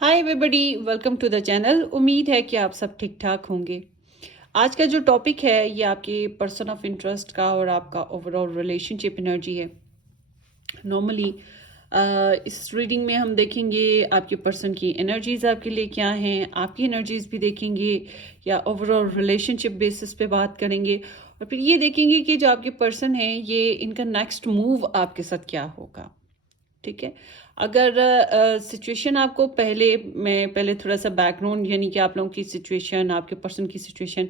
Hi everybody, welcome to the channel. उम्मीद है कि आप सब ठीक ठाक होंगे। आज का जो टॉपिक है ये आपके पर्सन ऑफ इंटरेस्ट का और आपका ओवरऑल रिलेशनशिप एनर्जी है। नॉर्मली इस रीडिंग में हम देखेंगे आपके पर्सन की एनर्जीज आपके लिए क्या हैं, आपकी एनर्जीज भी देखेंगे या ओवरऑल रिलेशनशिप बेसिस पे बात करेंगे और फिर ये देखेंगे कि जो आपके पर्सन हैं ये इनका नेक्स्ट मूव आपके साथ क्या होगा। ठीक है। अगर सिचुएशन आपको पहले थोड़ा सा बैकग्राउंड यानी कि आप लोगों की सिचुएशन, आपके पर्सन की सिचुएशन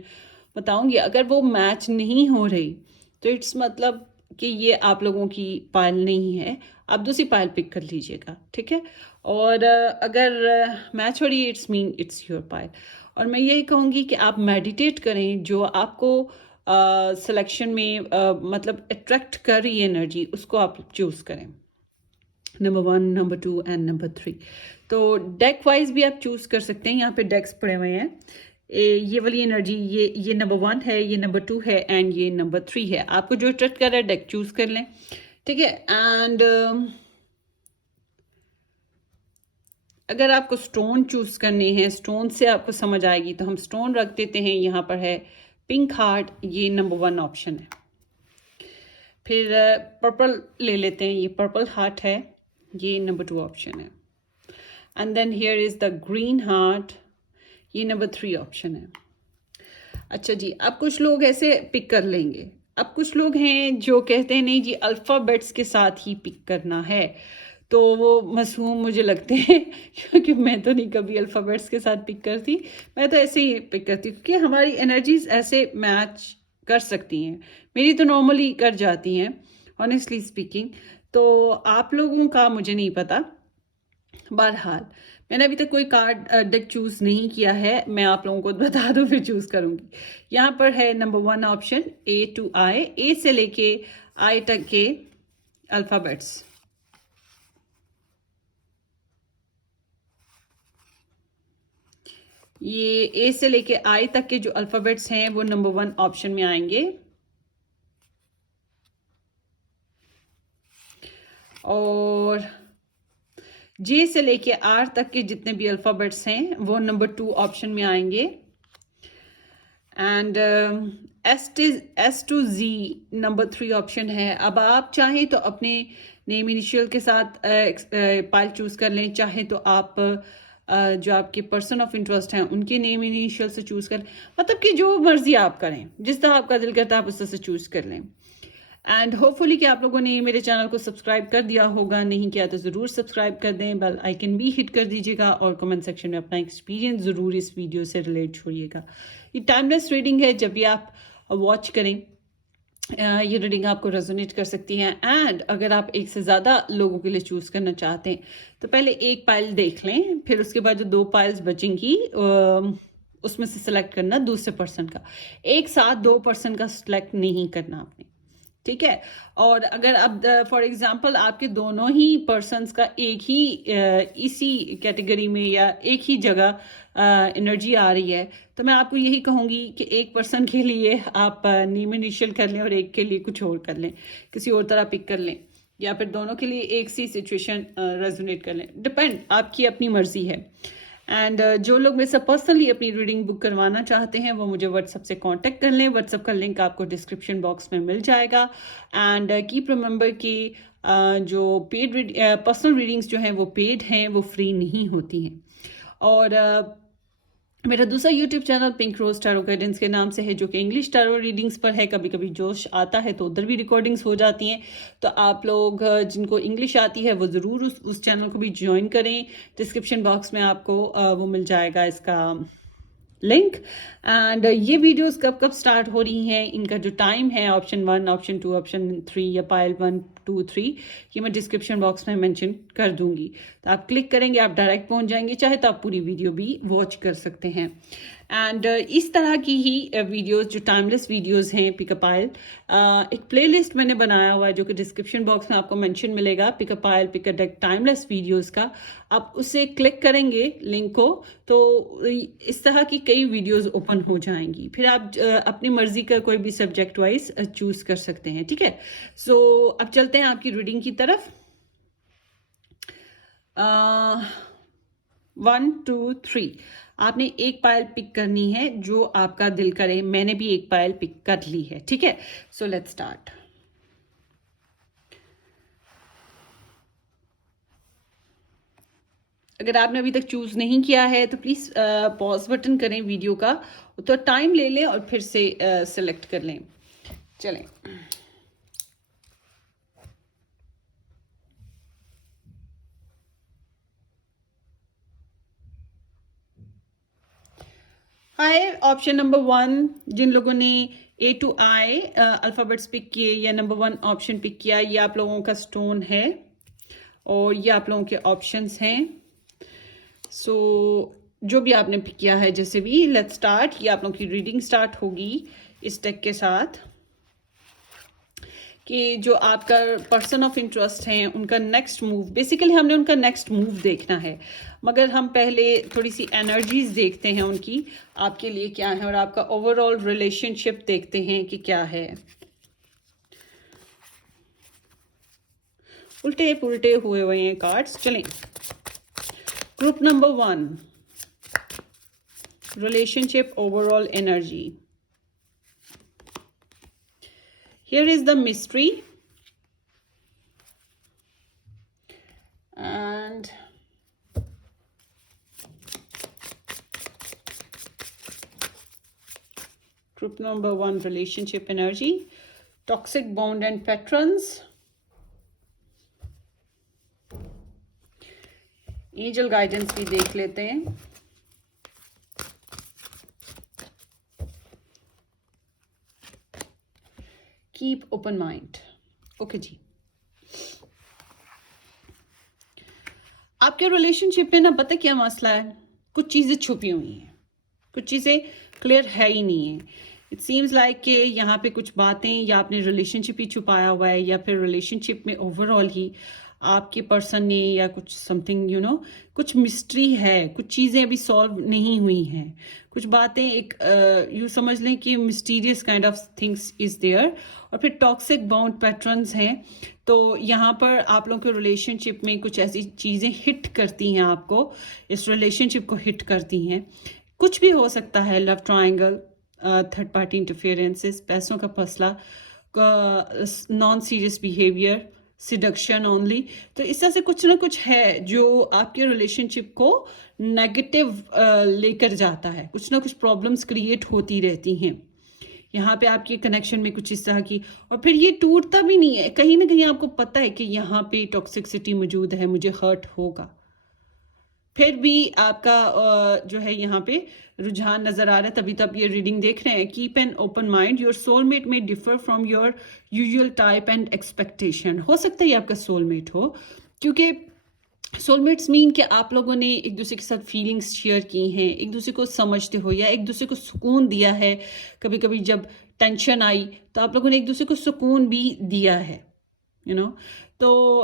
बताऊंगी। अगर वो मैच नहीं हो रही तो इट्स मतलब कि ये आप लोगों की पायल नहीं है। आप दूसरी पायल पिक कर लीजिएगा, ठीक है। और अगर मैच हो रही है इट्स मीन इट्स योर पायल। और मैं यही कहूँगी कि आप मेडिटेट करें, जो आपको सिलेक्शन में मतलब अट्रैक्ट कर रही है एनर्जी, उसको आप चूज़ करें। Number 1, number 2 and number 3। तो डेक वाइज भी आप चूज कर सकते हैं। यहाँ पे डेक्स पड़े हुए हैं। ये वाली एनर्जी, ये नंबर 1 है, ये नंबर 2 है एंड ये नंबर 3 है। आपको जो अट्रैक्ट कर रहा है डेक चूज कर लें, ठीक है। एंड अगर आपको स्टोन चूज करने हैं, स्टोन से आपको समझ आएगी तो हम स्टोन रख देते हैं। यहाँ पर है पिंक हार्ट, ये नंबर 1 ऑप्शन है। फिर पर्पल ले लेते हैं, ये पर्पल हार्ट है, ये नंबर 2 ऑप्शन है। And then here is the green heart, ये नंबर 3 ऑप्शन है। अच्छा जी, अब कुछ लोग ऐसे पिक कर लेंगे। अब कुछ लोग हैं जो कहते हैं नहीं जी अल्फ़ाबेट्स के साथ ही पिक करना है। तो वो मासूम मुझे लगते हैं क्योंकि मैं तो नहीं कभी अल्फ़ाबेट्स के साथ पिक करती। मैं तो ऐसे ही पिक करती हूँ क्योंकि हमारी एनर्जीज ऐसे मैच कर सकती हैं। मेरी तो नॉर्मली कर जाती हैं ऑनेस्टली स्पीकिंग। तो आप लोगों का मुझे नहीं पता। बहरहाल मैंने अभी तक कोई कार्ड डेक चूज नहीं किया है। मैं आप लोगों को बता दूं फिर चूज करूंगी। यहाँ पर है नंबर 1 ऑप्शन, ए टू आई, ए से लेके आई तक के अल्फाबेट्स। ये ए से लेके आई तक के जो अल्फाबेट्स हैं वो नंबर 1 ऑप्शन में आएंगे। और जे से लेके आर तक के जितने भी अल्फाबेट्स हैं वो नंबर 2 ऑप्शन में आएंगे। And S to G number 3 option है। अब आप चाहें तो अपने नेम इनिशियल के साथ पाइल चूज कर लें, चाहे तो आप जो आपके पर्सन ऑफ इंटरेस्ट हैं उनके नेम इनिशियल से चूज कर लें। मतलब कि जो मर्जी आप करें, जिस तरह आपका दिल करता है आप उस तरह से चूज कर लें। एंड होपफुली कि आप लोगों ने मेरे चैनल को सब्सक्राइब कर दिया होगा। नहीं किया तो ज़रूर सब्सक्राइब कर दें, बेल आइकन भी हिट कर दीजिएगा और कमेंट सेक्शन में अपना एक्सपीरियंस ज़रूर इस वीडियो से रिलेट छोड़िएगा। ये टाइमलेस रीडिंग है, जब भी आप वॉच करें ये रीडिंग आपको रेजोनेट कर सकती है। एंड अगर आप एक से ज़्यादा लोगों के लिए चूज़ करना चाहते हैं तो पहले एक पाइल देख लें, फिर उसके बाद जो 2 पाइल्स बचेंगी उसमें से सिलेक्ट करना दूसरे पर्सन का। एक साथ 2 पर्सन का सिलेक्ट नहीं करना आपने, ठीक है। और अगर अब फॉर एग्जांपल आपके दोनों ही पर्सन्स का एक ही इसी कैटेगरी में या एक ही जगह एनर्जी आ रही है तो मैं आपको यही कहूँगी कि एक पर्सन के लिए आप नेम इनिशियल कर लें और एक के लिए कुछ और कर लें, किसी और तरह पिक कर लें, या फिर दोनों के लिए एक सी सिचुएशन रेजोनेट कर लें। डिपेंड, आपकी अपनी मर्जी है। एंड जो लोग मेरे से पर्सनली अपनी रीडिंग बुक करवाना चाहते हैं वो मुझे व्हाट्सएप से कांटेक्ट कर लें। व्हाट्सएप का लिंक आपको डिस्क्रिप्शन बॉक्स में मिल जाएगा। एंड कीप रिमेंबर कि जो पेड पर्सनल रीडिंग्स जो हैं वो पेड हैं, वो फ्री नहीं होती हैं। और मेरा दूसरा YouTube channel pink rose tarot guidance के नाम से है, जो कि इंग्लिश टैरो रीडिंग्स पर है। कभी कभी जोश आता है तो उधर भी रिकॉर्डिंग्स हो जाती हैं। तो आप लोग जिनको इंग्लिश आती है वो ज़रूर उस चैनल को भी ज्वाइन करें। डिस्क्रिप्शन बॉक्स में आपको वो मिल जाएगा इसका लिंक। एंड ये वीडियोस कब कब स्टार्ट हो रही हैं, इनका जो टाइम है, ऑप्शन 1, ऑप्शन 2, ऑप्शन 3 या पाइल 1, 2, 3, ये मैं डिस्क्रिप्शन बॉक्स में मेंशन कर दूंगी। तो आप क्लिक करेंगे, आप डायरेक्ट पहुंच जाएंगे। चाहे तो आप पूरी वीडियो भी वॉच कर सकते हैं। एंड इस तरह की ही वीडियोस जो टाइमलेस वीडियोस हैं पिकअप आयल, एक प्लेलिस्ट मैंने बनाया हुआ है जो कि डिस्क्रिप्शन बॉक्स में आपको मेंशन मिलेगा, pickup oil pickup deck timeless videos का। आप उससे क्लिक करेंगे लिंक को तो इस तरह की कई वीडियोस ओपन हो जाएंगी। फिर आप अपनी मर्जी का कोई भी सब्जेक्ट वाइज चूज कर सकते हैं, ठीक है। सो अब चलते हैं आपकी रीडिंग की तरफ। 1 2 3 आपने एक पायल पिक करनी है जो आपका दिल करे। मैंने भी एक पायल पिक कर ली है, ठीक है। So let's start. अगर आपने अभी तक चूज नहीं किया है तो प्लीज पॉज बटन करें वीडियो का, तो टाइम ले लें और फिर से सिलेक्ट कर लें। चलें। हाय, ऑप्शन नंबर 1 जिन लोगों ने A to I alphabets pick किए या नंबर 1 ऑप्शन पिक किया, ये आप लोगों का स्टोन है और ये आप लोगों के ऑप्शंस हैं। सो जो भी आपने पिक किया है, जैसे भी, लेट्स स्टार्ट। ये आप लोगों की रीडिंग स्टार्ट होगी इस टेक के साथ कि जो आपका पर्सन ऑफ इंटरेस्ट हैं उनका नेक्स्ट मूव, बेसिकली हमने उनका नेक्स्ट मूव देखना है, मगर हम पहले थोड़ी सी एनर्जीज देखते हैं उनकी, आपके लिए क्या है, और आपका ओवरऑल रिलेशनशिप देखते हैं कि क्या है। उल्टे पुल्टे हुए हुए हैं कार्ड्स। चलें। Group number 1, relationship overall energy. Here is the mystery, and group number 1, relationship energy, toxic bond and patterns. Angel guidance भी देख लेते हैं। Keep open mind. ओके जी, आपके रिलेशनशिप में ना पता क्या मसला है, कुछ चीज़ें छुपी हुई हैं, कुछ चीज़ें क्लियर है ही नहीं है। इट सीम्स लाइक कि यहाँ पे कुछ बातें या आपने रिलेशनशिप ही छुपाया हुआ है, या फिर रिलेशनशिप में ओवरऑल ही आपके पर्सन ने या कुछ समथिंग कुछ मिस्ट्री है, कुछ चीज़ें अभी सॉल्व नहीं हुई हैं, कुछ बातें एक यूँ समझ लें कि mysterious kind of things is there. और फिर टॉक्सिक बाउंड पैटर्न्स हैं। तो यहाँ पर आप लोगों के रिलेशनशिप में कुछ ऐसी चीज़ें हिट करती हैं, आपको इस रिलेशनशिप को हिट करती हैं। कुछ भी हो सकता है, love triangle, third party interferences, पैसों का फसला, non serious behaviour, seduction only. तो इस तरह से कुछ ना कुछ है जो आपके रिलेशनशिप को नेगेटिव लेकर जाता है, कुछ ना कुछ प्रॉब्लम्स क्रिएट होती रहती हैं यहाँ पे आपके कनेक्शन में, कुछ इस तरह की। और फिर ये टूटता भी नहीं है, कहीं ना कहीं आपको पता है कि यहाँ पे टॉक्सिसिटी मौजूद है, मुझे हर्ट होगा, फिर भी आपका जो है यहाँ पे रुझान नजर आ रहा है, तभी तो आप ये रीडिंग देख रहे हैं। Keep an open mind, your soulmate may differ from your usual type and expectation. हो सकता है ये आपका सोलमेट हो, क्योंकि सोलमेट्स मीन कि आप लोगों ने एक दूसरे के साथ फीलिंग्स शेयर की हैं, एक दूसरे को समझते हो या एक दूसरे को सुकून दिया है। कभी कभी जब टेंशन आई तो आप लोगों ने एक दूसरे को सुकून भी दिया है, तो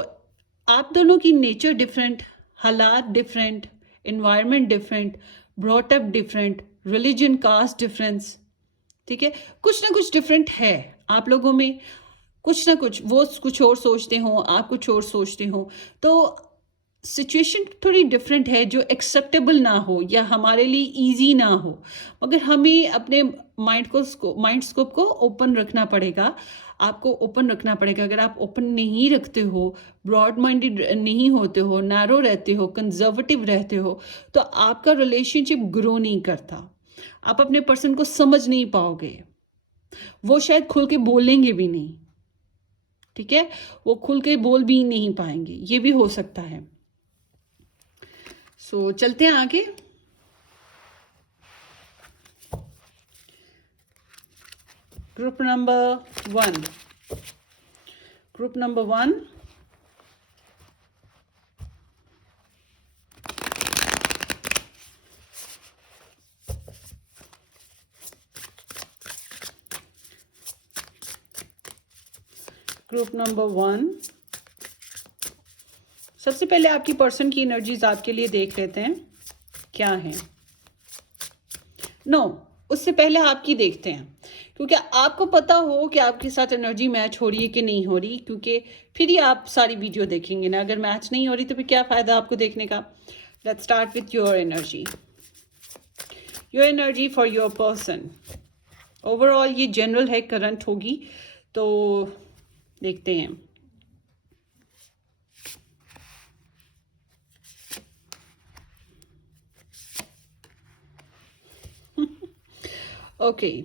आप दोनों की नेचर डिफरेंट, हालात different, environment different, brought up different, religion, caste difference, ठीक है, कुछ ना कुछ डिफरेंट है आप लोगों में, कुछ ना कुछ। वो कुछ और सोचते हो, आप कुछ और सोचते हो, तो सिचुएशन थोड़ी डिफरेंट है जो एक्सेप्टेबल ना हो या हमारे लिए इजी ना हो, मगर हमें अपने माइंड स्कोप को ओपन रखना पड़ेगा, आपको ओपन रखना पड़ेगा। अगर आप ओपन नहीं रखते हो, ब्रॉड माइंडेड नहीं होते हो, नैरो रहते हो, कंजर्वेटिव रहते हो, तो आपका रिलेशनशिप ग्रो नहीं करता, आप अपने पर्सन को समझ नहीं पाओगे, वो शायद खुल के बोलेंगे भी नहीं, ठीक है, वो खुल के बोल भी नहीं पाएंगे, ये भी हो सकता है। सो चलते हैं आगे। Group number 1, group number 1, group number 1, सबसे पहले आपकी पर्सन की एनर्जीज आपके लिए देख लेते हैं क्या है। उससे पहले आपकी देखते हैं, क्योंकि आपको पता हो कि आपके साथ एनर्जी मैच हो रही है कि नहीं हो रही, क्योंकि फिर ही आप सारी वीडियो देखेंगे ना। अगर मैच नहीं हो रही तो फिर क्या फ़ायदा आपको देखने का। Let's start with your energy for your person. Overall ये जनरल है, करंट होगी, तो देखते हैं। ओके,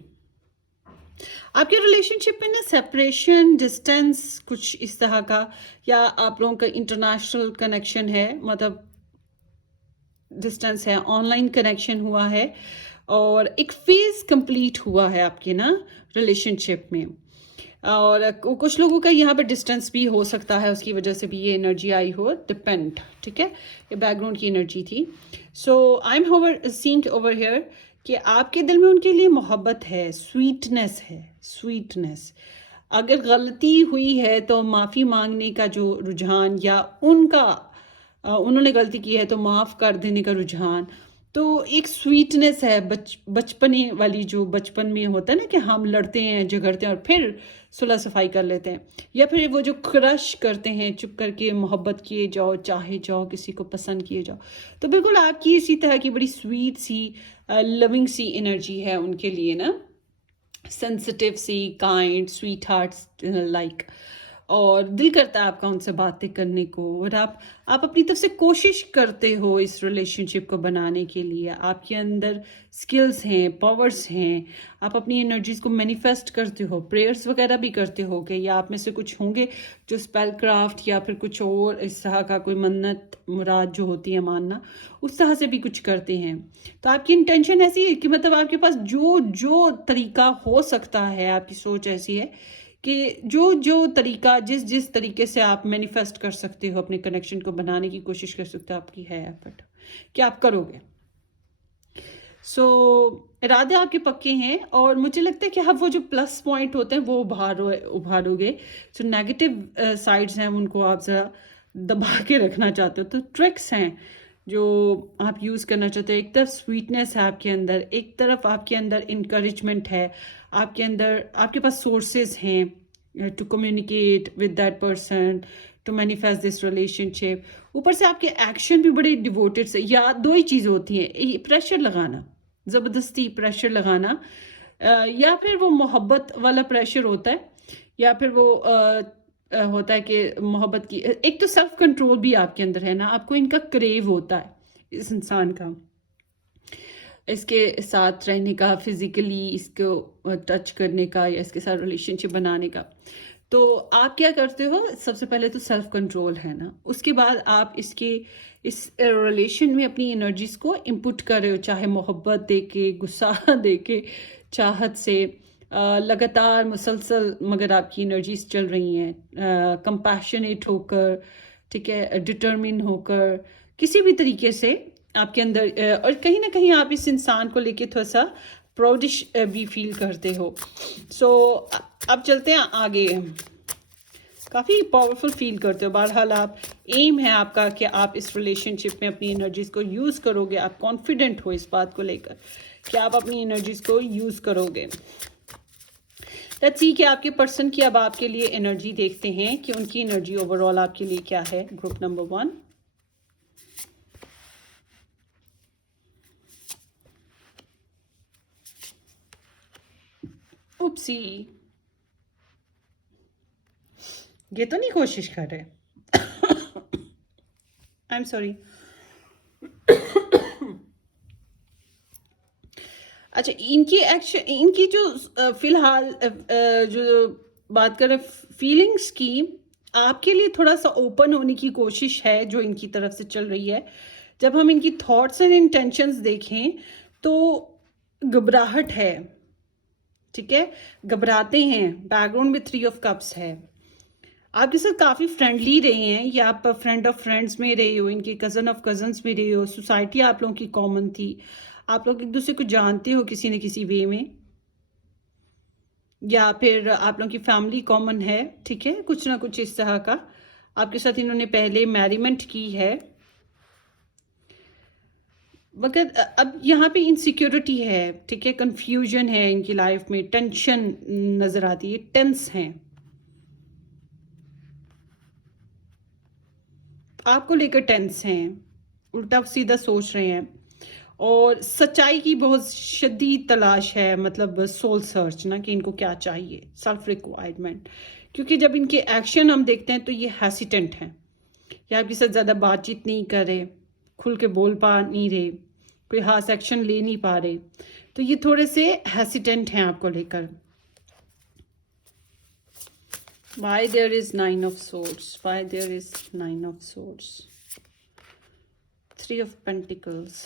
आपके रिलेशनशिप में ना सेपरेशन, डिस्टेंस कुछ इस तरह का, या आप लोगों का इंटरनेशनल कनेक्शन है, मतलब डिस्टेंस है, ऑनलाइन कनेक्शन हुआ है, और एक फेज कंप्लीट हुआ है आपके ना रिलेशनशिप में। और कुछ लोगों का यहाँ पर डिस्टेंस भी हो सकता है, उसकी वजह से भी ये एनर्जी आई हो, डिपेंड, ठीक है, ये बैकग्राउंड की एनर्जी थी। So I am seeing over here कि आपके दिल में उनके लिए मोहब्बत है, स्वीटनेस है, स्वीटनेस। अगर गलती हुई है तो माफ़ी मांगने का जो रुझान, या उनका उन्होंने गलती की है तो माफ़ कर देने का रुझान, तो एक स्वीटनेस है, बचपने वाली, जो बचपन में होता है ना कि हम लड़ते हैं, झगड़ते हैं और फिर सुलह सफाई कर लेते हैं, या फिर वो जो क्रश करते हैं, चुप करके मोहब्बत किए जाओ, चाहे जाओ, किसी को पसंद किए जाओ। तो बिल्कुल आपकी इसी तरह की बड़ी स्वीट सी, लविंग सी एनर्जी है उनके लिए ना, सेंसिटिव सी, काइंड, स्वीट हार्ट्स लाइक। और दिल करता है आपका उनसे बातें करने को, और आप अपनी तरफ से कोशिश करते हो इस रिलेशनशिप को बनाने के लिए। आपके अंदर स्किल्स हैं, पावर्स हैं, आप अपनी एनर्जीज को मैनिफेस्ट करते हो, प्रेयर्स वगैरह भी करते हो कि, या आप में से कुछ होंगे जो स्पेल क्राफ्ट या फिर कुछ और इस तरह का कोई मन्नत मुराद जो होती है मानना, उस तरह से भी कुछ करते हैं। तो आपकी इंटेंशन ऐसी है कि मतलब आपके पास जो जो तरीका हो सकता है, आपकी सोच ऐसी है कि जो जो तरीका, जिस जिस तरीके से आप मैनिफेस्ट कर सकते हो, अपने कनेक्शन को बनाने की कोशिश कर सकते हो, आपकी है एफर्ट कि आप करोगे। सो इरादे आपके पक्के हैं, और मुझे लगता है कि आप वो जो प्लस पॉइंट होते हैं वो उभारोगे। जो नेगेटिव साइड्स हैं उनको आप ज़रा दबा के रखना चाहते हो, तो ट्रिक्स हैं जो आप यूज़ करना चाहते हो। एक तरफ स्वीटनेस है आपके अंदर, एक तरफ आपके अंदर इंकरेजमेंट है, आपके अंदर, आपके पास सोर्सेज हैं to communicate with that person, to manifest this relationship. ऊपर से आपके एक्शन भी बड़े डिवोटेड से, या दो ही चीज़ होती हैं, प्रेशर लगाना, ज़बरदस्ती प्रेशर लगाना, या फिर वो मोहब्बत वाला प्रेशर होता है, या फिर वो होता है कि मोहब्बत की, एक तो सेल्फ कंट्रोल भी आपके अंदर है ना, आपको इनका क्रेव होता है इस इंसान का, इसके साथ रहने का, फिजिकली इसको टच करने का, या इसके साथ रिलेशनशिप बनाने का। तो आप क्या करते हो, सबसे पहले तो सेल्फ कंट्रोल है ना, उसके बाद आप इस रिलेशन में अपनी एनर्जीज को इनपुट कर रहे हो, चाहे मोहब्बत दे के, गुस्सा दे के, चाहत से, लगातार मुसलसल मगर आपकी एनर्जीज चल रही हैं, कंपैशनेट होकर, ठीक है, डिटर्मिन होकर, किसी भी तरीके से आपके अंदर, और कहीं ना कहीं आप इस इंसान को लेके थोड़ा सा प्राउडिश भी फील करते हो। सो अब चलते हैं आगे, काफ़ी पावरफुल फील करते हो। बहरहाल आप, एम है आपका कि आप इस रिलेशनशिप में अपनी एनर्जीज को यूज़ करोगे, आप कॉन्फिडेंट हो इस बात को लेकर कि आप अपनी एनर्जीज को यूज़ करोगे। लेट्स सी कि आपके पर्सन की अब आपके लिए एनर्जी देखते हैं कि उनकी एनर्जी ओवरऑल आपके लिए क्या है। ग्रुप नंबर 1, उपसी, ये तो नहीं कोशिश कर रहे, आई एम सॉरी। अच्छा, इनकी जो फिलहाल जो बात करें फीलिंग्स की, आपके लिए थोड़ा सा ओपन होने की कोशिश है जो इनकी तरफ से चल रही है। जब हम इनकी थॉट्स एंड इंटेंशंस देखें तो घबराहट है, ठीक है, घबराते हैं। बैकग्राउंड में 3 ऑफ कप्स है, आपके साथ काफ़ी फ्रेंडली रहे हैं, या आप फ्रेंड ऑफ फ्रेंड्स में रहे हो, इनके कज़न ऑफ कज़न्स में रहे हो, सोसाइटी आप लोगों की कॉमन थी, आप लोग एक दूसरे को जानते हो किसी न किसी वे में, या फिर आप लोगों की फैमिली कॉमन है, ठीक है, कुछ ना कुछ इस तरह का। आपके साथ इन्होंने पहले मैरिमेंट की है, मगर अब यहाँ पे इनसिक्योरिटी है, ठीक है, कंफ्यूजन है इनकी लाइफ में, टेंशन नज़र आती है, टेंस हैं, आपको लेकर टेंस हैं, उल्टा सीधा सोच रहे हैं, और सच्चाई की बहुत शदीद तलाश है, मतलब सोल सर्च ना, कि इनको क्या चाहिए, सेल्फ रिक्वायरमेंट। क्योंकि जब इनके एक्शन हम देखते हैं तो ये हेसिटेंट हैं, या आपके साथ ज़्यादा बातचीत नहीं कर रहे, खुल के बोल पा नहीं रहे, कोई खास एक्शन ले नहीं पा रहे, तो ये थोड़े से हेसिटेंट हैं आपको लेकर। Why there is 9 of swords? Why there is 9 of swords? 3 of Pentacles.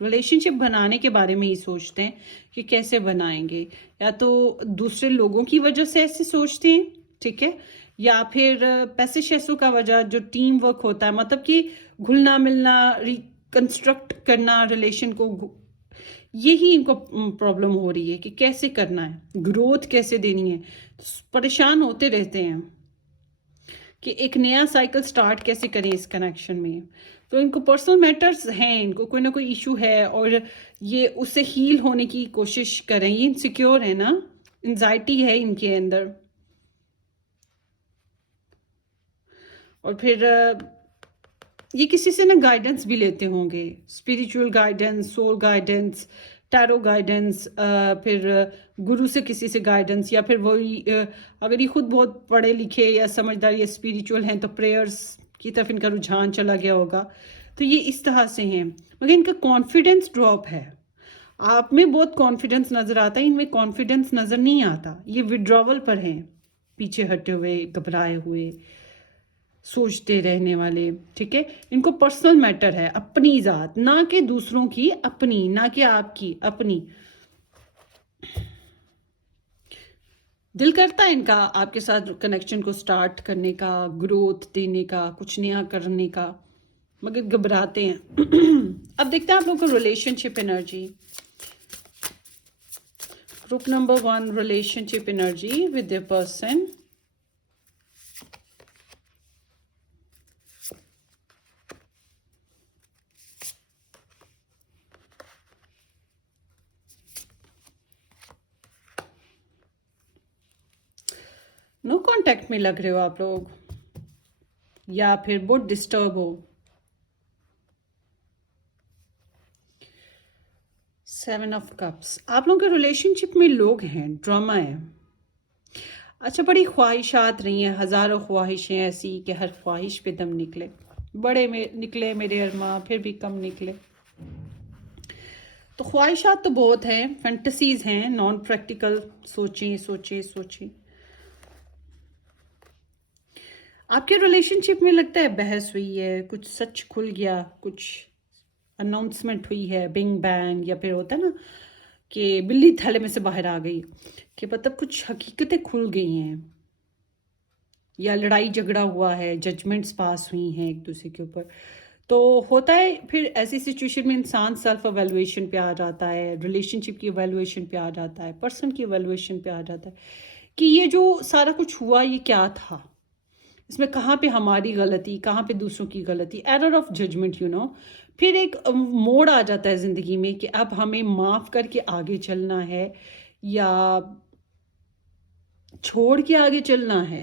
Relationship बनाने के बारे में ही सोचते हैं कि कैसे बनाएंगे, या तो दूसरे लोगों की वजह से ऐसे सोचते हैं, ठीक है, या फिर पैसे शैसों का वजह, जो टीम वर्क होता है, मतलब कि घुलना मिलना, रिकंस्ट्रक्ट करना रिलेशन को, यही इनको प्रॉब्लम हो रही है कि कैसे करना है, ग्रोथ कैसे देनी है, परेशान होते रहते हैं कि एक नया साइकिल स्टार्ट कैसे करें इस कनेक्शन में। तो इनको पर्सनल मैटर्स हैं, इनको कोई ना कोई इशू है, और ये उससे हील होने की कोशिश करें। ये इनसिक्योर है ना, एंजाइटी है इनके अंदर, और फिर ये किसी से ना गाइडेंस भी लेते होंगे, spiritual guidance, soul guidance, tarot guidance, फिर गुरु से किसी से गाइडेंस, या फिर वही अगर ये खुद बहुत पढ़े लिखे या समझदार या स्पिरिचुअल हैं तो प्रेयर्स की तरफ इनका रुझान चला गया होगा। तो ये इस तरह से हैं, मगर इनका कॉन्फिडेंस ड्रॉप है। आप में बहुत कॉन्फिडेंस नज़र आता है, इनमें कॉन्फिडेंस नज़र नहीं आता। ये विड्रॉवल पर हैं, पीछे हटे हुए, घबराए हुए, सोचते रहने वाले, ठीक है। इनको पर्सनल मैटर है, अपनी ज़ात, ना कि दूसरों की, अपनी, ना कि आपकी, अपनी। दिल करता है इनका आपके साथ कनेक्शन को स्टार्ट करने का, ग्रोथ देने का, कुछ नया करने का, मगर घबराते हैं। अब देखते हैं आप लोगों को relationship energy. Group number 1, relationship energy with the person. No contact में लग रहे हो आप लोग, या फिर बहुत डिस्टर्ब हो। 7 ऑफ कप्स। आप लोगों के रिलेशनशिप में लोग हैं, ड्रामा है। अच्छा, बड़ी ख्वाहिशात रही हैं, हज़ारों ख्वाहिशें ऐसी कि हर ख्वाहिश पे दम निकले। बड़े में निकले मेरे अरमा, फिर भी कम निकले। तो ख्वाहिशात तो बहुत हैं, फैंटसीज हैं, नॉन प्रैक्टिकल, सोचें सोचें सोचें। आपके रिलेशनशिप में लगता है बहस हुई है, कुछ सच खुल गया, कुछ अनाउंसमेंट हुई है, बिंग बैंग, या फिर होता है ना कि बिल्ली थैले में से बाहर आ गई, कि मतलब कुछ हकीकतें खुल गई हैं, या लड़ाई झगड़ा हुआ है, जजमेंट्स पास हुई हैं एक दूसरे के ऊपर। तो होता है फिर ऐसी सिचुएशन में इंसान सेल्फ एवेलुएशन पे आ जाता है, रिलेशनशिप की एवेलुएशन पे आ जाता है, पर्सन की एवेलुएशन पे आ जाता है कि ये जो सारा कुछ हुआ ये क्या था, इसमें कहाँ पे हमारी गलती, कहाँ पे दूसरों की गलती, error of judgement, you know. फिर एक मोड़ आ जाता है ज़िंदगी में कि अब हमें माफ़ करके आगे चलना है, या छोड़ के आगे चलना है,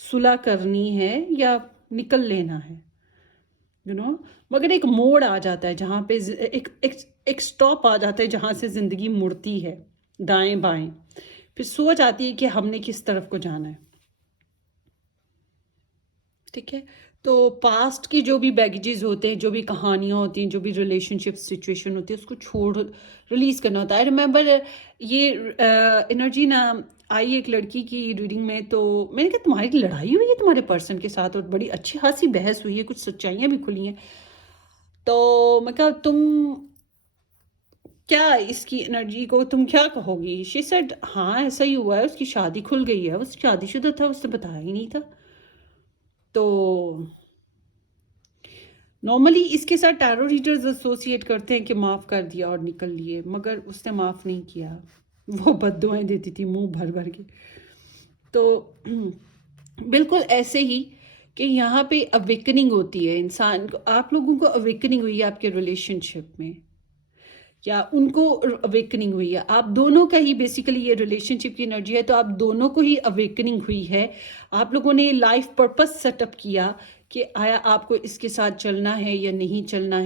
सुलह करनी है, या निकल लेना है, यू नो। मगर एक मोड़ आ जाता है जहाँ पे एक स्टॉप आ जाता है जहाँ से ज़िंदगी मुड़ती है दाएं बाएं, फिर सोच आती है कि हमने किस तरफ को जाना है, ठीक है। तो पास्ट की जो भी बैगेजेस होते हैं, जो भी कहानियाँ होती हैं, जो भी रिलेशनशिप सिचुएशन होती है, उसको छोड़ रिलीज़ करना होता है। आई रिमेंबर ये एनर्जी ना आई एक लड़की की रीडिंग में, तो मैंने कहा तुम्हारी लड़ाई हुई है तुम्हारे पर्सन के साथ, और बड़ी अच्छी खासी बहस हुई है, कुछ सच्चाइयाँ भी खुली हैं। तो मैं कहा तुम क्या इसकी एनर्जी को तुम क्या कहोगी? शी सेड हाँ ऐसा ही हुआ है, उसकी शादी खुल गई है, उस शादीशुदा था, उसने बताया ही नहीं था। तो नॉर्मली इसके साथ टैरो रीडर्स एसोसिएट करते हैं कि माफ़ कर दिया और निकल लिए, मगर उसने माफ़ नहीं किया, वो बद्दुआएं देती थी मुंह भर भर के। तो बिल्कुल ऐसे ही कि यहाँ पे अवेकनिंग होती है इंसान को, आप लोगों को अवेकनिंग हुई है आपके रिलेशनशिप में, या उनको अवेकनिंग हुई है, आप दोनों का ही बेसिकली ये रिलेशनशिप की एनर्जी है, तो आप दोनों को ही अवेकनिंग हुई है। आप लोगों ने लाइफ पर्पस सेटअप किया कि आया आपको इसके साथ चलना है या नहीं चलना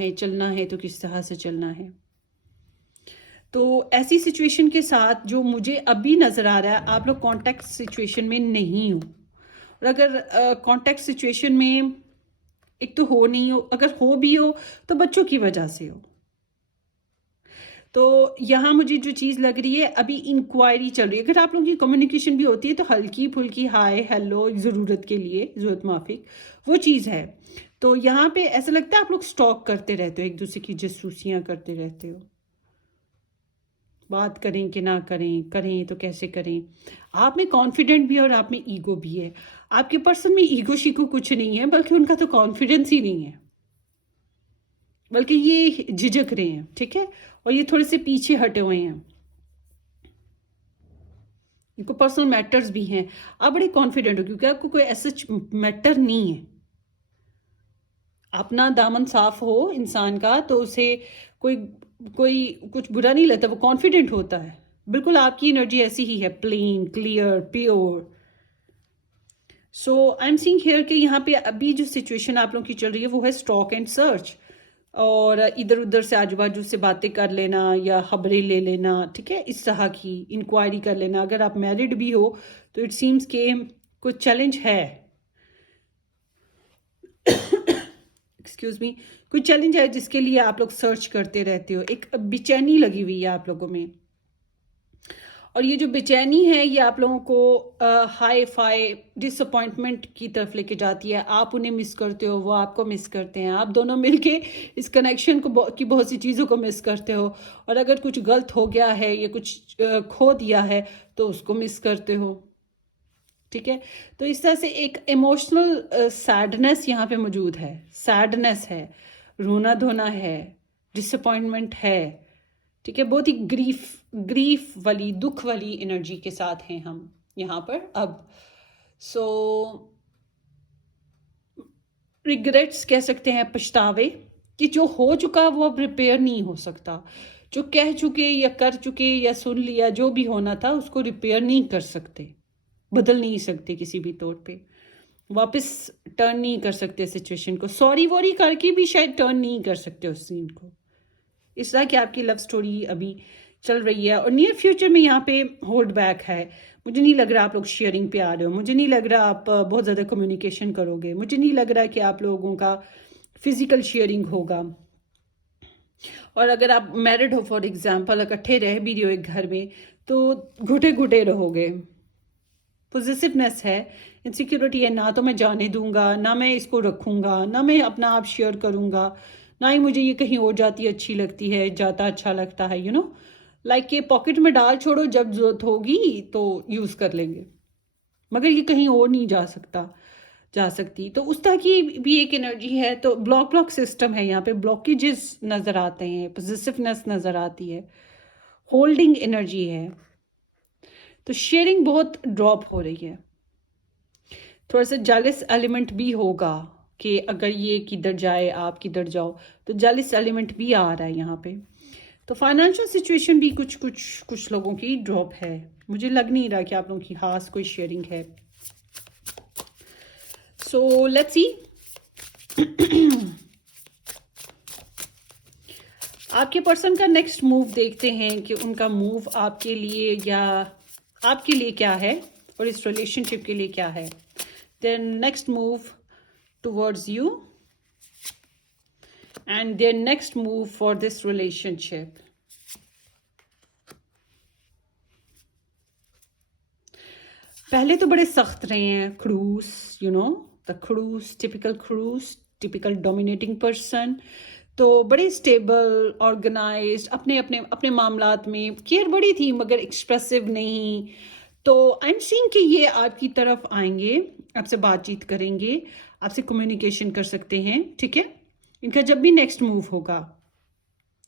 है तो किस तरह से चलना है। तो ऐसी सिचुएशन के साथ जो मुझे अभी नज़र आ रहा है, आप लोग कॉन्टेक्ट सिचुएशन में नहीं हो। और अगर कॉन्टेक्ट सिचुएशन में एक तो हो नहीं हो, अगर हो भी हो तो बच्चों की वजह से हो। तो यहाँ मुझे जो चीज़ लग रही है, अभी इंक्वायरी चल रही है। अगर आप लोगों की कम्युनिकेशन भी होती है तो हल्की फुल्की हाय हेलो ज़रूरत के लिए, ज़रूरत माफिक वो चीज़ है। तो यहाँ पे ऐसा लगता है आप लोग स्टॉक करते रहते हो, एक दूसरे की जासूसियाँ करते रहते हो। बात करें कि ना करें, करें तो कैसे करें। आप में कॉन्फिडेंट भी है और आप में ईगो भी है। आपके पर्सन में ईगो शीगो कुछ नहीं है, बल्कि उनका तो कॉन्फिडेंस ही नहीं है, बल्कि ये झिझक रहे हैं, ठीक है। और ये थोड़े से पीछे हटे हुए हैं, इनको पर्सनल मैटर्स भी हैं। आप बड़े कॉन्फिडेंट हो क्योंकि आपको कोई ऐसा मैटर नहीं है। अपना दामन साफ हो इंसान का तो उसे कोई कोई कुछ बुरा नहीं लगता, वो कॉन्फिडेंट होता है। बिल्कुल आपकी एनर्जी ऐसी ही है, plain clear pure. So I am seeing here कि यहाँ पे अभी जो सिचुएशन आप लोगों की चल रही है वो है स्टॉक एंड सर्च, और इधर उधर से आजू बाजू से बातें कर लेना या खबरें ले लेना, ठीक है, इस तरह की इंक्वायरी कर लेना। अगर आप मैरिड भी हो तो इट सीम्स के कुछ चैलेंज है, एक्सक्यूज मी, कुछ चैलेंज है जिसके लिए आप लोग सर्च करते रहते हो। एक बेचैनी लगी हुई है आप लोगों में, और ये जो बेचैनी है ये आप लोगों को हाई फाई डिसअपॉइंटमेंट की तरफ लेके जाती है। आप उन्हें मिस करते हो, वो आपको मिस करते हैं, आप दोनों मिलके इस कनेक्शन को की बहुत सी चीज़ों को मिस करते हो। और अगर कुछ गलत हो गया है या कुछ खो दिया है तो उसको मिस करते हो, ठीक है। तो इस तरह से एक इमोशनल सैडनेस यहाँ पे मौजूद है, सैडनेस है, रोना धोना है, डिसअपॉइंटमेंट है, ठीक है। बहुत ही ग्रीफ वाली, दुख वाली एनर्जी के साथ हैं हम यहाँ पर अब। सो रिग्रेट्स कह सकते हैं, पछतावे, कि जो हो चुका वो अब रिपेयर नहीं हो सकता। जो कह चुके या कर चुके या सुन लिया, जो भी होना था उसको रिपेयर नहीं कर सकते, बदल नहीं सकते किसी भी तौर पे, वापस टर्न नहीं कर सकते सिचुएशन को, सॉरी वॉरी करके भी शायद टर्न नहीं कर सकते उस सीन को। इस तरह की आपकी लव स्टोरी अभी चल रही है, और नियर फ्यूचर में यहाँ पे होल्ड बैक है। मुझे नहीं लग रहा आप लोग शेयरिंग पे आ रहे हो, मुझे नहीं लग रहा आप बहुत ज़्यादा कम्युनिकेशन करोगे, मुझे नहीं लग रहा कि आप लोगों का फिजिकल शेयरिंग होगा। और अगर आप मैरिड हो फॉर एग्जांपल, इकट्ठे रह भी रहे हो एक घर में, तो घुटे घुटे रहोगे। पॉजिटिवनेस है, इनसिक्योरिटी है, ना तो मैं जाने दूंगा, ना मैं इसको रखूंगा, ना मैं अपना आप शेयर करूंगा, ना ही मुझे ये कहीं और जाती अच्छी लगती है, जाता अच्छा लगता है, यू नो, लाइक ये पॉकेट में डाल छोड़ो, जब जरूरत होगी तो यूज़ कर लेंगे, मगर ये कहीं और नहीं जा सकती। तो उस तरह की भी एक एनर्जी है। तो ब्लॉक सिस्टम है यहाँ पे, ब्लॉकेजेस नज़र आते हैं, पॉजिटिवनेस नज़र आती है, होल्डिंग एनर्जी है। तो शेयरिंग बहुत ड्रॉप हो रही है, थोड़ा सा जेलस एलिमेंट भी होगा कि अगर ये किधर जाए आप किधर जाओ, तो जेलस एलिमेंट भी आ रहा है यहाँ पे। तो फाइनेंशियल सिचुएशन भी कुछ लोगों की ड्रॉप है, मुझे लग नहीं रहा कि आप लोगों की खास कोई शेयरिंग है। सो लेट्स सी आपके पर्सन का नेक्स्ट मूव देखते हैं कि उनका मूव आपके लिए या आपके लिए क्या है और इस रिलेशनशिप के लिए क्या है। Their next move towards you and their next move for this relationship. पहले तो बड़े सख्त रहे हैं, खड़ूस, यू नो द खड़ूस, टिपिकल डोमिनेटिंग पर्सन। तो बड़े स्टेबल, ऑर्गेनाइज्ड, अपने अपने अपने मामलात में केयर बड़ी थी मगर एक्सप्रेसिव नहीं। तो आई एम सीइंग कि ये आपकी तरफ आएंगे, आपसे बातचीत करेंगे, आपसे कम्युनिकेशन कर सकते हैं, ठीक है। इनका जब भी नेक्स्ट मूव होगा,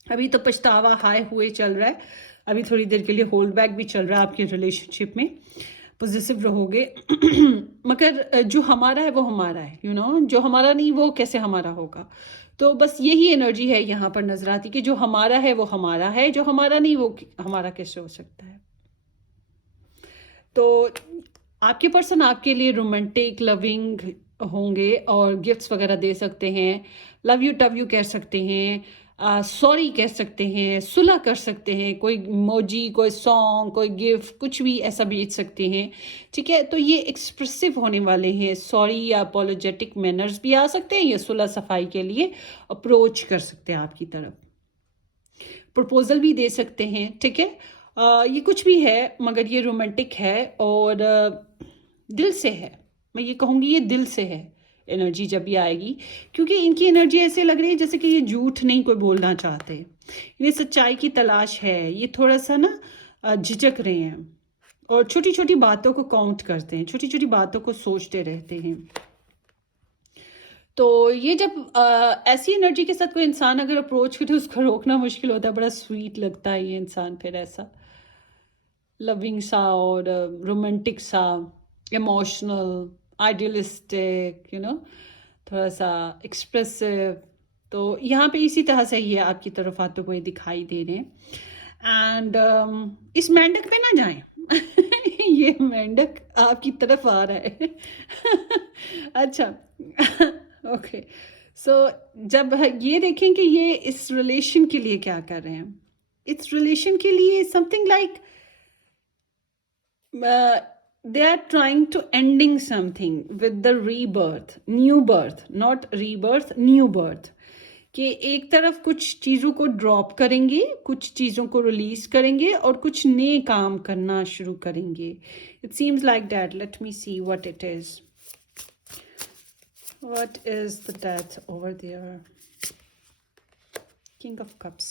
अभी तो पछतावा हाय हुए चल रहा है, अभी थोड़ी देर के लिए होल्ड बैक भी चल रहा है आपके रिलेशनशिप में, पॉजिटिव रहोगे मगर जो हमारा है वो हमारा है, यू नो, जो हमारा नहीं वो कैसे हमारा होगा। तो बस यही एनर्जी है यहाँ पर नजर आती कि जो हमारा है वो हमारा है, जो हमारा नहीं वो हमारा कैसे हो सकता है। तो आपके पर्सन आपके लिए रोमांटिक, लविंग होंगे और गिफ्ट्स वगैरह दे सकते हैं, लव यू टव यू कह सकते हैं, सॉरी कह सकते हैं, सुलह कर सकते हैं, कोई मोजी, कोई सॉन्ग, कोई गिफ्ट, कुछ भी ऐसा भेज सकते हैं। ठीक है, तो ये एक्सप्रेसिव होने वाले हैं। सॉरी या अपोलोजेटिक मैनर्स भी आ सकते हैं, या सुलह सफाई के लिए अप्रोच कर सकते हैं आपकी तरफ, प्रपोजल भी दे सकते हैं। ठीक है, ये कुछ भी है मगर ये रोमांटिक है और दिल से है। मैं ये कहूँगी ये दिल से है एनर्जी जब ये आएगी, क्योंकि इनकी एनर्जी ऐसे लग रही है जैसे कि ये झूठ नहीं कोई बोलना चाहते, ये सच्चाई की तलाश है। ये थोड़ा सा ना झिझक रहे हैं और छोटी छोटी बातों को काउंट करते हैं, छोटी छोटी बातों को सोचते रहते हैं। तो ये जब ऐसी एनर्जी के साथ कोई इंसान अगर अप्रोच करे, उसको रोकना मुश्किल होता है। बड़ा स्वीट लगता है ये इंसान, फिर ऐसा लविंग सा और रोमांटिक सा, इमोशनल, आइडियलिस्टिक, थोड़ा सा एक्सप्रेसिव। तो यहाँ पे इसी तरह से ये आपकी तरफ आते हुए दिखाई दे रहे हैं। एंड इस मेंढक पे ना जाएं। ये मेंढक आपकी तरफ आ रहा है। अच्छा। ओके, सो जब ये देखें कि ये इस रिलेशन के लिए क्या कर रहे हैं, इस रिलेशन के लिए something like they are trying to ending something with the rebirth, new birth, not rebirth, new birth। कि एक तरफ कुछ चीज़ों को ड्रॉप करेंगे, कुछ चीज़ों को रिलीज करेंगे और कुछ नए काम करना शुरू करेंगे। It seems like that. Let me see what it is. What is the death over there? King of Cups.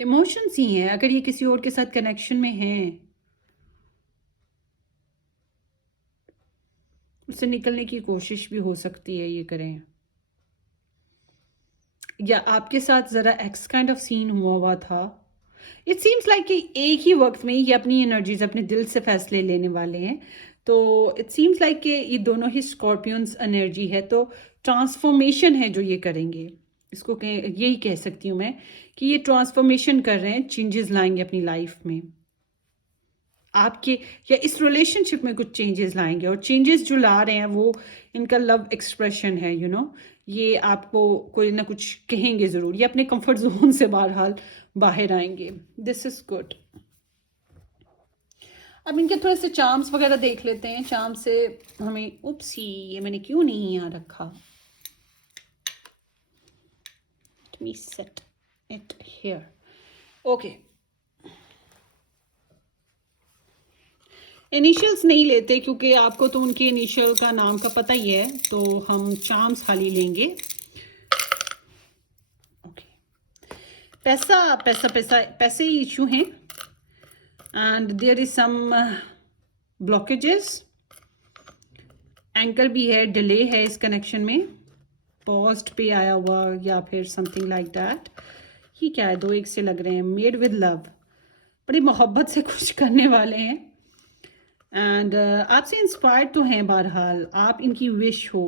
Emotions ही हैं। अगर ये किसी और के साथ कनेक्शन में हैं, उससे निकलने की कोशिश भी हो सकती है ये करें, या आपके साथ ज़रा एक्स काइंड ऑफ सीन हुआ था। इट सीम्स लाइक कि एक ही वक्त में ये अपनी एनर्जीज अपने दिल से फैसले लेने वाले हैं। तो इट सीम्स लाइक कि ये दोनों ही स्कॉर्पियंस एनर्जी है, तो ट्रांसफॉर्मेशन है जो ये करेंगे। इसको यही कह सकती हूँ मैं कि ये ट्रांसफॉर्मेशन कर रहे हैं, चेंजेस लाएंगे अपनी लाइफ में आपके, या इस रिलेशनशिप में कुछ चेंजेस लाएंगे। और चेंजेस जो ला रहे हैं वो इनका लव एक्सप्रेशन है। ये आपको कोई ना कुछ कहेंगे ज़रूर, ये अपने कंफर्ट जोन से बहरहाल बाहर आएंगे। This is good. अब इनके थोड़े से चार्म्स वगैरह देख लेते हैं। चार्म से हमें, उपसी ये मैंने क्यों नहीं यहाँ रखा। Let me set it here. Okay, initials नहीं लेते क्योंकि आपको तो उनके इनिशियल का नाम का पता ही है, तो हम चार्म्स खाली लेंगे। ओके, पैसा पैसा पैसा पैसे इशू हैं and there is some blockages. Anchor भी है, डिले है इस कनेक्शन में, पॉस्ट पे आया हुआ या फिर समथिंग लाइक दैट। ये क्या है, दो एक से लग रहे हैं। मेड विद लव, बड़ी मोहब्बत से कुछ करने वाले हैं एंड आपसे इंस्पायर्ड तो हैं। बहरहाल आप इनकी विश हो,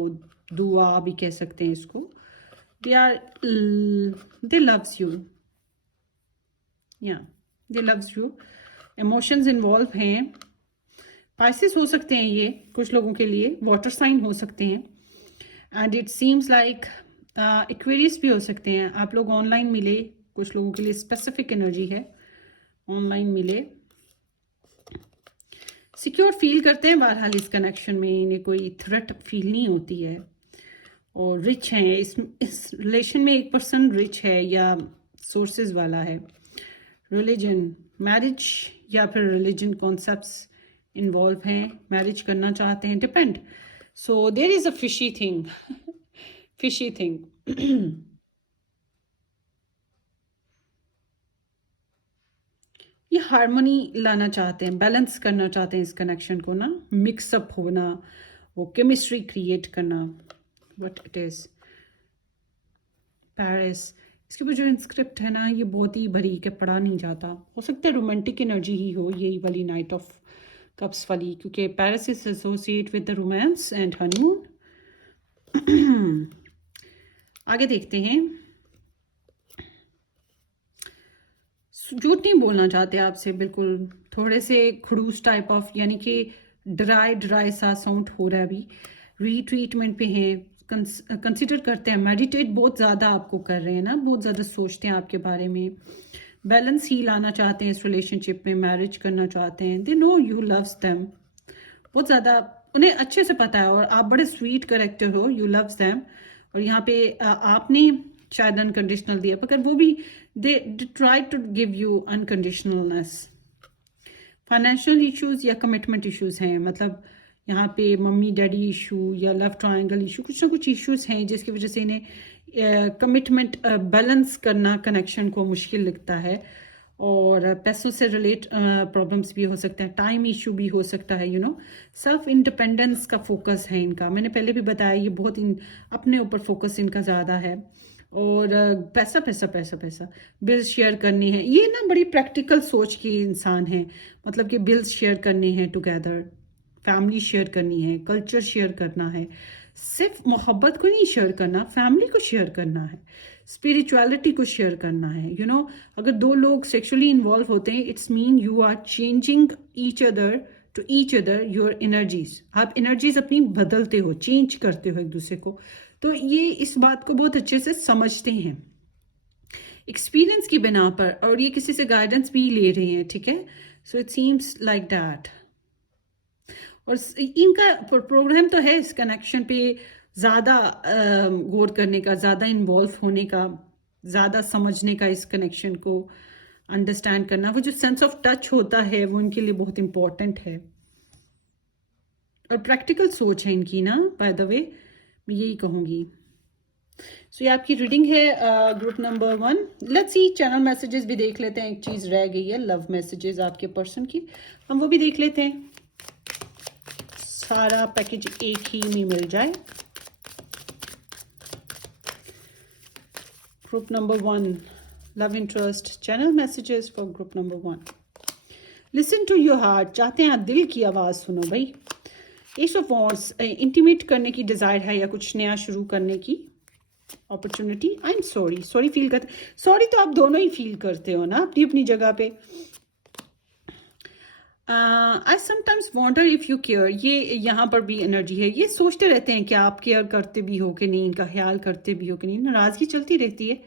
दुआ भी कह सकते हैं इसको। दे लव्स यू, या दे लव्स यू। इमोशंस इन्वॉल्व हैं। पाइसेस हो सकते हैं ये कुछ लोगों के लिए, वाटर साइन हो सकते हैं and it seems like Aquarius भी हो सकते हैं। आप लोग ऑनलाइन मिले, कुछ लोगों के लिए स्पेसिफिक एनर्जी है, ऑनलाइन मिले, सिक्योर फील करते हैं। बहरहाल इस कनेक्शन में इन्हें कोई थ्रेट फील नहीं होती है और रिच हैं। इस रिलेशन में एक पर्सन रिच है या सोर्सेज वाला है। रिलीजन, मैरिज या फिर रिलीजन कॉन्सेप्ट्स इन्वॉल्व हैं, मैरिज करना चाहते हैं, depend. So there is a fishy thing, fishy thing. ये हारमोनी लाना चाहते हैं, बैलेंस करना चाहते हैं इस कनेक्शन को ना, मिक्सअप होना, वो केमिस्ट्री क्रिएट करना। What it is, Paris. इसके ऊपर जो इंस्क्रिप्ट है ना, ये बहुत ही भरी के पढ़ा नहीं जाता। हो सकता है रोमांटिक एनर्जी ही हो यही वाली, नाइट ऑफ कप्स वाली, क्योंकि Paris is associate with the romance and honeymoon. आगे देखते हैं। झूठ नहीं बोलना चाहते आपसे, बिल्कुल थोड़े से खड़ूस टाइप ऑफ, यानी कि ड्राई ड्राई सा साउंड हो रहा है अभी। रीट्रीटमेंट पे हैं, कंसिडर करते हैं, मेडिटेट बहुत ज़्यादा आपको कर रहे हैं ना, बहुत ज़्यादा सोचते हैं आपके बारे में, बैलेंस ही लाना चाहते हैं इस रिलेशनशिप में, मैरिज करना चाहते हैं। They know you loves them, बहुत ज़्यादा उन्हें अच्छे से पता है, और आप बड़े स्वीट करेक्टर हो, यू लव्स देम। और यहाँ पे आपने शायद अनकंडीशनल दिया, मगर वो भी they try to give you unconditionalness. Financial issues या कमिटमेंट इश्यूज हैं, मतलब यहाँ पे मम्मी डैडी इशू या लव ट्रायंगल इशू, कुछ ना कुछ इश्यूज हैं जिसकी वजह से इन्हें कमिटमेंट बैलेंस करना कनेक्शन को मुश्किल लगता है। और पैसों से रिलेट प्रॉब्लम्स भी हो सकते हैं, टाइम इशू भी हो सकता है, यू नो। सेल्फ इंडिपेंडेंस का फोकस है इनका, मैंने पहले भी बताया, ये बहुत अपने ऊपर फोकस इनका ज़्यादा है। और पैसा पैसा पैसा पैसा, बिल्स शेयर करनी है, ये ना बड़ी प्रैक्टिकल सोच की इंसान है, मतलब कि बिल्स शेयर करने हैं टुगेदर, फैमिली शेयर करनी है, कल्चर शेयर करना है, सिर्फ मोहब्बत को नहीं शेयर करना, फैमिली को शेयर करना है, स्पिरिचुअलिटी को शेयर करना है, यू नो। अगर दो लोग सेक्सुअली इन्वॉल्व होते हैं, it's mean you are changing each other to each other your energies, आप एनर्जीज अपनी बदलते हो, चेंज करते हो एक दूसरे को। तो ये इस बात को बहुत अच्छे से समझते हैं एक्सपीरियंस की बिना पर, और ये किसी से गाइडेंस भी ले रहे हैं, ठीक है। सो इट सीम्स लाइक दैट। और इनका प्रोग्राम तो है इस कनेक्शन पे ज़्यादा गौर करने का, ज़्यादा इन्वॉल्व होने का, ज़्यादा समझने का, इस कनेक्शन को अंडरस्टैंड करना, वो जो सेंस ऑफ टच होता है वो इनके लिए बहुत इम्पॉर्टेंट है। और प्रैक्टिकल सोच है इनकी ना, बाय द वे, मैं यही कहूँगी। सो ये आपकी रीडिंग है group number 1। Let's see channel messages भी देख लेते हैं, एक चीज़ रह गई है, लव मैसेजेस आपके पर्सन की, हम वो भी देख लेते हैं, सारा पैकेज एक ही में मिल जाए। Group number 1, love interest, channel messages for group number 1। Listen to your heart, चाहते हैं आप दिल की आवाज़ सुनो भाई। एस ऑफ वॉन्ड्स, इंटीमेट करने की डिज़ायर है या कुछ नया शुरू करने की opportunity. I am sorry, sorry feel करते, सॉरी तो आप दोनों ही फील करते हो ना अपनी अपनी जगह पे। I sometimes wonder if you care, ये यहाँ पर भी एनर्जी है, ये सोचते रहते हैं कि आप केयर करते भी हो कि नहीं, इनका ख्याल करते भी हो कि नहीं, नाराज़गी चलती रहती है।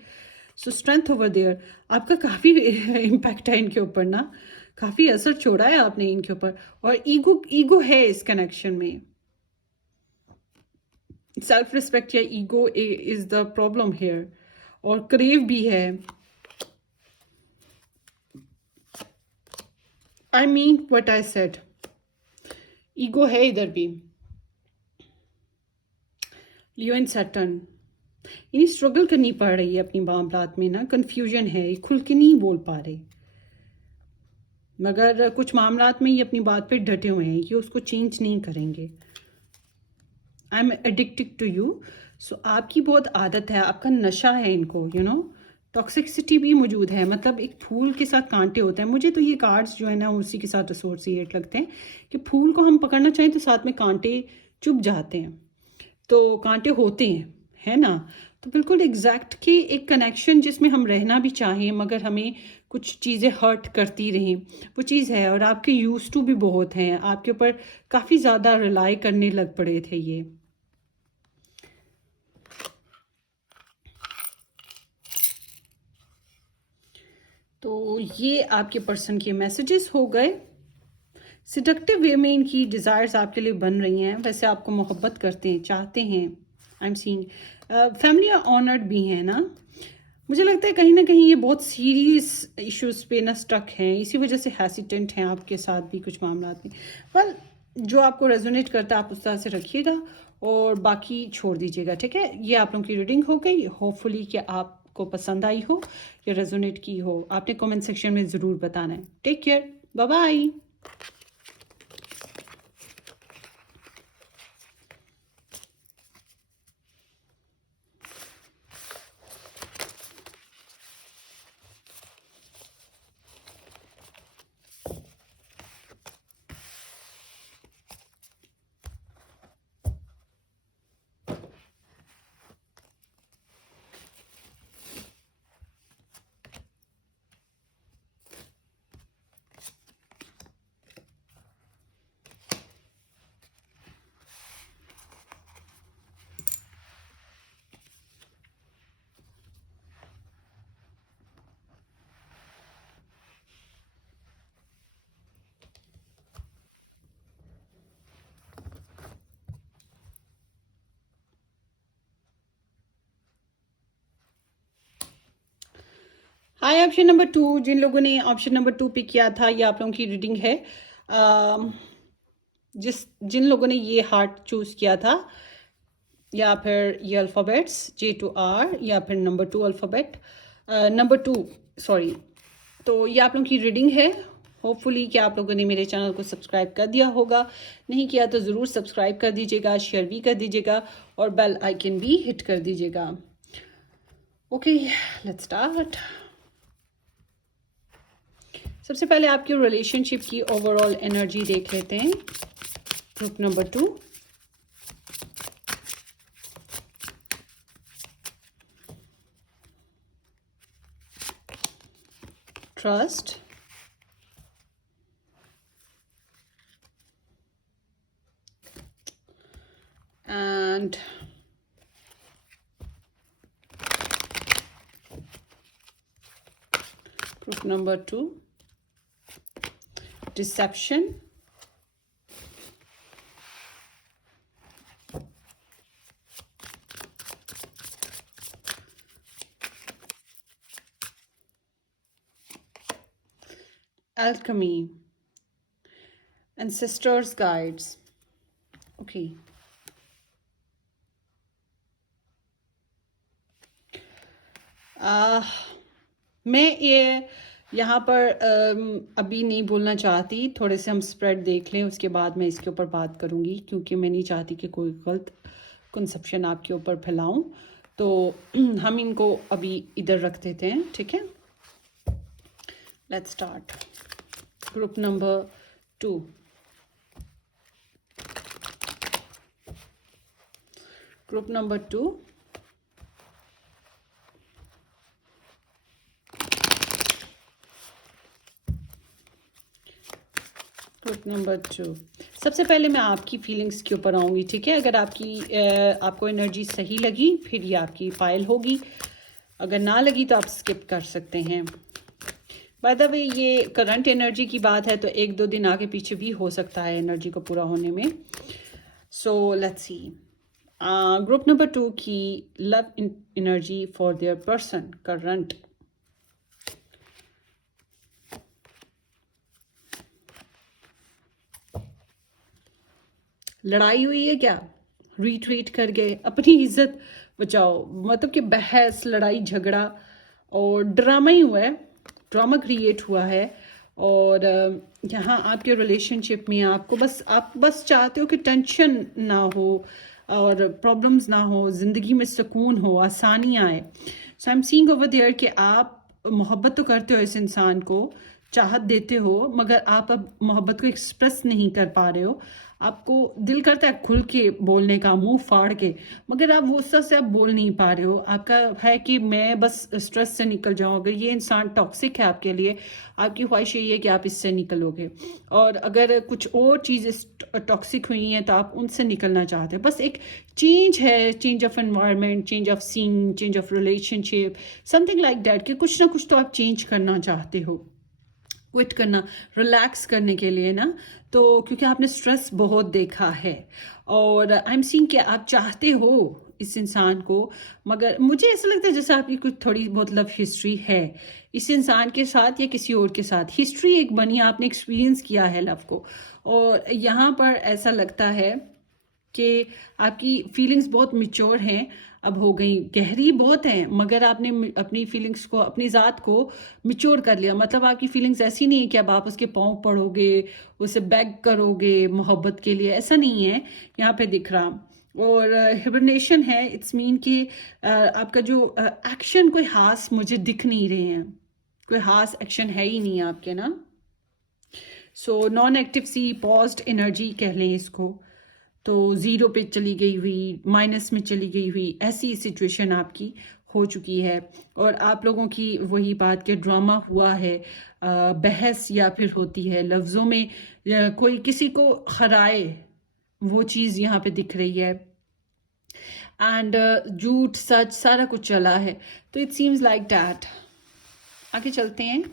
सो स्ट्रेंथ ओवर देयर, आपका काफ़ी इम्पैक्ट है इनके ऊपर ना, काफ़ी असर छोड़ा है आपने इनके ऊपर। और ईगो, ईगो है इस कनेक्शन में, सेल्फ रिस्पेक्ट या ego is the problem here. और क्रेव भी है, I mean what I said, ego है इधर भी। लियो एंड सैटर्न, इन्हें स्ट्रगल करनी पड़ रही है अपनी मामलात में ना, कंफ्यूजन है, खुल के नहीं बोल पा रहे, मगर कुछ मामलात में ये अपनी बात पे डटे हुए हैं, ये उसको चेंज नहीं करेंगे। I am addicted to you, so आपकी बहुत आदत है, आपका नशा है इनको, यू नो। टॉक्सिसिटी भी मौजूद है, मतलब एक फूल के साथ कांटे होते हैं, मुझे तो ये कार्ड्स जो है ना उसी के साथ एसोसिएट लगते हैं कि फूल को हम पकड़ना चाहें तो साथ में कांटे चुभ जाते हैं, तो कांटे होते हैं, है ना। तो बिल्कुल एग्जैक्ट कि एक कनेक्शन जिसमें हम रहना भी चाहें मगर हमें कुछ चीज़ें हर्ट करती रहें, वो चीज़ है। और आपके यूज टू भी बहुत हैं, आपके ऊपर काफ़ी ज़्यादा रिलाई करने लग पड़े थे ये। तो ये आपके पर्सन के मैसेजेस हो गए। सिडक्टिव वे में इनकी डिज़ायर्स आपके लिए बन रही हैं, वैसे आपको मोहब्बत करते हैं, चाहते हैं, आई एम सीइंग। फैमिली ऑनर्ड भी हैं ना, मुझे लगता है कहीं ना कहीं ये बहुत सीरियस इश्यूज पे ना स्टक हैं, इसी वजह से हेसिटेंट हैं आपके साथ भी कुछ मामला में। वेल, जो आपको रेजोनेट करता है आप उस तरह से रखिएगा और बाकी छोड़ दीजिएगा, ठीक है। ये आप लोगों की रीडिंग हो गई, होपफुली कि आपको पसंद आई हो या रेजोनेट की हो। आपने कमेंट सेक्शन में ज़रूर बताना है। Take care, bye bye. Hi option number 2, जिन लोगों ने ऑप्शन नंबर 2 पिक किया था, ये आप लोगों की रीडिंग है। जिन लोगों ने ये हार्ट चूज किया था, या फिर ये अल्फ़ाबेट्स J to R, या फिर नंबर 2 अल्फ़ाबेट, नंबर 2, सॉरी। तो ये आप लोगों की रीडिंग है। होपफुली कि आप लोगों ने मेरे चैनल को सब्सक्राइब कर दिया होगा। नहीं किया तो ज़रूर सब्सक्राइब कर दीजिएगा, शेयर भी कर दीजिएगा और बेल आइकन भी हिट कर दीजिएगा। Okay, let's start. सबसे पहले आपकी रिलेशनशिप की ओवरऑल एनर्जी देख लेते हैं। Group number 2, trust, and group number 2, deception, alchemy, ancestors guides. Okay, मैं ये यहाँ पर अभी नहीं बोलना चाहती। थोड़े से हम स्प्रेड देख लें, उसके बाद मैं इसके ऊपर बात करूँगी, क्योंकि मैं नहीं चाहती कि कोई गलत कंसेप्शन आपके ऊपर फैलाऊँ। तो हम इनको अभी इधर रख देते हैं, ठीक है। Let's start. Group number 2, group number 2, group number 2। सबसे पहले मैं आपकी फीलिंग्स के ऊपर आऊँगी, ठीक है। अगर आपको एनर्जी सही लगी, फिर ये आपकी फाइल होगी। अगर ना लगी तो आप स्किप कर सकते हैं। बाय द वे, ये करंट एनर्जी की बात है, तो 1-2 दिन आगे पीछे भी हो सकता है एनर्जी को पूरा होने में। सो लेट्स सी। ग्रुप नंबर 2 की love energy for their person current. लड़ाई हुई है क्या? रिट्रीट कर गए, अपनी इज्जत बचाओ, मतलब कि बहस, लड़ाई झगड़ा और ड्रामा ही हुआ है, ड्रामा क्रिएट हुआ है। और यहाँ आपके रिलेशनशिप में आप बस चाहते हो कि टेंशन ना हो और प्रॉब्लम्स ना हो, ज़िंदगी में सुकून हो, आसानी आए। So I am seeing over there कि आप मोहब्बत तो करते हो इस इंसान को, चाहत देते हो, मगर आप अब मोहब्बत को एक्सप्रेस नहीं कर पा रहे हो। आपको दिल करता है खुल के बोलने का, मुंह फाड़ के, मगर आप वो उससे से आप बोल नहीं पा रहे हो। आपका है कि मैं बस स्ट्रेस से निकल जाऊँ। अगर ये इंसान टॉक्सिक है आपके लिए, आपकी ख्वाहिश यही है कि आप इससे निकलोगे। और अगर कुछ और चीज़ें टॉक्सिक हुई हैं तो आप उनसे निकलना चाहते हैं। बस एक चेंज है, change of environment, change of scene, change of relationship, something like that, कि कुछ ना कुछ तो आप चेंज करना चाहते हो, क्विट करना, रिलैक्स करने के लिए ना। तो क्योंकि आपने स्ट्रेस बहुत देखा है और आई एम सीइंग कि आप चाहते हो इस इंसान को, मगर मुझे ऐसा लगता है जैसे आपकी कुछ थोड़ी बहुत लव हिस्ट्री है इस इंसान के साथ या किसी और के साथ। हिस्ट्री एक बनी, आपने एक्सपीरियंस किया है लव को, और यहाँ पर ऐसा लगता है कि आपकी फीलिंग्स बहुत मिच्योर हैं, अब हो गई, गहरी बहुत हैं, मगर आपने अपनी फीलिंग्स को, अपनी ज़ात को मिच्योर कर लिया। मतलब आपकी फीलिंग्स ऐसी नहीं है कि अब आप उसके पाँव पड़ोगे, उसे बेग करोगे मोहब्बत के लिए, ऐसा नहीं है यहाँ पे दिख रहा। और हिबरनेशन है, इट्स मीन कि आपका जो एक्शन कोई खास मुझे दिख नहीं रहे हैं, कोई खास एक्शन है ही नहीं आपके ना। सो नॉन एक्टिव सी पॉज्ड एनर्जी कह लें इसको, तो ज़ीरो पे चली गई हुई, माइनस में चली गई हुई, ऐसी सिचुएशन आपकी हो चुकी है। और आप लोगों की वही बात कि ड्रामा हुआ है, बहस या फिर होती है लफ्ज़ों में, कोई किसी को हराए, वो चीज़ यहाँ पे दिख रही है। एंड झूठ सच सारा कुछ चला है, तो इट सीम्स लाइक डैट। आगे चलते हैं।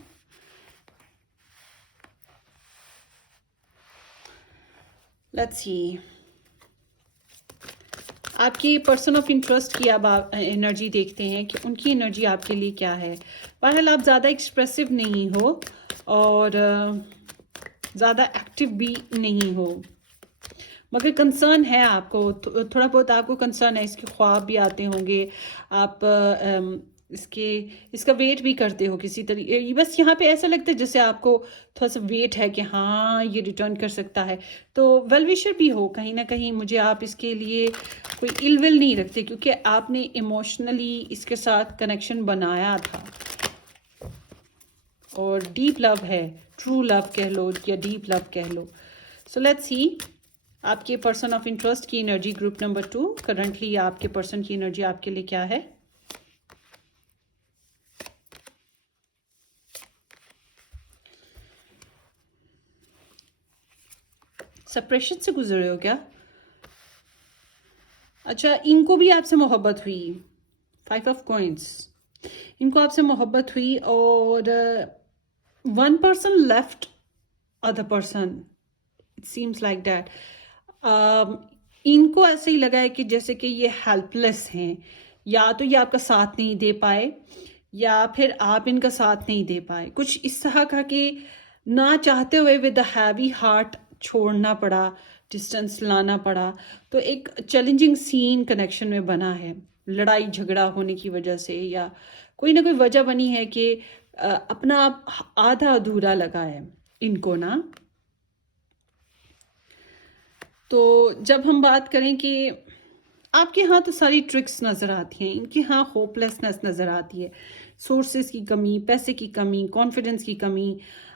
लेट्स सी। आपकी पर्सन ऑफ इंटरेस्ट की अब आप एनर्जी देखते हैं कि उनकी एनर्जी आपके लिए क्या है। बहरहाल आप ज़्यादा एक्सप्रेसिव नहीं हो और ज़्यादा एक्टिव भी नहीं हो, मगर कंसर्न है आपको, थोड़ा बहुत आपको कंसर्न है। इसके ख्वाब भी आते होंगे, आप इसका वेट भी करते हो किसी तरीके। बस यहाँ पे ऐसा लगता है जैसे आपको थोड़ा सा वेट है कि हाँ ये रिटर्न कर सकता है। तो वेल विशर भी हो कहीं ना कहीं, मुझे आप इसके लिए कोई इल विल नहीं रखते, क्योंकि आपने इमोशनली इसके साथ कनेक्शन बनाया था और डीप लव है, ट्रू लव कह लो या डीप लव कह लो। सो लेट्स सी आपके पर्सन ऑफ इंटरेस्ट की एनर्जी, ग्रुप नंबर 2। करंटली आपके पर्सन की एनर्जी आपके लिए क्या है? सेपरेशन से गुजर रहे हो क्या? अच्छा, इनको भी आपसे मोहब्बत हुई। 5 ऑफ कॉइंस, इनको आपसे मोहब्बत हुई और one person left other person, it seems like that. इनको ऐसे ही लगा है कि जैसे कि ये हेल्पलेस हैं, या तो ये आपका साथ नहीं दे पाए या फिर आप इनका साथ नहीं दे पाए। कुछ इस तरह का कि ना चाहते हुए विद द हैवी हार्ट छोड़ना पड़ा, डिस्टेंस लाना पड़ा। तो एक चैलेंजिंग सीन कनेक्शन में बना है, लड़ाई झगड़ा होने की वजह से, या कोई ना कोई वजह बनी है कि अपना आप आधा अधूरा लगा है इनको ना। तो जब हम बात करें कि आपके यहाँ तो सारी ट्रिक्स नज़र आती हैं, इनके यहाँ होपलेसनेस नज़र आती है, सोर्सेज की कमी, पैसे की कमी, कॉन्फिडेंस की कमी,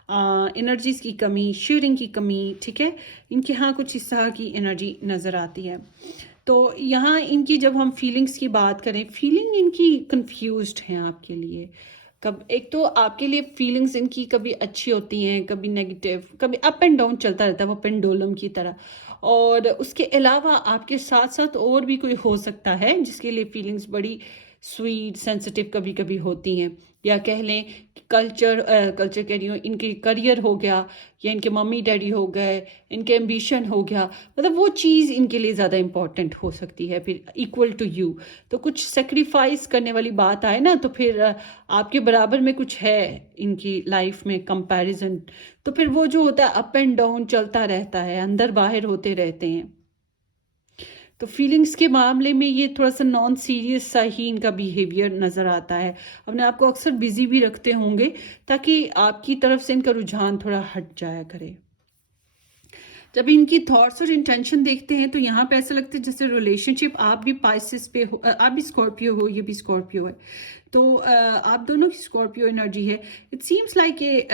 एनर्जीज की कमी, शेयरिंग की कमी, ठीक है। इनके यहाँ कुछ इस तरह की एनर्जी नज़र आती है। तो यहाँ इनकी जब हम फीलिंग्स की बात करें, फीलिंग इनकी कंफ्यूज्ड हैं आपके लिए। कब एक तो आपके लिए फीलिंग्स इनकी कभी अच्छी होती हैं, कभी नेगेटिव, कभी अप एंड डाउन चलता रहता है, वो पेंडुलम की तरह। और उसके अलावा आपके साथ साथ और भी कोई हो सकता है जिसके लिए फीलिंग्स बड़ी स्वीट सेंसिटिव कभी कभी होती हैं, या कह लें कि कल्चर कह रही हूँ, इनके करियर हो गया, या इनके मम्मी डैडी हो गए, इनके एम्बिशन हो गया, मतलब वो चीज़ इनके लिए ज़्यादा इम्पॉर्टेंट हो सकती है, फिर इक्वल टू यू। तो कुछ सेक्रीफाइस करने वाली बात आए ना, तो फिर आपके बराबर में कुछ है इनकी लाइफ में कंपैरिजन, तो फिर वो जो होता है अप एंड डाउन चलता रहता है, अंदर बाहर होते रहते हैं। तो फीलिंग्स के मामले में ये थोड़ा सा नॉन सीरियस सा ही इनका बिहेवियर नज़र आता है। अपने आप को अक्सर बिजी भी रखते होंगे ताकि आपकी तरफ से इनका रुझान थोड़ा हट जाया करे। जब इनकी थॉट्स और इंटेंशन देखते हैं तो यहाँ पे ऐसा लगता है जैसे रिलेशनशिप, आप भी पाइसेस पे हो, आप भी स्कॉर्पियो हो, ये भी स्कॉर्पियो है, तो आप दोनों की स्कॉर्पियो एनर्जी है। इट सीम्स लाइक ए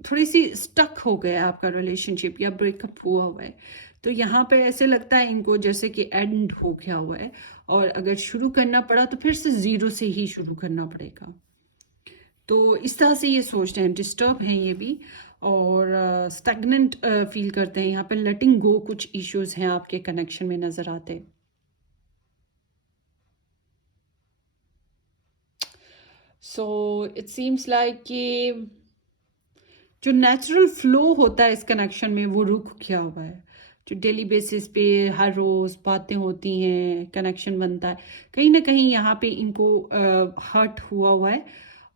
थोड़ी सी स्टक हो गया आपका रिलेशनशिप, या ब्रेकअप हुआ है। तो यहाँ पे ऐसे लगता है इनको जैसे कि एंड हो गया हुआ है, और अगर शुरू करना पड़ा तो फिर से ज़ीरो से ही शुरू करना पड़ेगा। तो इस तरह से ये सोचते हैं, डिस्टर्ब हैं ये भी, और स्टैग्नेंट फील करते हैं। यहाँ पे लेटिंग गो कुछ इश्यूज हैं आपके कनेक्शन में नज़र आते हैं। सो इट सीम्स लाइक कि जो नेचुरल फ्लो होता है इस कनेक्शन में वो रुक गया हुआ है। जो डेली बेसिस पे हर रोज़ बातें होती हैं, कनेक्शन बनता है, कहीं ना कहीं यहाँ पे इनको हर्ट हुआ है,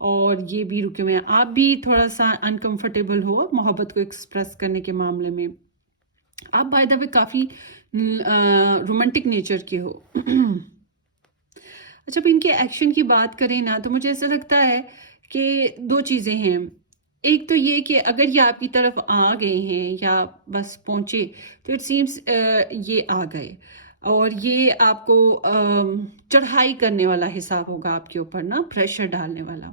और ये भी रुके हुए हैं। आप भी थोड़ा सा अनकंफर्टेबल हो मोहब्बत को एक्सप्रेस करने के मामले में। आप बाय द वे काफ़ी रोमांटिक नेचर के हो। अच्छा, अब इनके एक्शन की बात करें ना, तो मुझे ऐसा लगता है कि दो चीज़ें हैं। एक तो ये कि अगर ये आपकी तरफ आ गए हैं या बस पहुँचे, तो इट सीम्स ये आ गए, और ये आपको चढ़ाई करने वाला हिसाब होगा आपके ऊपर ना, प्रेशर डालने वाला।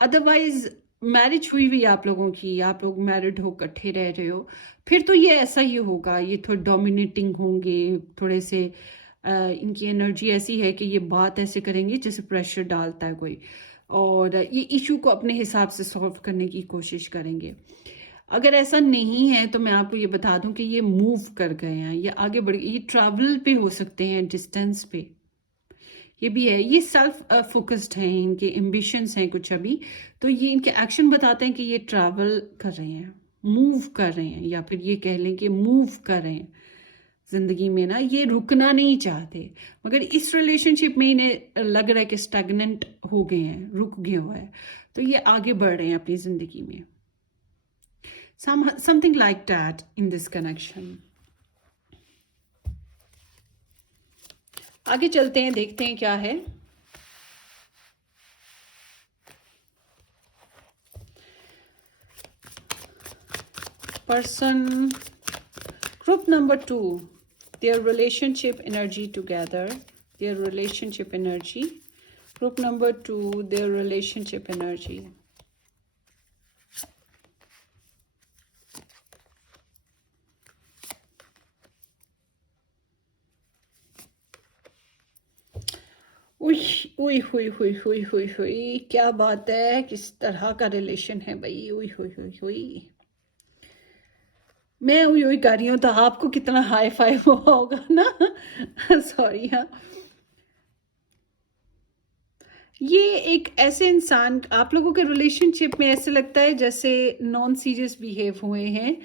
अदरवाइज मैरिज हुई हुई आप लोगों की, आप लोग मैरिड हो, इकट्ठे रह रहे हो, फिर तो ये ऐसा ही होगा। ये थोड़े डोमिनेटिंग होंगे, थोड़े से इनकी एनर्जी ऐसी है कि ये बात ऐसे करेंगे जैसे प्रेशर डालता है कोई, और ये इशू को अपने हिसाब से सॉल्व करने की कोशिश करेंगे। अगर ऐसा नहीं है तो मैं आपको ये बता दूं कि ये मूव कर गए हैं, ये आगे बढ़ गए, ये ट्रैवल पे हो सकते हैं, डिस्टेंस पे, ये भी है। ये सेल्फ फोकस्ड हैं, इनके एम्बिशंस हैं कुछ अभी, तो ये इनके एक्शन बताते हैं कि ये ट्रैवल कर रहे हैं, मूव कर रहे हैं, या फिर ये कह लें कि मूव कर रहे हैं। ज़िंदगी में ना, ये रुकना नहीं चाहते, मगर इस रिलेशनशिप में इन्हें लग रहा है कि स्टैग्नेंट हो गए हैं, रुक गए हुए हैं, तो ये आगे बढ़ रहे हैं अपनी ज़िंदगी में। Something like that in this connection. आगे चलते हैं, देखते हैं क्या है। Person group number 2, their relationship energy together, their relationship energy. Group number 2, their relationship energy. उई उई हुई हुई हुई हुई हुई, क्या बात है, किस तरह का रिलेशन है भाई। उई हुई हुई हुई, मैं उई उई कर रही हूँ तो आपको कितना हाई फाई हुआ होगा ना। सॉरी। हाँ, ये एक ऐसे इंसान, आप लोगों के रिलेशनशिप में ऐसे लगता है जैसे नॉन सीरियस बिहेव हुए हैं,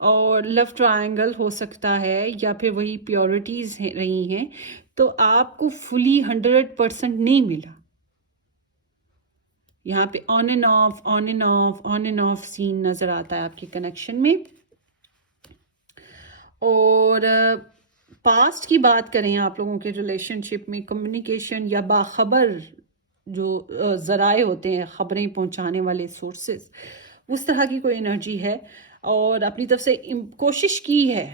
और लव ट्रायंगल हो सकता है, या फिर वही प्योरिटीज़ रही हैं, तो आपको फुली 100% नहीं मिला। यहाँ पे on and off on and off on and off scene नज़र आता है आपके कनेक्शन में। और पास्ट की बात करें, आप लोगों के रिलेशनशिप में कम्युनिकेशन या बाखबर जो ज़राए होते हैं, ख़बरें पहुंचाने वाले सोर्सेस, उस तरह की कोई एनर्जी है, और अपनी तरफ से कोशिश की है,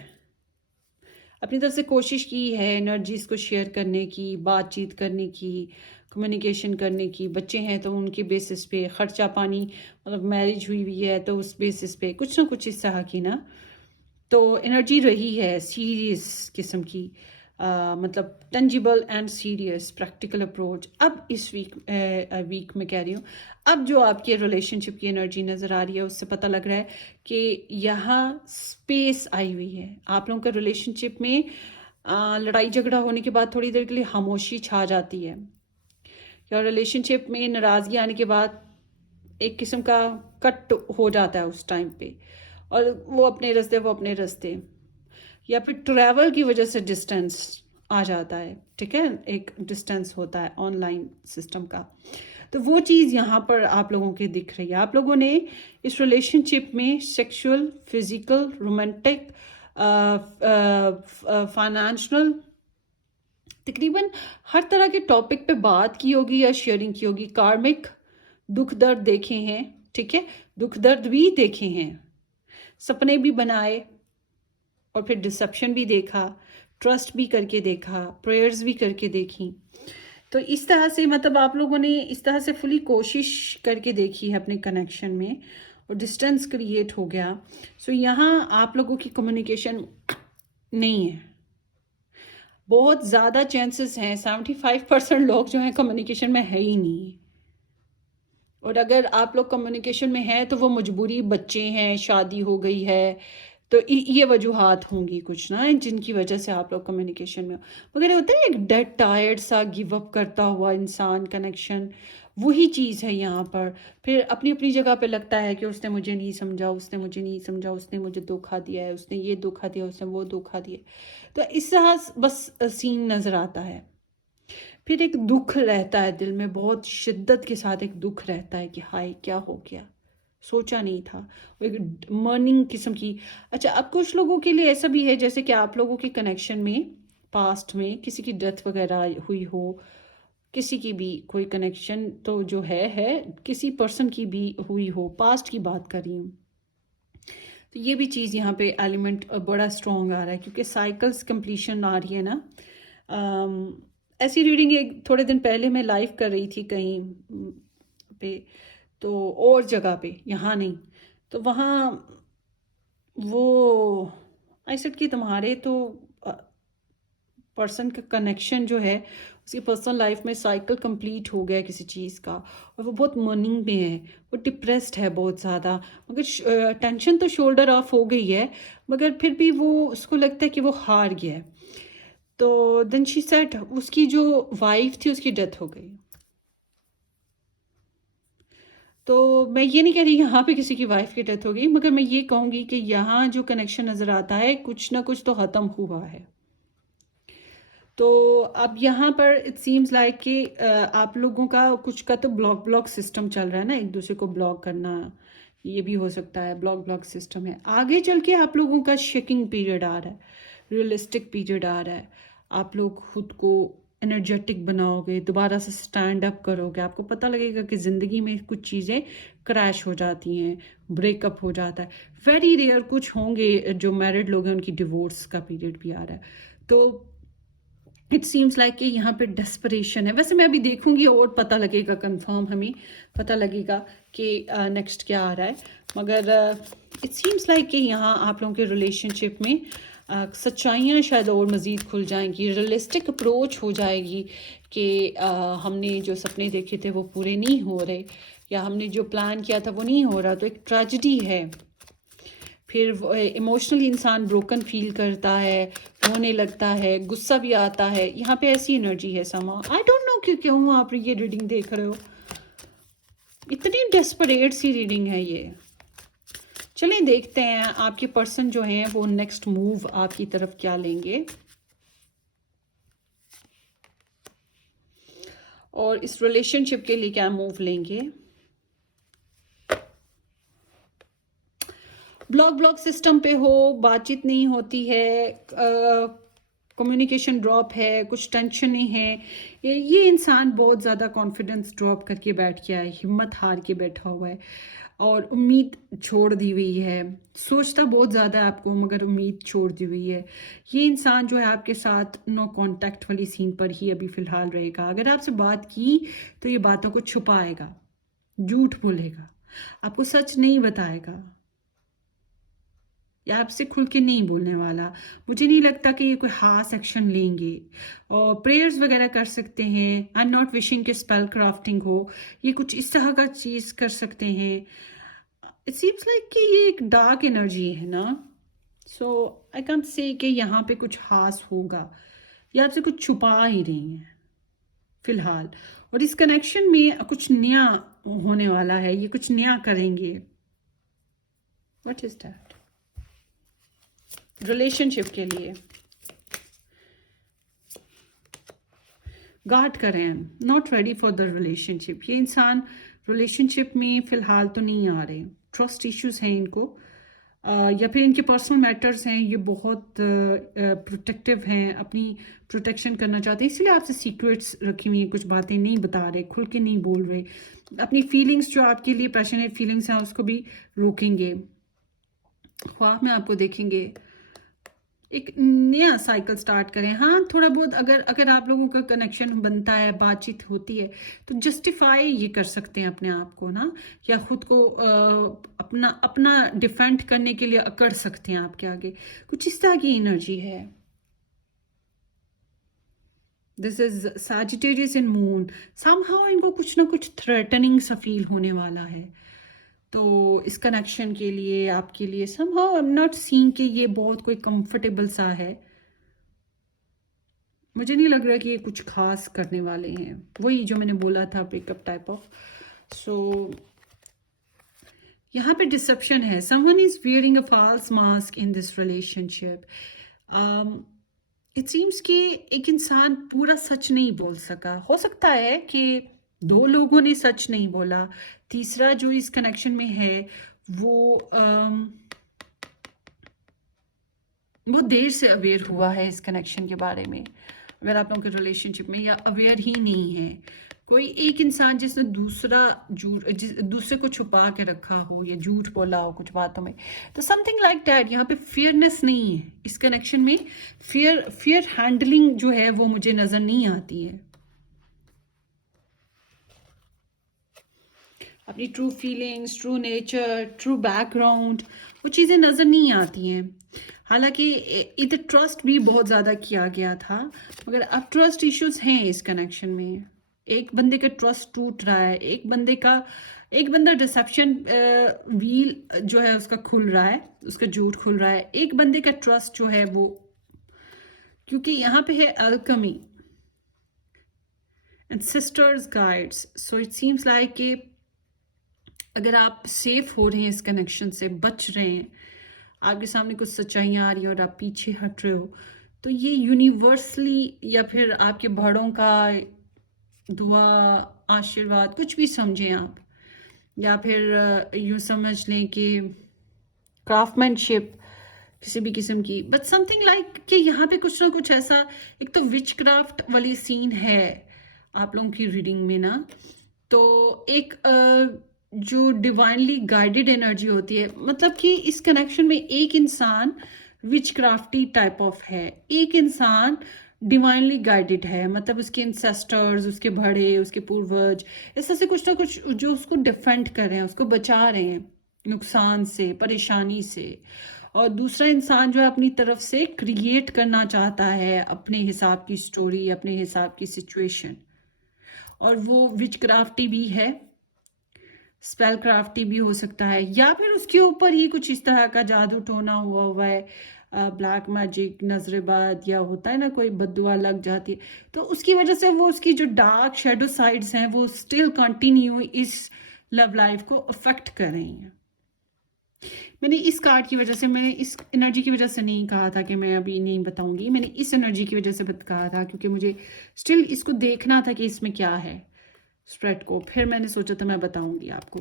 अपनी तरफ से कोशिश की है एनर्जीज़ को शेयर करने की, बातचीत करने की, कम्युनिकेशन करने की। बच्चे हैं तो उनके बेसिस पे, ख़र्चा पानी, मतलब मैरिज हुई हुई है तो उस बेसिस पे कुछ ना कुछ इस तरह की ना, तो एनर्जी रही है सीरियस किस्म की, मतलब tangible and serious practical approach. अब इस वीक में कह रही हूँ, अब जो आपकी रिलेशनशिप की एनर्जी नज़र आ रही है, उससे पता लग रहा है कि यहाँ स्पेस आई हुई है। आप लोगों के रिलेशनशिप में लड़ाई झगड़ा होने के बाद थोड़ी देर के लिए खामोशी छा जाती है, या रिलेशनशिप में नाराज़गी आने के बाद एक किस्म का कट हो जाता है उस टाइम पे, और वो अपने रास्ते, वो अपने रास्ते, या फिर ट्रैवल की वजह से डिस्टेंस आ जाता है। ठीक है, एक डिस्टेंस होता है ऑनलाइन सिस्टम का, तो वो चीज़ यहाँ पर आप लोगों की दिख रही है। आप लोगों ने इस रिलेशनशिप में सेक्सुअल, फिजिकल, रोमांटिक, फाइनेंशियल, तकरीबन हर तरह के टॉपिक पे बात की होगी या शेयरिंग की होगी। कार्मिक दुख दर्द देखे हैं, ठीक है, दुख दर्द भी देखे हैं, सपने भी बनाए, और फिर डिसेप्शन भी देखा, ट्रस्ट भी करके देखा, प्रेयर्स भी करके देखी। तो इस तरह से, मतलब आप लोगों ने इस तरह से फुली कोशिश करके देखी है अपने कनेक्शन में, और डिस्टेंस क्रिएट हो गया। सो यहाँ आप लोगों की कम्युनिकेशन नहीं है। बहुत ज़्यादा चांसेस हैं, 75% लोग जो हैं कम्युनिकेशन में है ही नहीं। और अगर आप लोग कम्युनिकेशन में हैं तो वो मजबूरी, बच्चे हैं, शादी हो गई है, तो ये वजूहात होंगी कुछ ना, जिनकी वजह से आप लोग कम्युनिकेशन में हो। मगर होता है एक डेड टायर्ड सा, गिव अप करता हुआ इंसान कनेक्शन, वही चीज़ है यहाँ पर। फिर अपनी अपनी जगह पे लगता है कि उसने मुझे नहीं समझा, उसने मुझे नहीं समझा, उसने मुझे धोखा दिया है, उसने ये धोखा दिया, उसने वो धोखा दिया। तो इस तरह बस सीन नज़र आता है। फिर एक दुख रहता है दिल में, बहुत शिद्दत के साथ एक दुख रहता है कि हाय क्या हो गया, सोचा नहीं था। वो एक मर्निंग किस्म की। अच्छा, अब कुछ लोगों के लिए ऐसा भी है जैसे कि आप लोगों के कनेक्शन में पास्ट में किसी की डेथ वगैरह हुई हो, किसी की भी कोई कनेक्शन तो जो है किसी पर्सन की भी हुई हो, पास्ट की बात कर रही हूँ। तो ये भी चीज़ यहाँ पे एलिमेंट बड़ा स्ट्रॉन्ग आ रहा है, क्योंकि साइकिल्स कंप्लीशन आ रही है ना। ऐसी रीडिंग एक थोड़े दिन पहले मैं लाइव कर रही थी कहीं पे, तो और जगह पे, यहाँ नहीं, तो वहाँ वो आई सेड कि तुम्हारे तो पर्सन का कनेक्शन जो है, उसकी पर्सनल लाइफ में साइकिल कंप्लीट हो गया है किसी चीज़ का, और वो बहुत मर्निंग में है, वो डिप्रेस्ड है बहुत ज़्यादा। मगर टेंशन तो शोल्डर ऑफ हो गई है, मगर फिर भी वो, उसको लगता है कि वो हार गया है। तो देन शी सेड, उसकी जो वाइफ थी उसकी डेथ हो गई। तो मैं ये नहीं कह रही यहाँ पे किसी की वाइफ की डेथ हो गई, मगर मैं ये कहूँगी कि यहाँ जो कनेक्शन नज़र आता है, कुछ ना कुछ तो ख़त्म हुआ है। तो अब यहाँ पर इट सीम्स लाइक कि आप लोगों का कुछ का तो ब्लॉक सिस्टम चल रहा है ना, एक दूसरे को ब्लॉक करना, ये भी हो सकता है, ब्लॉक सिस्टम है। आगे चल के आप लोगों का शेकिंग पीरियड आ रहा है, रियलिस्टिक पीरियड आ रहा है। आप लोग खुद को एनर्जेटिक बनाओगे, दोबारा से स्टैंड अप करोगे। आपको पता लगेगा कि ज़िंदगी में कुछ चीज़ें क्रैश हो जाती हैं, ब्रेकअप हो जाता है। वेरी रेयर कुछ होंगे जो मैरिड लोग हैं, उनकी डिवोर्स का पीरियड भी आ रहा है। तो इट सीम्स लाइक कि यहाँ पे डेस्परेशन है। वैसे मैं अभी देखूंगी और पता लगेगा, कंफर्म हमें पता लगेगा कि नेक्स्ट क्या आ रहा है। मगर इट सीम्स लाइक कि यहाँ आप लोगों के रिलेशनशिप में सच्चाइयाँ शायद और मज़ीद खुल जाएंगी, रियलिस्टिक अप्रोच हो जाएगी कि हमने जो सपने देखे थे वो पूरे नहीं हो रहे, या हमने जो प्लान किया था वो नहीं हो रहा, तो एक ट्रेजेडी है। फिर इमोशनली इंसान ब्रोकन फील करता है, रोने लगता है, गुस्सा भी आता है। यहाँ पे ऐसी एनर्जी है समा। आई डोंट नो क्यों आप ये रीडिंग देख रहे हो, इतनी डेस्परेट सी रीडिंग है ये। चलिए देखते हैं आपके पर्सन जो हैं वो नेक्स्ट मूव आपकी तरफ क्या लेंगे, और इस रिलेशनशिप के लिए क्या मूव लेंगे। ब्लॉक सिस्टम पे हो, बातचीत नहीं होती है, कम्युनिकेशन ड्रॉप है, कुछ टेंशन है, ये इंसान बहुत ज़्यादा कॉन्फिडेंस ड्रॉप करके बैठ गया है, हिम्मत हार के बैठा हुआ है और उम्मीद छोड़ दी हुई है। सोचता बहुत ज़्यादा है आपको, मगर उम्मीद छोड़ दी हुई है। ये इंसान जो है आपके साथ नो कांटेक्ट वाली सीन पर ही अभी फ़िलहाल रहेगा। अगर आपसे बात की तो ये बातों को छुपाएगा, झूठ बोलेगा, आपको सच नहीं बताएगा, या आपसे खुल के नहीं बोलने वाला। मुझे नहीं लगता कि ये कोई खास एक्शन लेंगे, और प्रेयर्स वगैरह कर सकते हैं। आई एम नॉट विशिंग कि स्पेल क्राफ्टिंग हो, ये कुछ इस तरह का चीज़ कर सकते हैं। इट सीम्स लाइक कि ये एक डार्क एनर्जी है ना, सो आई कैंट से कि यहाँ पे कुछ खास होगा, या आपसे कुछ छुपा ही रही हैं फिलहाल। और इस कनेक्शन में कुछ नया होने वाला है, ये कुछ नया करेंगे। व्हाट इज दैट रिलेशनशिप के लिए? गार्ड करें, not ready for the relationship. ये इंसान रिलेशनशिप में फ़िलहाल तो नहीं आ रहे, ट्रस्ट इश्यूज हैं इनको, या फिर इनके पर्सनल मैटर्स हैं, ये बहुत प्रोटेक्टिव हैं, अपनी प्रोटेक्शन करना चाहते हैं, इसलिए आपसे सीक्रेट्स रखी हुई हैं, कुछ बातें नहीं बता रहे, खुल के नहीं बोल रहे। अपनी फीलिंग्स जो आपके लिए पैशनेट फीलिंग्स हैं उसको भी रोकेंगे। ख्वाब में आपको देखेंगे, एक नया साइकिल स्टार्ट करें। हाँ, थोड़ा बहुत अगर अगर आप लोगों का कनेक्शन बनता है, बातचीत होती है, तो जस्टिफाई ये कर सकते हैं अपने आप को ना, या खुद को अपना अपना डिफेंड करने के लिए अकड़ सकते हैं आपके आगे। कुछ इस तरह की एनर्जी है। This is Sagittarius in moon. Somehow इनको कुछ ना कुछ थ्रेटनिंग सा फील होने वाला है। तो इस कनेक्शन के लिए आपके लिए somehow I am not seeing कि ये बहुत कोई कंफर्टेबल सा है। मुझे नहीं लग रहा कि ये कुछ खास करने वाले हैं, वही जो मैंने बोला था, ब्रेकअप टाइप ऑफ। सो यहाँ पे डिसेप्शन है, someone is wearing a false mask in this relationship. It seems कि एक इंसान पूरा सच नहीं बोल सका। हो सकता है कि दो लोगों ने सच नहीं बोला, तीसरा जो इस कनेक्शन में है वो देर से अवेयर हुआ है इस कनेक्शन के बारे में। अगर आप लोगों के रिलेशनशिप में, या अवेयर ही नहीं है, कोई एक इंसान जिसने दूसरे को छुपा के रखा हो या झूठ बोला हो कुछ बातों में, तो समथिंग लाइक दैट। यहाँ पे फियरनेस नहीं है इस कनेक्शन में। फियर हैंडलिंग जो है वो मुझे नज़र नहीं आती है। अपनी true feelings, true nature, true background, वो चीज़ें नज़र नहीं आती हैं। हालांकि इधर ट्रस्ट भी बहुत ज़्यादा किया गया था, मगर अब ट्रस्ट इश्यूज हैं इस कनेक्शन में। एक बंदे का ट्रस्ट टूट रहा है, एक बंदा डिसेप्शन व्हील जो है उसका खुल रहा है, उसका झूठ खुल रहा है। एक बंदे का ट्रस्ट जो है वो, क्योंकि यहाँ पे है alchemy and sisters guides, so it seems like कि अगर आप सेफ हो रहे हैं इस कनेक्शन से, बच रहे हैं, आपके सामने कुछ सच्चाइयाँ आ रही हैं और आप पीछे हट रहे हो, तो ये यूनिवर्सली या फिर आपके बड़ों का दुआ, आशीर्वाद, कुछ भी समझें आप, या फिर यूँ समझ लें कि क्राफ्टमैनशिप किसी भी किस्म की, बट समथिंग लाइक कि यहाँ पे कुछ ना कुछ ऐसा, एक तो विच क्राफ्ट वाली सीन है आप लोगों की रीडिंग में ना, तो एक जो डिवाइनली गाइडेड एनर्जी होती है, मतलब कि इस कनेक्शन में एक इंसान विच क्राफ्टी टाइप ऑफ है, एक इंसान डिवाइनली गाइडेड है, मतलब उसके इंसेस्टर्स, उसके बड़े, उसके पूर्वज, ऐसा से कुछ ना कुछ जो उसको डिफेंड कर रहे हैं, उसको बचा रहे हैं नुकसान से, परेशानी से। और दूसरा इंसान जो है अपनी तरफ से क्रिएट करना चाहता है अपने हिसाब की स्टोरी, अपने हिसाब की सिचुएशन, और वो विच क्राफ्टी भी है, स्पेल क्राफ्टी भी हो सकता है, या फिर उसके ऊपर ही कुछ इस तरह का जादू टोना हुआ हुआ है, ब्लैक मैजिक, नजरेबाद, या होता है ना कोई बद्दुआ लग जाती है, तो उसकी वजह से वो उसकी जो डार्क शेडो साइड्स हैं वो स्टिल कंटिन्यू इस लव लाइफ को अफेक्ट कर रही हैं। मैंने इस कार्ड की वजह से, मैंने इस एनर्जी की वजह से नहीं कहा था कि मैं अभी नहीं बताऊंगी, मैंने इस एनर्जी की वजह से कहा था क्योंकि मुझे स्टिल इसको देखना था कि इसमें क्या है स्प्रेड को, फिर मैंने सोचा था मैं बताऊंगी आपको।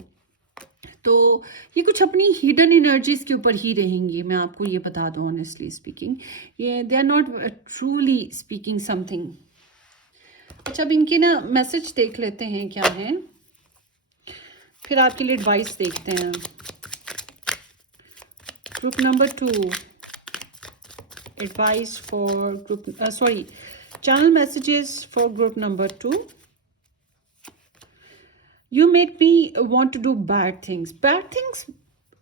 तो ये कुछ अपनी हिडन एनर्जीज के ऊपर ही रहेंगी, मैं आपको ये बता दूं ऑनेस्टली स्पीकिंग, ये they are not truly speaking something. अच्छा, अब इनके ना मैसेज देख लेते हैं क्या है, फिर आपके लिए एडवाइस देखते हैं। Group number 2, advice for group, channel messages for group number 2. You make me want to do bad things.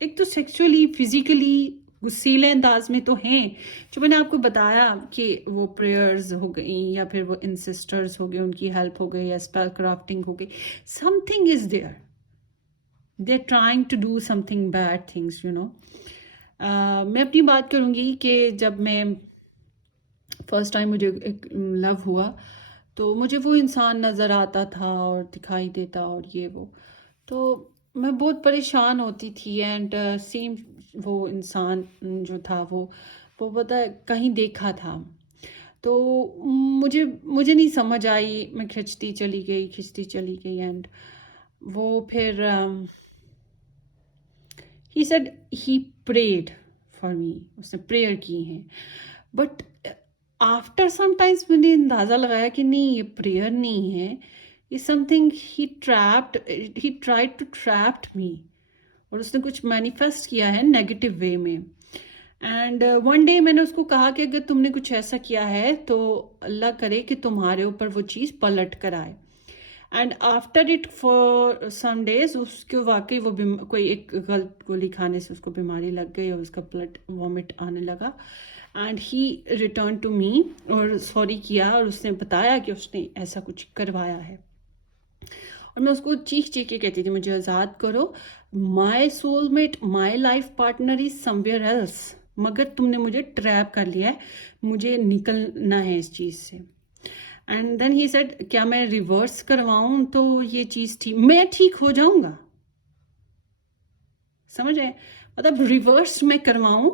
एक तो सेक्सुअली, फिजिकली गुस्सीले अंदाज में तो हैं, जो मैंने आपको बताया कि वो प्रेयर्स हो गई, या फिर वो इंसिस्टर्स हो गए, उनकी हेल्प हो गई, या स्पेल क्राफ्टिंग हो गई, something is there, they are trying to do something bad things, you know. मैं अपनी बात करूँगी कि जब मैं फर्स्ट टाइम मुझे एक लव हुआ, तो मुझे वो इंसान नज़र आता था और दिखाई देता और ये वो, तो मैं बहुत परेशान होती थी। एंड सेम वो इंसान जो था वो पता है कहीं देखा था, तो मुझे मुझे नहीं समझ आई, मैं खिंचती चली गई। एंड वो फिर he said he prayed for me, उसने प्रेयर की हैं, बट आफ्टर समटाइम्स मैंने अंदाज़ा लगाया कि नहीं, ये प्रेयर नहीं है, ये समथिंग ही ट्राइड टू ट्रैप्ड मी, और उसने कुछ मैनिफेस्ट किया है नेगेटिव वे में। एंड वन डे मैंने उसको कहा कि अगर तुमने कुछ ऐसा किया है तो अल्लाह करे कि तुम्हारे ऊपर वो चीज़ पलट कर आए। And after it for some days उसको वाकई वो कोई एक गलत गोली खाने से उसको बीमारी लग गई और उसका ब्लड वॉमिट आने लगा। And he return to me और सॉरी किया, और उसने बताया कि उसने ऐसा कुछ करवाया है। और मैं उसको चीख के कहती थी मुझे आज़ाद करो, माई soulmate, my life partner is somewhere else, मगर तुमने मुझे ट्रैप कर लिया है, मुझे निकलना है इस चीज़ से। एंड देन ही सेड क्या मैं रिवर्स करवाऊं तो ये चीज़ ठीक, मैं ठीक हो जाऊंगा, समझ आए, मतलब रिवर्स में करवाऊं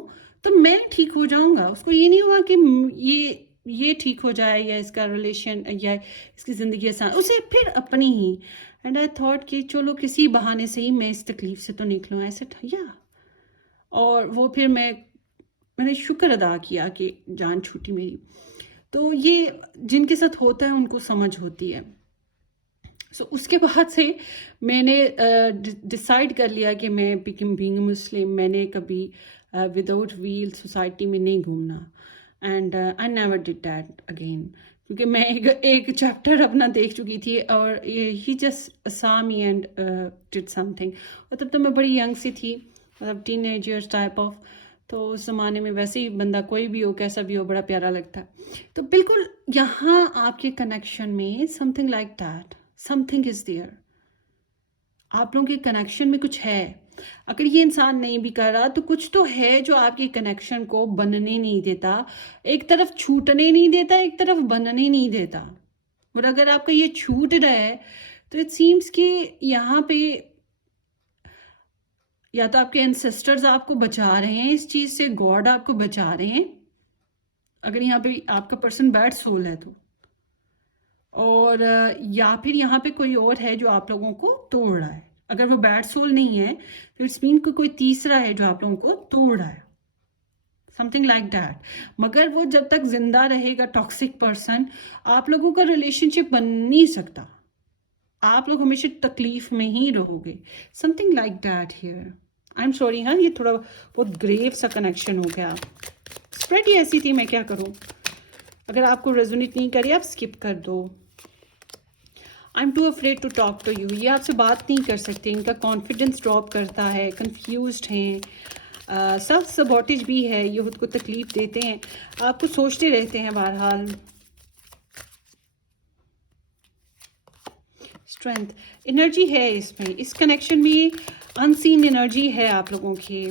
तो मैं ठीक हो जाऊंगा। उसको ये नहीं हुआ कि ये ठीक हो जाए या इसका रिलेशन या इसकी ज़िंदगी आसान, उसे फिर अपनी ही। एंड आई थॉट कि चलो किसी बहाने से ही मैं इस तकलीफ से तो निकलूँ, ऐसे या। और वो फिर मैंने शुक्र अदा किया कि जान छूटी मेरी। तो ये जिनके साथ होता है उनको समझ होती है। सो उसके बाद से मैंने डिसाइड कर लिया कि मैं बीइंग मुस्लिम, मैंने कभी विदाउट व्हील सोसाइटी में नहीं घूमना। And I never did that again, क्योंकि मैं एक चैप्टर अपना देख चुकी थी, और ही जस्ट सा मी एंड डिड समथिंग। और तब तो मैं बड़ी यंग सी थी, मतलब टीनेजर्स टाइप ऑफ, तो उस ज़माने में वैसे ही बंदा कोई भी हो, कैसा भी हो, बड़ा प्यारा लगता है। तो बिल्कुल यहाँ आपके कनेक्शन में something like that, something is there, आप लोगों के कनेक्शन में कुछ है। अगर ये इंसान नहीं भी कर रहा तो कुछ तो है जो आपके कनेक्शन को बनने नहीं देता, एक तरफ छूटने नहीं देता, एक तरफ बनने नहीं देता। और अगर आपका ये छूट रहा है तो इट सीम्स कि यहाँ पे या तो आपके एंसेस्टर्स आपको बचा रहे हैं इस चीज़ से, गॉड आपको बचा रहे हैं, अगर यहाँ पे आपका पर्सन बैड सोल है तो, और या फिर यहाँ पे कोई और है जो आप लोगों को तोड़ रहा है। अगर वो बैड सोल नहीं है तो इट्स मीन कोई तीसरा है जो आप लोगों को तोड़ रहा है, समथिंग लाइक दैट। मगर वो जब तक जिंदा रहेगा टॉक्सिक पर्सन, आप लोगों का रिलेशनशिप बन नहीं सकता, आप लोग हमेशा तकलीफ में ही रहोगे, something like that here. I am sorry, हाँ ये थोड़ा बहुत ग्रेव सा कनेक्शन हो गया। स्प्रेड ही ऐसी थी, मैं क्या करूँ। अगर आपको रेजोनेट नहीं करी आप स्किप कर दो। I am too afraid to talk to you, ये आपसे बात नहीं कर सकते, इनका कॉन्फिडेंस ड्रॉप करता है, कंफ्यूज्ड हैं, सेल्फ सबॉटेज भी है, ये खुद को तकलीफ देते हैं, आपको सोचते रहते हैं बहरहाल। स्ट्रेंथ एनर्जी है इसमें, इस कनेक्शन में अनसीन एनर्जी है आप लोगों की,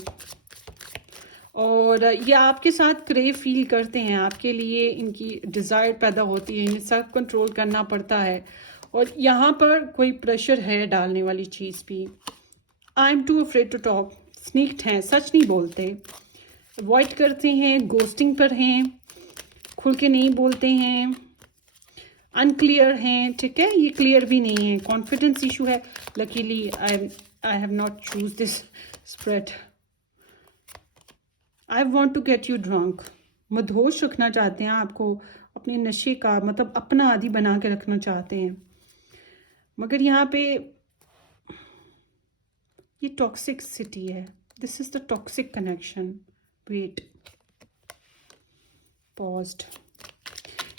और ये आपके साथ क्रेव फील करते हैं, आपके लिए इनकी डिज़ायर पैदा होती है, इन्हें सब कंट्रोल करना पड़ता है, और यहाँ पर कोई प्रेशर है डालने वाली चीज़ भी। I am too afraid to talk, sneaked हैं, सच नहीं बोलते, अवॉइड करते हैं, गोस्टिंग पर हैं, खुल के नहीं बोलते हैं, अनक्लियर हैं, ठीक है, ये क्लियर भी नहीं है, कॉन्फिडेंस इशू है। Luckily I have not choose this spread. I want to get you drunk, मदहोश रखना चाहते हैं आपको, अपने नशे का मतलब अपना आदि बना के रखना चाहते हैं, मगर यहाँ पे ये टॉक्सिक सिटी है, this is the toxic connection. Wait, paused,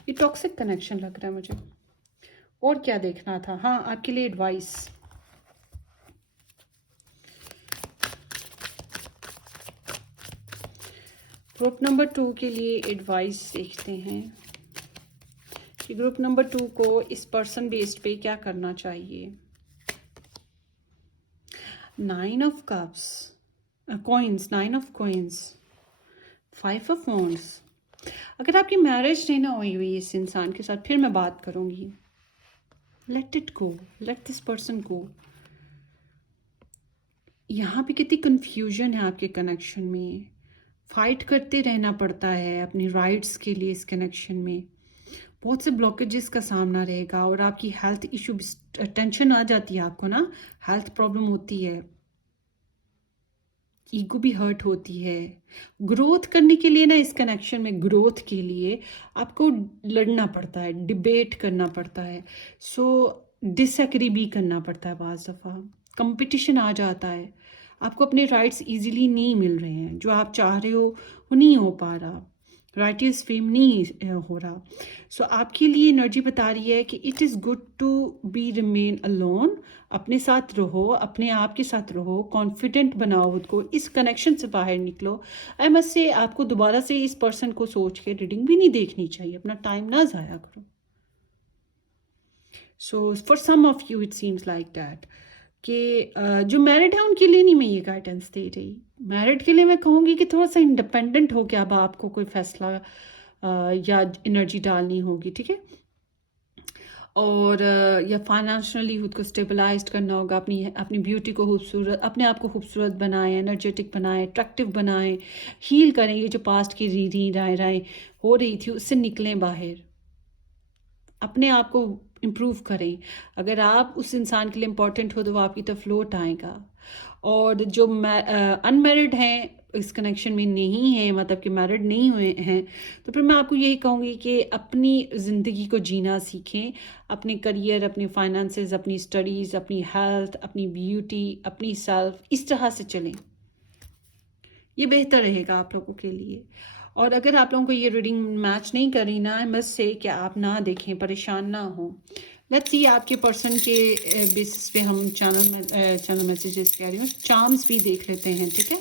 ये टॉक्सिक कनेक्शन लग रहा है मुझे। और क्या देखना था, हाँ आपके लिए एडवाइस। ग्रुप नंबर 2 के लिए एडवाइस देखते हैं कि ग्रुप नंबर 2 को इस पर्सन बेस्ड पे क्या करना चाहिए। 9 of cups, coins, 9 of coins, 5 of wands. अगर आपकी मैरिज नहीं ना हुई इस इंसान के साथ, फिर मैं बात करूंगी। Let it go, let this person गो। यहाँ पे कितनी कंफ्यूजन है आपके कनेक्शन में, फाइट करते रहना पड़ता है अपनी राइट्स के लिए इस कनेक्शन में, बहुत से ब्लॉकेजेस का सामना रहेगा, और आपकी हेल्थ इशू, टेंशन आ जाती है आपको ना, हेल्थ प्रॉब्लम होती है, ईगो भी हर्ट होती है। ग्रोथ करने के लिए ना, इस कनेक्शन में ग्रोथ के लिए आपको लड़ना पड़ता है, डिबेट करना पड़ता है, सो डिसएग्री भी करना पड़ता है, बाज़ दफ़ा कंपटीशन आ जाता है, आपको अपने राइट्स इजीली नहीं मिल रहे हैं, जो आप चाह रहे हो वो नहीं हो पा रहा, राइटियस फेम नहीं हो रहा। सो आपके लिए एनर्जी बता रही है कि it is good to be remain alone, अपने साथ रहो, अपने आप के साथ रहो, कॉन्फिडेंट बनाओ खुद को, इस कनेक्शन से बाहर निकलो। आई मस्ट से आपको दोबारा से इस पर्सन को सोच के रीडिंग भी नहीं देखनी चाहिए, अपना टाइम ना ज़ाया करो। So for some of you it seems like that कि जो मैरिड है उनके लिए नहीं मैं ये गाइडेंस दे रही, मैरिड के लिए मैं कहूँगी कि थोड़ा सा इंडिपेंडेंट हो के अब आपको कोई फैसला या एनर्जी डालनी होगी, ठीक है, और या फाइनेंशियली खुद को स्टेबलाइज करना होगा, अपनी अपनी ब्यूटी को खूबसूरत, अपने आप को खूबसूरत बनाएं, एनर्जेटिक बनाएं, अट्रैक्टिव बनाएं, हील करें, ये जो पास्ट की री राय राय हो रही थी उससे निकलें बाहर, अपने आप को इम्प्रूव करें। अगर आप उस इंसान के लिए इम्पोर्टेंट हो तो वो आपकी तरफ लौट आएगा, और जो अनमैरिड हैं, इस कनेक्शन में नहीं है, मतलब कि मैरिड नहीं हुए हैं, तो फिर मैं आपको यही कहूँगी कि अपनी ज़िंदगी को जीना सीखें, अपने करियर, अपने फाइनेंसेस, अपनी स्टडीज़, अपनी हेल्थ, अपनी ब्यूटी, अपनी सेल्फ, इस तरह से चलें, ये बेहतर रहेगा आप लोगों के लिए। और अगर आप लोगों को ये रीडिंग मैच नहीं करी ना, आई मस्ट से कि आप ना देखें, परेशान ना हो। लेट्स सी आपके पर्सन के बेसिस पे हम चैनल मैसेजेस कह रही हूँ, चार्म्स भी देख लेते हैं, ठीक है।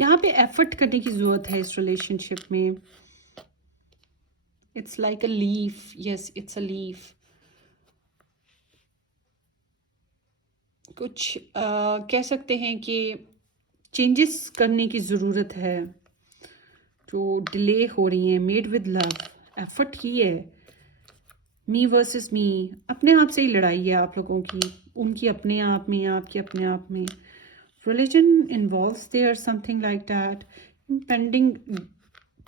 यहाँ पे एफर्ट करने की ज़रूरत है इस रिलेशनशिप में। It's like a leaf, yes it's a leaf. कुछ कह सकते हैं कि चेंजेस करने की ज़रूरत है जो डिले हो रही हैं, मेड विद लव, एफर्ट ही है, मी वर्सेस मी, अपने आप से ही लड़ाई है आप लोगों की, उनकी अपने आप में, आपकी अपने आप में. Religion involves there something like that. Pending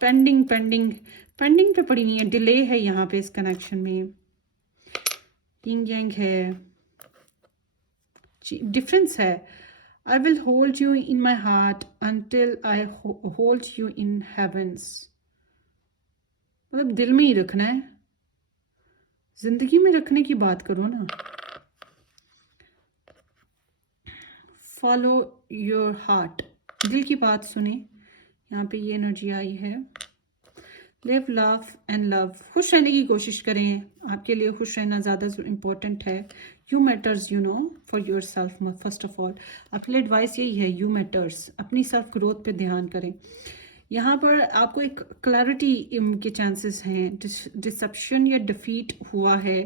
pending pending pending पे पड़ी नहीं है, डिले है यहाँ पे इस कनेक्शन में. किंग यांग है, डिफरेंस है. I will hold you in my heart until I hold you in heavens. मतलब दिल में ही रखना है, जिंदगी में रखने की बात करो ना. फॉलो योर हार्ट, दिल की बात सुने. यहाँ पे ये एनर्जी आई है. लिव लव एंड लव, खुश रहने की कोशिश करें. आपके लिए खुश रहना ज़्यादा इम्पोर्टेंट है. You matters, you know, for your self. First of all आपके लिए एडवाइस यही है, यू मैटर्स. अपनी सेल्फ ग्रोथ पे ध्यान करें. यहाँ पर आपको एक क्लैरिटी के चांसेस हैं. डिसेप्शन या डिफीट हुआ है,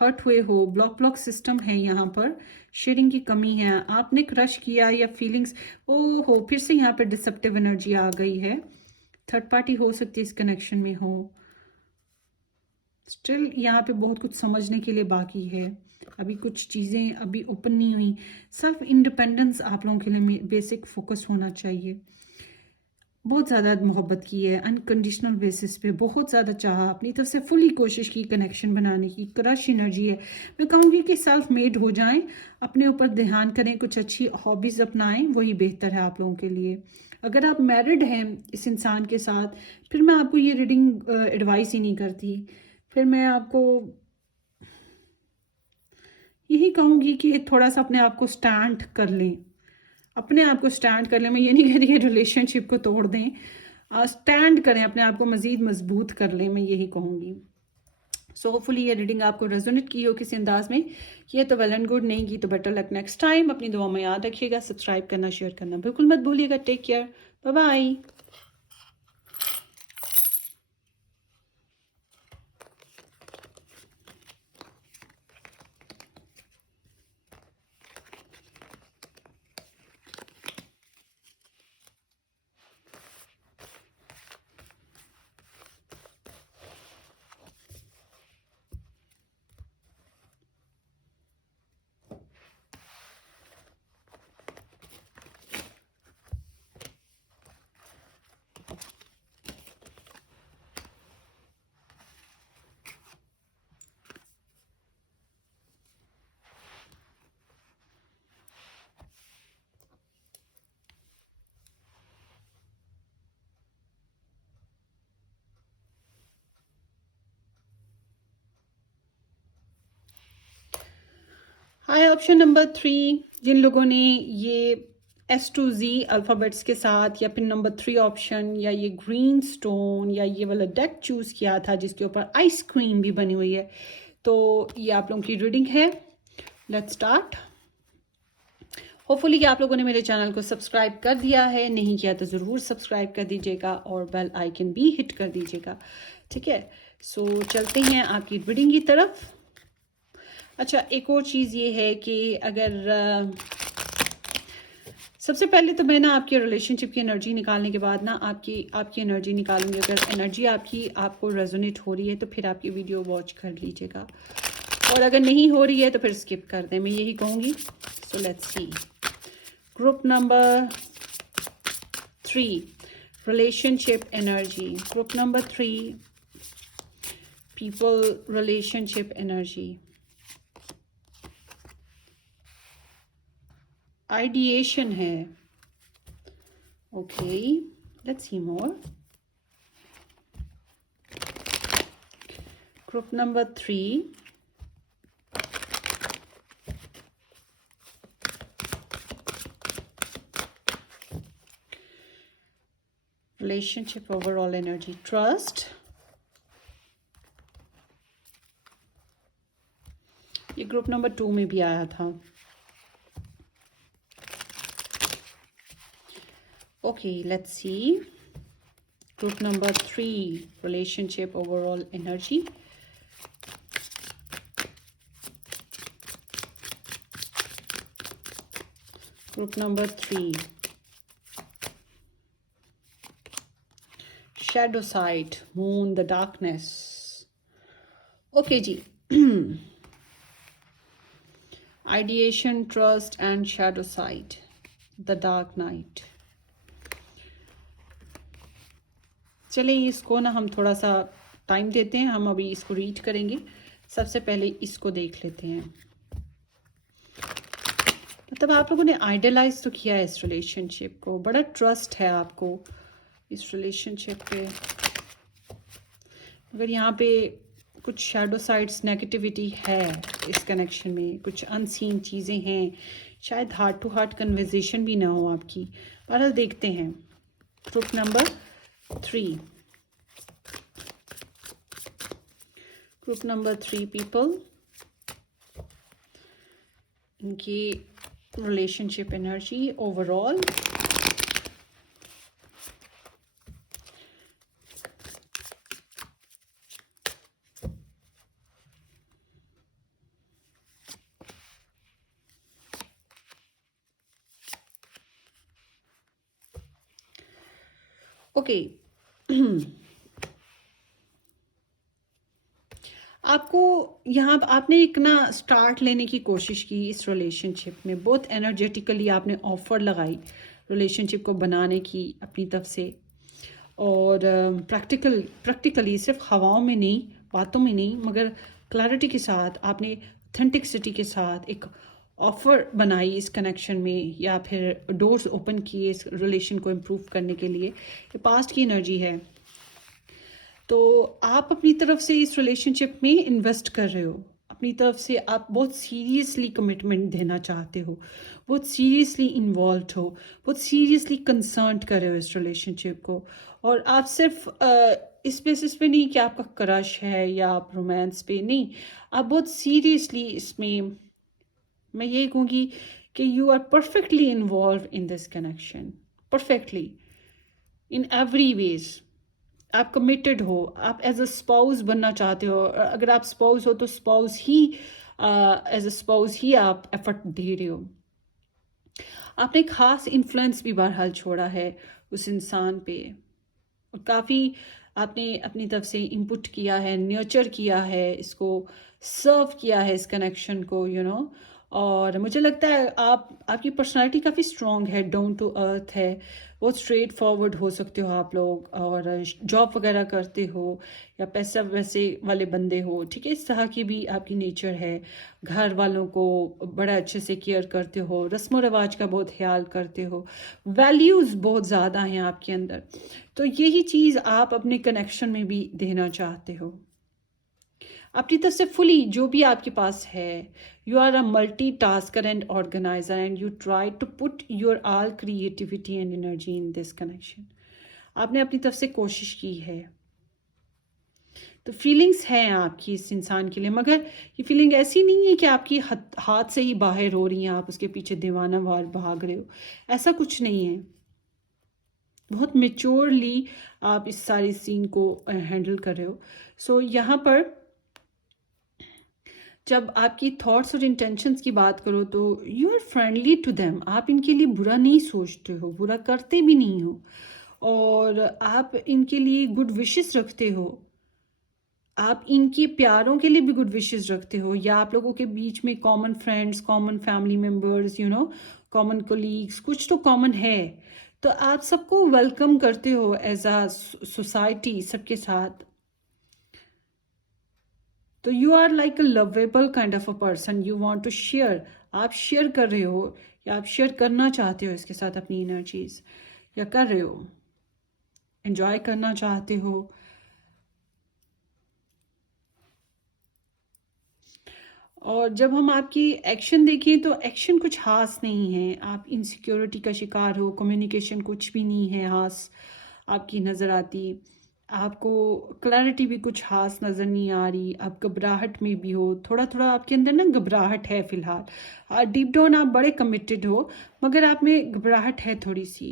हर्ट हुए हो, ब्लॉक सिस्टम है यहाँ पर, शेयरिंग की कमी है, आपने क्रश किया या फीलिंग्स, ओ हो, फिर से यहाँ पर डिसेप्टिव एनर्जी आ गई है. थर्ड पार्टी हो सकती है इस कनेक्शन में हो. स्टिल यहाँ पे बहुत कुछ समझने के लिए बाकी है. अभी कुछ चीज़ें अभी ओपन नहीं हुई. सेल्फ इंडिपेंडेंस आप लोगों के लिए बेसिक फोकस होना चाहिए. बहुत ज़्यादा मोहब्बत की है, अनकंडीशनल बेसिस पे बहुत ज़्यादा चाहा, अपनी तरफ से फुली कोशिश की कनेक्शन बनाने की. क्रश एनर्जी है. मैं कहूँगी कि सेल्फ मेड हो जाएं, अपने ऊपर ध्यान करें, कुछ अच्छी हॉबीज़ अपनाएं, वही बेहतर है आप लोगों के लिए. अगर आप मैरिड हैं इस इंसान के साथ, फिर मैं आपको ये रीडिंग एडवाइस ही नहीं करती. फिर मैं आपको यही कहूँगी कि थोड़ा सा अपने आप को स्टैंड कर लें, अपने आप को स्टैंड कर लें. मैं ये नहीं कहती कि रिलेशनशिप को तोड़ दें, स्टैंड करें, अपने आप को मज़ीद मजबूत कर लें, मैं यही कहूँगी. सो होपफुली ये रीडिंग आपको रेजोनेट की हो किसी अंदाज में. ये तो वेल एंड गुड, नहीं की तो बेटर लक नेक्स्ट टाइम. अपनी दुआ में याद रखिएगा, सब्सक्राइब करना, शेयर करना बिल्कुल मत भूलिएगा. Take care, bye bye. Hi, option number 3, जिन लोगों ने ये S to Z अल्फ़ाबेट्स के साथ, या फिर नंबर 3 ऑप्शन, या ये ग्रीन स्टोन, या ये वाला डेक चूज़ किया था जिसके ऊपर आइसक्रीम भी बनी हुई है, तो ये आप लोगों की रीडिंग है. Let's start. होपफुली कि आप लोगों ने मेरे चैनल को सब्सक्राइब कर दिया है, नहीं किया तो ज़रूर सब्सक्राइब कर दीजिएगा और बेल आइकन भी हिट कर दीजिएगा. ठीक है, सो चलते हैं आपकी रीडिंग की तरफ. अच्छा, एक और चीज़ ये है कि अगर सबसे पहले तो मैं ना आपके रिलेशनशिप की एनर्जी निकालने के बाद ना आपकी एनर्जी निकालूंगी. अगर एनर्जी आपको रेजोनेट हो रही है तो फिर आपकी वीडियो वॉच कर लीजिएगा, और अगर नहीं हो रही है तो फिर स्किप कर दें, मैं यही कहूँगी. So let's see. Group number 3, relationship energy. Group number 3, people relationship energy. Ideation है. Okay, let's see more. Group number 3, relationship overall energy, trust. ये ग्रुप नंबर 2 में भी आया था. Okay, let's see. Group number 3, relationship overall energy. Group number 3, shadow side, moon, the darkness. Okay जी। Ideation, trust and shadow side, the dark night. चलिए इसको ना हम थोड़ा सा टाइम देते हैं, हम अभी इसको रीड करेंगे। सबसे पहले इसको देख लेते हैं। मतलब आप लोगों ने आइडलाइज तो किया है इस रिलेशनशिप को, बड़ा ट्रस्ट है आपको इस रिलेशनशिप पे, मगर यहाँ पे कुछ शैडो साइड्स, नेगेटिविटी है इस कनेक्शन में, कुछ अनसीन चीज़ें हैं, शायद हार्ट टू हार्ट कन्वर्सेशन भी ना हो आपकी। बहरहाल देखते हैं। Group number 3, group number 3 people, इनकी रिलेशनशिप एनर्जी ओवरऑल। ओके आपको यहाँ आपने एक ना स्टार्ट लेने की कोशिश की इस रिलेशनशिप में, बहुत एनर्जेटिकली आपने ऑफ़र लगाई रिलेशनशिप को बनाने की अपनी तरफ से, और प्रैक्टिकली सिर्फ हवाओं में नहीं, बातों में नहीं, मगर क्लैरिटी के साथ आपने ऑथेंटिसिटी के साथ एक ऑफ़र बनाई इस कनेक्शन में, या फिर डोर्स ओपन किए इस रिलेशन को इम्प्रूव करने के लिए। ये पास्ट की एनर्जी है। तो आप अपनी तरफ से इस रिलेशनशिप में इन्वेस्ट कर रहे हो, अपनी तरफ से आप बहुत सीरियसली कमिटमेंट देना चाहते हो, बहुत सीरियसली इन्वॉल्व हो, बहुत सीरियसली कंसर्न्ड कर रहे हो इस रिलेशनशिप को। और आप सिर्फ इस बेसिस पे नहीं कि आपका क्रश है या आप रोमांस पे नहीं, आप बहुत सीरियसली इसमें, मैं यही कहूँगी कि you are perfectly involve in this connection, perfectly in every ways. आप कमिटेड हो, आप एज अ स्पाउस बनना चाहते हो। अगर आप स्पाउस हो तो स्पाउस ही, एज अ स्पाउस ही आप एफर्ट दे रहे हो। आपने खास इन्फ्लुएंस भी बहरहाल छोड़ा है उस इंसान पे, और काफ़ी आपने अपनी तरफ से इनपुट किया है, नर्चर किया है इसको, सर्व किया है इस कनेक्शन को, और मुझे लगता है आपकी पर्सनालिटी काफ़ी स्ट्रॉन्ग है, डाउन टू अर्थ है, बहुत स्ट्रेट फॉरवर्ड हो सकते हो आप लोग, और जॉब वगैरह करते हो या पैसा वैसे वाले बंदे हो, ठीक है, इस तरह की भी आपकी नेचर है। घर वालों को बड़ा अच्छे से केयर करते हो, रस्म व रिवाज का बहुत ख्याल करते हो, वैल्यूज़ बहुत ज़्यादा हैं आपके अंदर। तो यही चीज़ आप अपने कनेक्शन में भी देना चाहते हो अपनी तरफ से फुली, जो भी आपके पास है। You are a multi tasker and organiser and you try to put your all creativity and energy in this connection. आपने अपनी तरफ से कोशिश की है, तो फीलिंग्स हैं आपकी इस इंसान के लिए, मगर ये फीलिंग ऐसी नहीं है कि आपकी हाथ से ही बाहर हो रही हैं, आप उसके पीछे दीवाना वार भाग रहे हो, ऐसा कुछ नहीं है। बहुत मेच्योरली आप इस सारी सीन को हैंडल कर रहे हो। सो यहाँ पर जब आपकी थॉट्स और इंटेंशंस की बात करो तो you are friendly to them, आप इनके लिए बुरा नहीं सोचते हो, बुरा करते भी नहीं हो, और आप इनके लिए गुड विशेस रखते हो, आप इनके प्यारों के लिए भी गुड विशेस रखते हो, या आप लोगों के बीच में common friends, common family members, common colleagues, कुछ तो कॉमन है, तो आप सबको वेलकम करते हो एज अ सोसाइटी सबके साथ। तो you are like a lovable kind of a person, you want to share, आप शेयर कर रहे हो, या आप शेयर करना चाहते हो इसके साथ अपनी एनर्जीज, या कर रहे हो, एंजॉय करना चाहते हो। और जब हम आपकी एक्शन देखें तो एक्शन कुछ खास नहीं है, आप इनसिक्योरिटी का शिकार हो, कम्युनिकेशन कुछ भी नहीं है खास आपकी नज़र आती, आपको क्लैरिटी भी कुछ खास नज़र नहीं आ रही, आप घबराहट में भी हो, थोड़ा थोड़ा आपके अंदर ना घबराहट है फ़िलहाल। डीप डाउन आप बड़े कमिटेड हो, मगर आप में घबराहट है थोड़ी सी।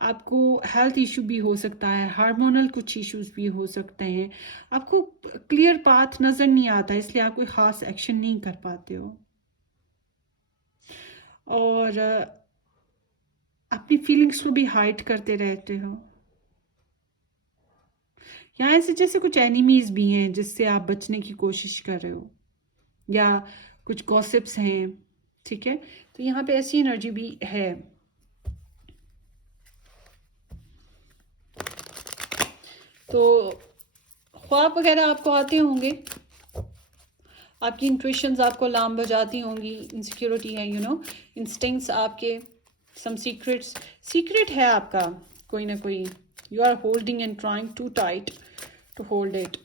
आपको हेल्थ इशू भी हो सकता है, हार्मोनल कुछ इश्यूज भी हो सकते हैं, आपको क्लियर पाथ नज़र नहीं आता, इसलिए आप कोई ख़ास एक्शन नहीं कर पाते हो, और अपनी फीलिंग्स को भी हाइड करते रहते हो। यहाँ ऐसे जैसे कुछ एनिमीज भी हैं जिससे आप बचने की कोशिश कर रहे हो, या कुछ गॉसिप्स हैं, ठीक है। तो यहाँ पे ऐसी एनर्जी भी है। तो ख्वाब वगैरह आपको आते होंगे, आपकी इंट्यूशंस आपको अलार्म बजाती होंगी, इनसिक्योरिटी है, इंस्टिंक्ट्स आपके, सम सीक्रेट है आपका कोई ना कोई, you are holding and trying to tight to hold it.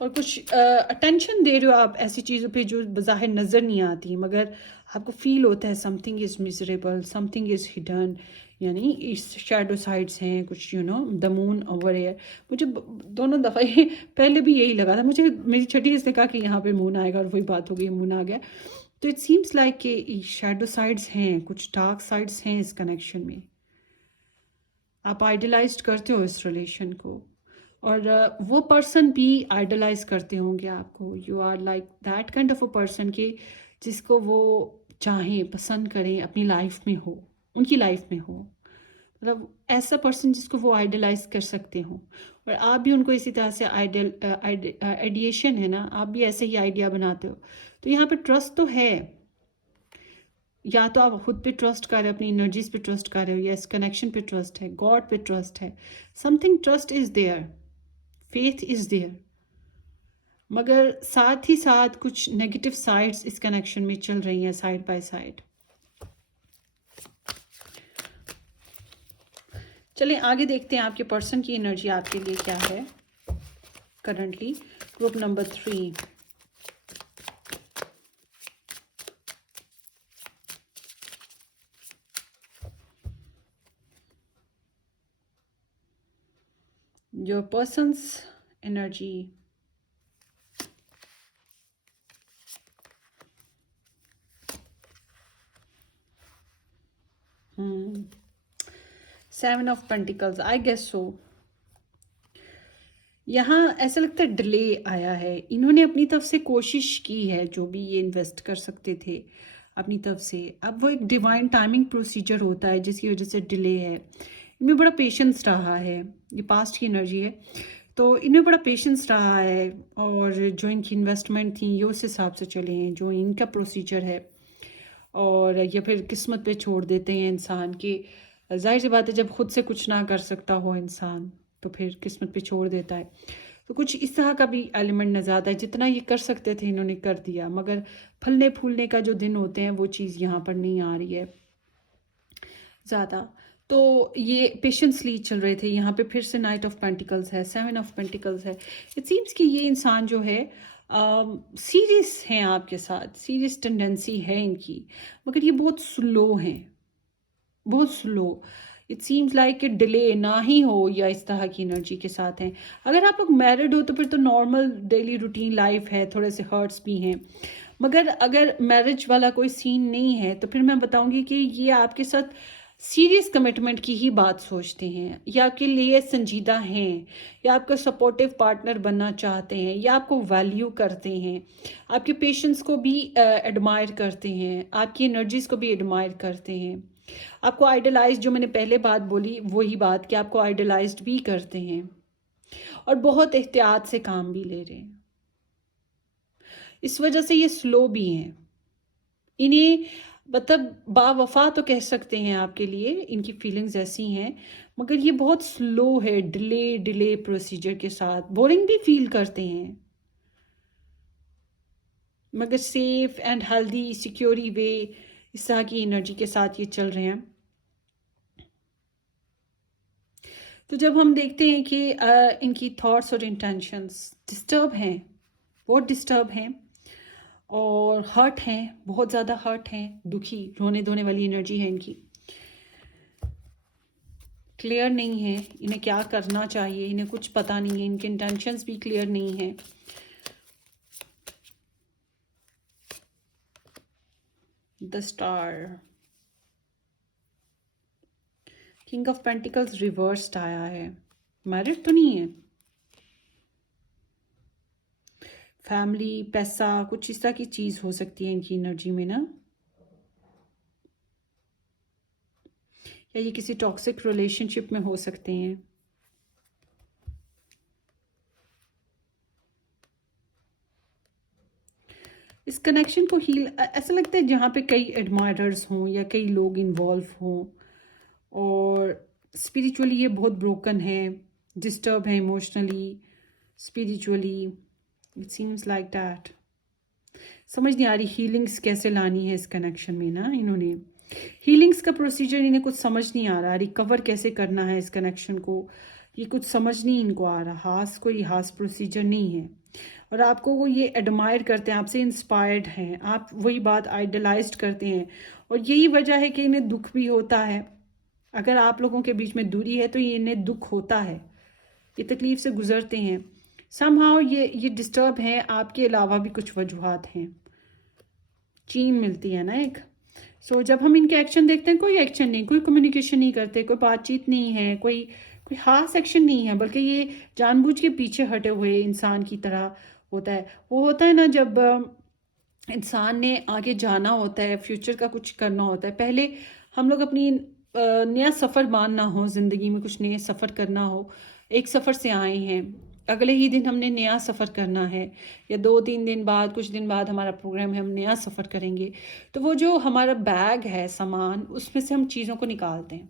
और कुछ अटेंशन दे रहे हो आप ऐसी चीज़ों पे जो बज़ाहिर नज़र नहीं आती, मगर आपको फील होता है something is miserable, something is hidden, यानी इस शैडो साइड्स हैं कुछ, द मून ओवर एयर। मुझे दोनों दफ़ा ये पहले भी यही लगा था, मुझे मेरी छठी इसने कहा कि यहाँ पे मून आएगा, और वही बात हो गई, मून आ गया। तो इट सीम्स लाइक कि शैडो साइड्स हैं, कुछ डार्क साइड्स हैं इस कनेक्शन में। आप आइडलाइज करते हो इस रिलेशन को, और वो पर्सन भी आइडलाइज करते होंगे आपको। You are like that kind of a person कि जिसको वो चाहें, पसंद करें, अपनी लाइफ में हो, उनकी लाइफ में हो, मतलब ऐसा पर्सन जिसको वो आइडलाइज कर सकते हो। और आप भी उनको इसी तरह से आइडिएशन है ना, आप भी ऐसे ही आइडिया बनाते हो। तो यहाँ पे ट्रस्ट तो है, या तो आप खुद पे ट्रस्ट कर रहे हो, अपनी एनर्जीज पे ट्रस्ट कर रहे हो, या इस कनेक्शन पे ट्रस्ट है, गॉड पे ट्रस्ट है, something trust is there, faith is there. मगर साथ ही साथ कुछ नेगेटिव साइड्स इस कनेक्शन में चल रही हैं साइड बाय साइड। चलिए आगे देखते हैं आपके पर्सन की एनर्जी आपके लिए क्या है currently. Group number 3, your person's energy. Seven of pentacles, I guess so. यहाँ ऐसा लगता है डिले आया है, इन्होंने अपनी तरफ से कोशिश की है, जो भी ये इन्वेस्ट कर सकते थे अपनी तरफ से। अब वो एक डिवाइन टाइमिंग प्रोसीजर होता है जिसकी वजह से डिले है। इनमें बड़ा पेशेंस रहा है, ये पास्ट की एनर्जी है, तो इनमें बड़ा पेशेंस रहा है, और जो इनकी इन्वेस्टमेंट थी ये उस हिसाब से चले हैं जो इनका प्रोसीजर है। और या फिर किस्मत पे छोड़ देते हैं इंसान की, जाहिर सी बात है जब खुद से कुछ ना कर सकता हो इंसान तो फिर किस्मत पे छोड़ देता है। तो कुछ इस तरह का भी एलिमेंट नज़र आता है, जितना ये कर सकते थे इन्होंने कर दिया, मगर फलने फूलने का जो दिन होते हैं वो चीज़ यहाँ पर नहीं आ रही है ज़्यादा। तो ये पेशेंसली चल रहे थे। यहाँ पे फिर से नाइट ऑफ पेंटिकल्स है, 7 ऑफ पेंटिकल्स है। इट सीम्स कि ये इंसान जो है सीरियस हैं आपके साथ, सीरियस टेंडेंसी है इनकी, मगर ये बहुत स्लो हैं, बहुत स्लो। इट सीम्स लाइक कि डिले ना ही हो, या इस तरह की एनर्जी के साथ हैं। अगर आप लोग मैरिड हो तो फिर तो नॉर्मल डेली रूटीन लाइफ है, थोड़े से हर्ट्स भी हैं, मगर अगर मैरिज वाला कोई सीन नहीं है तो फिर मैं बताऊंगी कि ये आपके साथ सीरियस कमिटमेंट की ही बात सोचते हैं, या आपके लिए संजीदा हैं, या आपका सपोर्टिव पार्टनर बनना चाहते हैं, या आपको वैल्यू करते हैं, आपके पेशेंस को भी एडमायर करते हैं, आपकी एनर्जीज को भी एडमायर करते हैं, आपको आइडलाइज, जो मैंने पहले बात बोली वही बात कि आपको आइडलाइज्ड भी करते हैं, और बहुत एहतियात से काम भी ले रहे हैं। इस वजह से ये स्लो भी हैं। इन्हें मतलब बावफा तो कह सकते हैं आपके लिए, इनकी फीलिंग्स ऐसी हैं, मगर ये बहुत स्लो है, डिले डिले प्रोसीजर के साथ, बोरिंग भी फील करते हैं, मगर सेफ एंड हेल्दी सिक्योरी वे, इस तरह की एनर्जी के साथ ये चल रहे हैं। तो जब हम देखते हैं कि इनकी थॉट्स और इंटेंशंस डिस्टर्ब हैं, बहुत डिस्टर्ब हैं, और हर्ट हैं, बहुत ज़्यादा हर्ट हैं, दुखी, रोने धोने वाली एनर्जी है इनकी, क्लियर नहीं है इन्हें क्या करना चाहिए, इन्हें कुछ पता नहीं है, इनके इंटेंशंस भी क्लियर नहीं है। The star, king of pentacles reversed आया है, मैरिड तो नहीं है, फैमिली, पैसा, कुछ इस तरह की चीज़ हो सकती है इनकी एनर्जी में ना। या ये किसी टॉक्सिक रिलेशनशिप में हो सकते हैं। इस कनेक्शन को हील ऐसा लगता है जहाँ पे कई एडमायरर्स हों या कई लोग इन्वॉल्व हों, और स्पिरिचुअली ये बहुत ब्रोकन है, डिस्टर्ब है emotionally, spiritually, it seems like that. समझ नहीं आ रही हीलिंग्स कैसे लानी है इस कनेक्शन में ना। इन्होंने हीलिंग्स का प्रोसीजर इन्हें कुछ समझ नहीं आ रहा, रिकवर कैसे करना है इस कनेक्शन को, ये कुछ समझ नहीं इनको आ रहा। कोई हास प्रोसीजर नहीं है, और आपको वो ये एडमायर करते हैं, आपसे इंस्पायर्ड हैं, आप वही बात आइडलाइज्ड करते हैं, और यही वजह है कि इन्हें दुख भी होता है। अगर आप लोगों के बीच में दूरी है तो ये इन्हें दुख होता है, ये तकलीफ से गुजरते हैं। समहाउ ये डिस्टर्ब हैं, आपके अलावा भी कुछ वजूहात हैं, चीन मिलती है ना एक। जब हम इनके एक्शन देखते हैं, कोई एक्शन नहीं, कोई कम्युनिकेशन नहीं करते, कोई बातचीत नहीं है, कोई कोई खास एक्शन नहीं है, बल्कि ये जानबूझ के पीछे हटे हुए इंसान की तरह होता है। वो होता है ना जब इंसान ने आगे जाना होता है, फ्यूचर का कुछ करना होता है, पहले हम लोग अपनी नया सफ़र मानना हो, ज़िंदगी में कुछ नए सफ़र करना हो, एक सफ़र से आए हैं, अगले ही दिन हमने नया सफ़र करना है, या 2-3 दिन बाद, कुछ दिन बाद हमारा प्रोग्राम है, हम नया सफ़र करेंगे। तो वो जो हमारा बैग है सामान, उसमें से हम चीज़ों को निकालते हैं,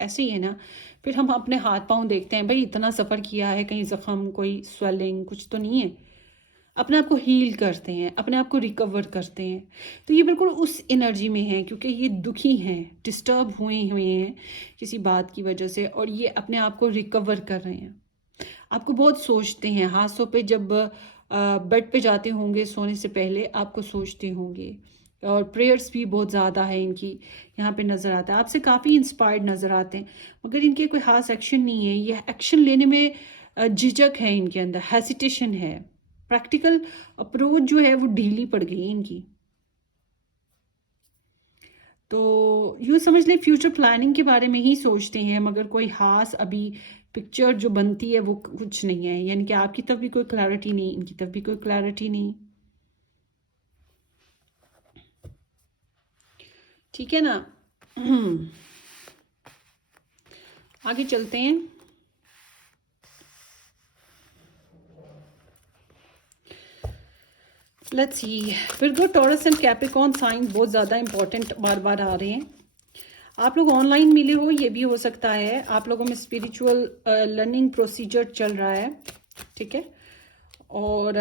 ऐसे ही है ना। फिर हम अपने हाथ पाँव देखते हैं, भाई इतना सफ़र किया है, कहीं ज़ख़म, कोई स्वेलिंग कुछ तो नहीं है, अपने आप को हील करते हैं, अपने आप को रिकवर करते हैं। तो ये बिल्कुल उस एनर्जी में है, क्योंकि ये दुखी हैं, डिस्टर्ब हुए हुए हैं किसी बात की वजह से, और ये अपने आप को रिकवर कर रहे हैं। आपको बहुत सोचते हैं, हाथों पे जब बेड पे जाते होंगे सोने से पहले आपको सोचते होंगे, और प्रेयर्स भी बहुत ज़्यादा है इनकी, यहाँ पे नज़र आता है, आपसे काफ़ी इंस्पायर्ड नज़र आते हैं, मगर इनके कोई खास एक्शन नहीं है। ये एक्शन लेने में झिझक है इनके अंदर, हेसिटेशन है, प्रैक्टिकल अप्रोच जो है वो ढीली पड़ गई है इनकी। तो यूँ समझ लें फ्यूचर प्लानिंग के बारे में ही सोचते हैं, मगर कोई खास अभी पिक्चर जो बनती है वो कुछ नहीं है, यानी कि आपकी तरफ भी कोई क्लैरिटी नहीं, इनकी तरफ भी कोई क्लैरिटी नहीं। ठीक है ना। आगे चलते हैं। Let's see, Virgo, Taurus and Capricorn sign बहुत ज़्यादा इंपॉर्टेंट बार बार आ रहे हैं। आप लोग ऑनलाइन मिले हो, ये भी हो सकता है, आप लोगों में स्पिरिचुअल लर्निंग प्रोसीजर चल रहा है, ठीक है। और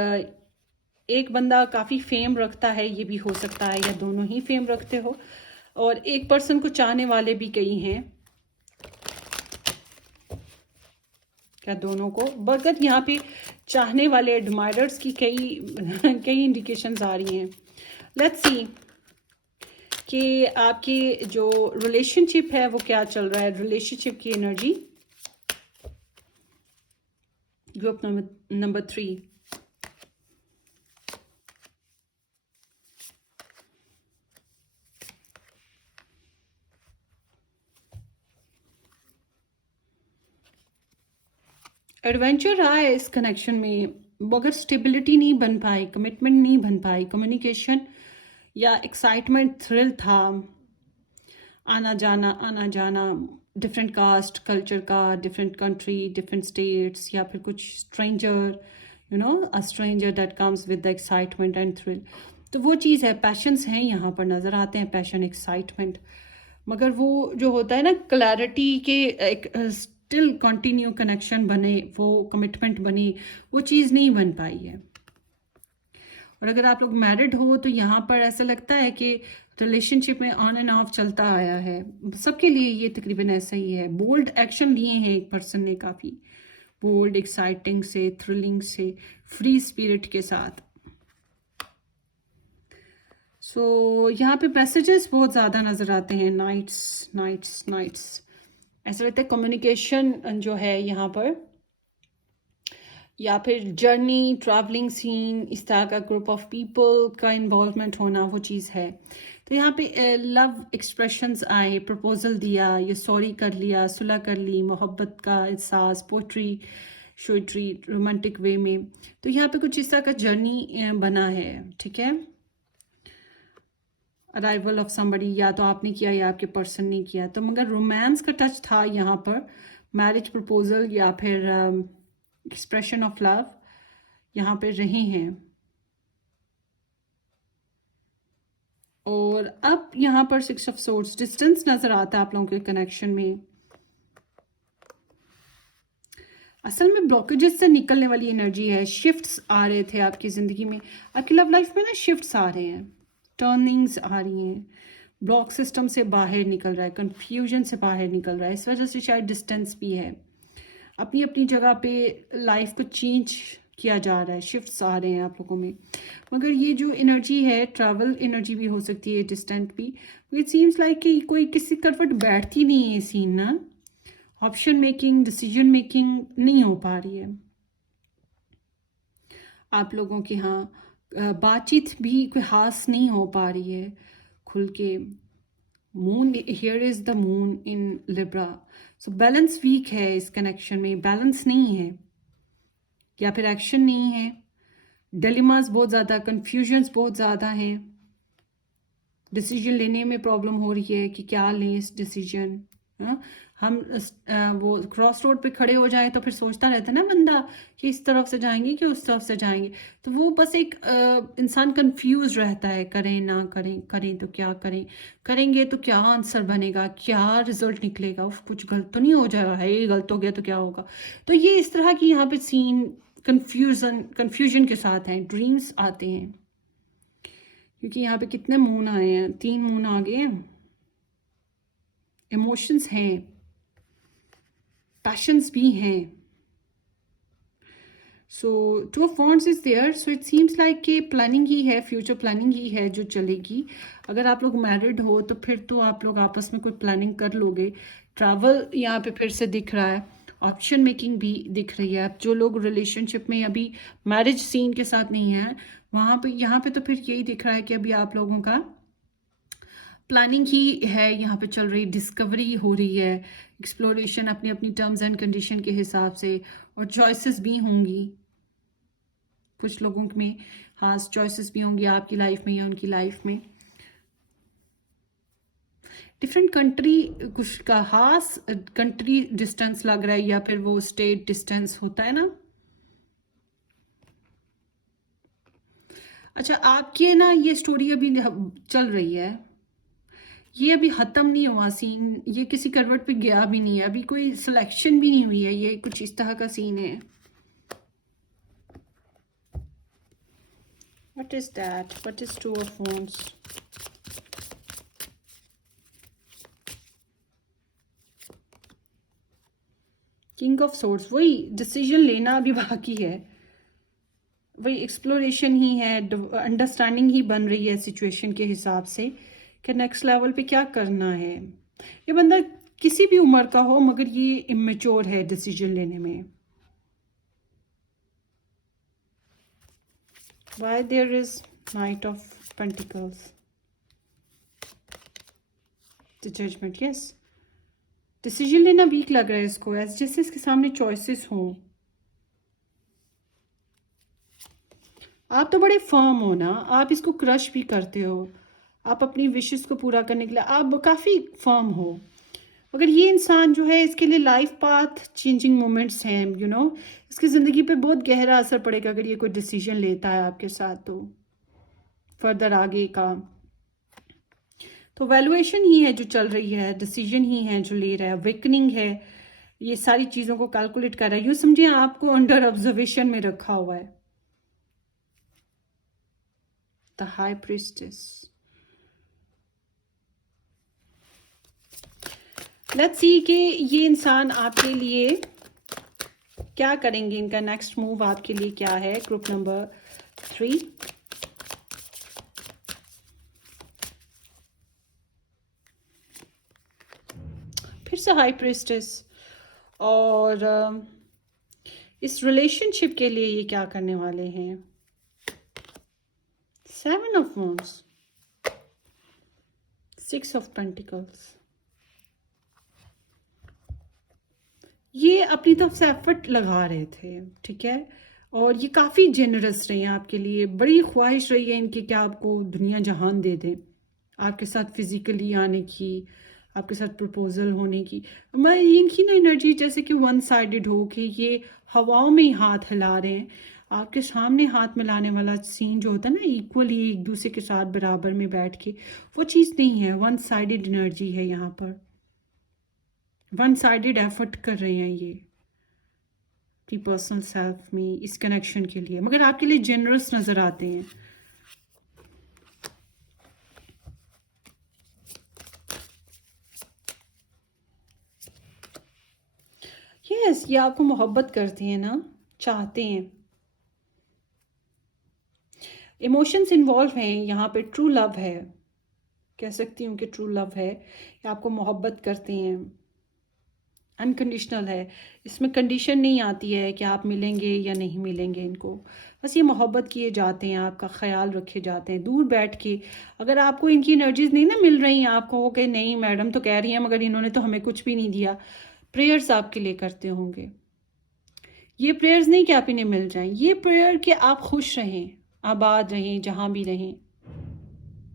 एक बंदा काफ़ी फेम रखता है, ये भी हो सकता है, या दोनों ही फेम रखते हो, और एक पर्सन को चाहने वाले भी कई हैं, क्या दोनों को, बगैर यहाँ पे चाहने वाले एडमायरर्स की कई कई इंडिकेशंस आ रही हैं। लेट्स सी कि आपकी जो रिलेशनशिप है वो क्या चल रहा है, रिलेशनशिप की एनर्जी। ग्रुप नंबर 3, एडवेंचर रहा है इस कनेक्शन में, मगर स्टेबिलिटी नहीं बन पाई, कमिटमेंट नहीं बन पाई, कम्युनिकेशन या एक्साइटमेंट, थ्रिल था, आना जाना डिफरेंट कास्ट कल्चर का, डिफरेंट कंट्री, डिफरेंट स्टेट्स, या फिर कुछ stranger, a stranger that comes with the excitement and thrill. तो वो चीज़ है, पैशंस हैं यहाँ पर नज़र आते हैं, पैशन, एक्साइटमेंट, मगर वो जो होता है ना क्लैरिटी के, एक स्टिल कंटिन्यू कनेक्शन बने, वो कमिटमेंट बनी, वो चीज़ नहीं बन पाई है। और अगर आप लोग मैरिड हो तो यहाँ पर ऐसा लगता है कि रिलेशनशिप में ऑन एंड ऑफ चलता आया है, सबके लिए ये तकरीबन ऐसा ही है। बोल्ड एक्शन लिए हैं एक पर्सन ने, काफ़ी बोल्ड, एक्साइटिंग से, थ्रिलिंग से, फ्री स्पिरिट के साथ। यहाँ पे मैसेजेस बहुत ज़्यादा नज़र आते हैं, नाइट्स नाइट्स नाइट्स, ऐसा लगता है कम्युनिकेशन जो है यहाँ पर, या फिर जर्नी, ट्रैवलिंग सीन, इस तरह का ग्रुप ऑफ पीपल का इन्वॉल्वमेंट होना, वो चीज़ है। तो यहाँ पे लव एक्सप्रेशंस आए, प्रपोजल दिया, ये सॉरी कर लिया, सुलह कर ली, मोहब्बत का एहसास, पोट्री, शोइट्री, रोमांटिक वे में। तो यहाँ पे कुछ इस तरह का जर्नी बना है, ठीक है। अराइवल ऑफ समबडी, या तो आपने किया या आपके पर्सन ने किया, तो मगर रोमांस का टच था यहाँ पर, मैरिज प्रपोजल या फिर एक्सप्रेशन ऑफ लव यहाँ पे रहे हैं। और अब यहाँ पर 6 ऑफ सोर्ड्स, डिस्टेंस नजर आता है आप लोगों के कनेक्शन में। असल में ब्लॉकेजेस से निकलने वाली एनर्जी है, शिफ्ट्स आ रहे थे आपकी ज़िंदगी में, आपकी लव लाइफ में ना शिफ्ट्स आ रहे हैं, टर्निंग्स आ रही हैं, ब्लॉक सिस्टम से बाहर निकल रहा है, कंफ्यूजन से बाहर निकल रहा है, इस वजह से शायद डिस्टेंस भी है, अपनी अपनी जगह पे लाइफ को चेंज किया जा रहा है, शिफ्ट्स आ रहे हैं आप लोगों में। मगर ये जो एनर्जी है ट्रैवल एनर्जी भी हो सकती है, डिस्टेंट भी। इट सीम्स लाइक कि कोई किसी करवट बैठती नहीं है सीन ना, ऑप्शन मेकिंग डिसीजन मेकिंग नहीं हो पा रही है आप लोगों की। हाँ, बातचीत भी कोई खास नहीं हो पा रही है खुल के। Moon, here is the moon in Libra, so balance weak है इस कनेक्शन में, बैलेंस नहीं है या फिर एक्शन नहीं है, डिलेमास बहुत ज़्यादा, कन्फ्यूजन्स बहुत ज़्यादा हैं, डिसीजन लेने में प्रॉब्लम हो रही है कि क्या लें इस डिसीजन। हम वो क्रॉस रोड पे खड़े हो जाए तो फिर सोचता रहता है ना बंदा कि इस तरफ से जाएंगे कि उस तरफ से जाएंगे, तो वो बस एक इंसान कंफ्यूज रहता है, करें ना करें, करें तो क्या करें, करेंगे तो क्या आंसर बनेगा, क्या रिजल्ट निकलेगा, कुछ गलत तो नहीं हो जाएगा, है ये गलत हो गया तो क्या होगा। तो ये इस तरह की यहाँ पे सीन कंफ्यूजन के साथ हैं, ड्रीम्स आते हैं, क्योंकि यहाँ पे कितने मून आए हैं, 3 मून आ गए हैं, इमोशंस हैं, पैशंस भी हैं। So 2 of wands is there, so it seems like कि प्लानिंग ही है, फ्यूचर प्लानिंग ही है जो चलेगी। अगर आप लोग मैरिड हो तो फिर तो आप लोग आपस में कोई प्लानिंग कर लोगे। ट्रैवल यहाँ पे फिर से दिख रहा है, ऑप्शन मेकिंग भी दिख रही है। आप जो लोग रिलेशनशिप में अभी मैरिज सीन के साथ नहीं है, वहाँ पे यहाँ पे तो फिर यही दिख रहा है कि अभी आप लोगों का प्लानिंग ही है, यहाँ पे चल रही, डिस्कवरी हो रही है, एक्सप्लोरेशन अपनी अपनी टर्म्स एंड कंडीशन के हिसाब से, और चॉइसेस भी होंगी कुछ लोगों में। हाँ, चॉइसेस भी होंगी आपकी लाइफ में या उनकी लाइफ में। डिफरेंट कंट्री, कुछ का खास कंट्री डिस्टेंस लग रहा है या फिर वो स्टेट डिस्टेंस होता है ना। अच्छा, आपकी ना ये स्टोरी अभी चल रही है, ये अभी ख़त्म नहीं हुआ सीन, ये किसी करवट पे गया भी नहीं है, अभी कोई सिलेक्शन भी नहीं हुई है, ये कुछ इस तरह का सीन है। What is that, what is 2 of wands, king of swords, वही डिसीजन लेना अभी बाकी है, वही एक्सप्लोरेशन ही है, अंडरस्टैंडिंग ही बन रही है सिचुएशन के हिसाब से कि नेक्स्ट लेवल पे क्या करना है। ये बंदा किसी भी उम्र का हो मगर ये इमेच्योर है डिसीजन लेने में। Why there is Knight of Pentacles, the Judgment, yes, decision लेना वीक लग रहा है इसको, ऐसे जैसे इसके सामने चॉइसेस हों। आप तो बड़े फर्म हो ना, आप इसको क्रश भी करते हो, आप अपनी विशेस को पूरा करने के लिए आप काफ़ी फर्म हो, मगर ये इंसान जो है इसके लिए लाइफ पाथ चेंजिंग मोमेंट्स हैं, इसकी ज़िंदगी पे बहुत गहरा असर पड़ेगा अगर ये कोई डिसीजन लेता है आपके साथ, तो फर्दर आगे का तो वैल्यूएशन ही है जो चल रही है, डिसीजन ही है जो ले रहा है, अवेकनिंग है, ये सारी चीज़ों को कैलकुलेट कर रहा है, यूँ समझिए आपको अंडर ऑब्जर्वेशन में रखा हुआ है। The high priestess, let's see कि ये इंसान आपके लिए क्या करेंगे, इनका नेक्स्ट मूव आपके लिए क्या है। ग्रुप नंबर 3, फिर से हाई प्रीस्टेस, और इस रिलेशनशिप के लिए ये क्या करने वाले हैं। 7 ऑफ वॉन्ड्स, 6 ऑफ पेंटिकल्स, ये अपनी तरफ से एफर्ट लगा रहे थे, ठीक है, और ये काफ़ी जेनरस रहे हैं आपके लिए, बड़ी ख्वाहिश रही है इनकी कि आपको दुनिया जहान दे दें, आपके साथ फिज़िकली आने की, आपके साथ प्रपोज़ल होने की। मैं इनकी ना एनर्जी जैसे कि वन साइडेड हो कि ये हवाओं में ही हाथ हिला रहे हैं। आपके सामने हाथ मिलाने वाला सीन जो होता है ना, इक्वली एक दूसरे के साथ बराबर में बैठ के, वो चीज़ नहीं है। वन साइडेड एनर्जी है यहाँ पर, वन साइडेड एफर्ट कर रहे हैं ये अपनी पर्सनल सेल्फ में इस कनेक्शन के लिए, मगर आपके लिए जेनरस नज़र आते हैं। यस, ये आपको मोहब्बत करते हैं ना, चाहते हैं। इमोशंस इन्वॉल्व हैं यहाँ पे, ट्रू लव है, कह सकती हूँ कि ट्रू लव है। ये आपको मोहब्बत करते हैं, अनकंडीशनल है। इसमें कंडीशन नहीं आती है कि आप मिलेंगे या नहीं मिलेंगे इनको। बस ये मोहब्बत किए जाते हैं, आपका ख्याल रखे जाते हैं दूर बैठ के। अगर आपको इनकी एनर्जीज नहीं ना मिल रही, आपको हो कि नहीं मैडम तो कह रही हैं मगर इन्होंने तो हमें कुछ भी नहीं दिया, प्रेयर्स आपके लिए करते होंगे। ये प्रेयर्स नहीं कि आप इन्हें मिल जाएं, ये प्रेयर कि आप खुश रहें, आबाद रहें, जहाँ भी रहें,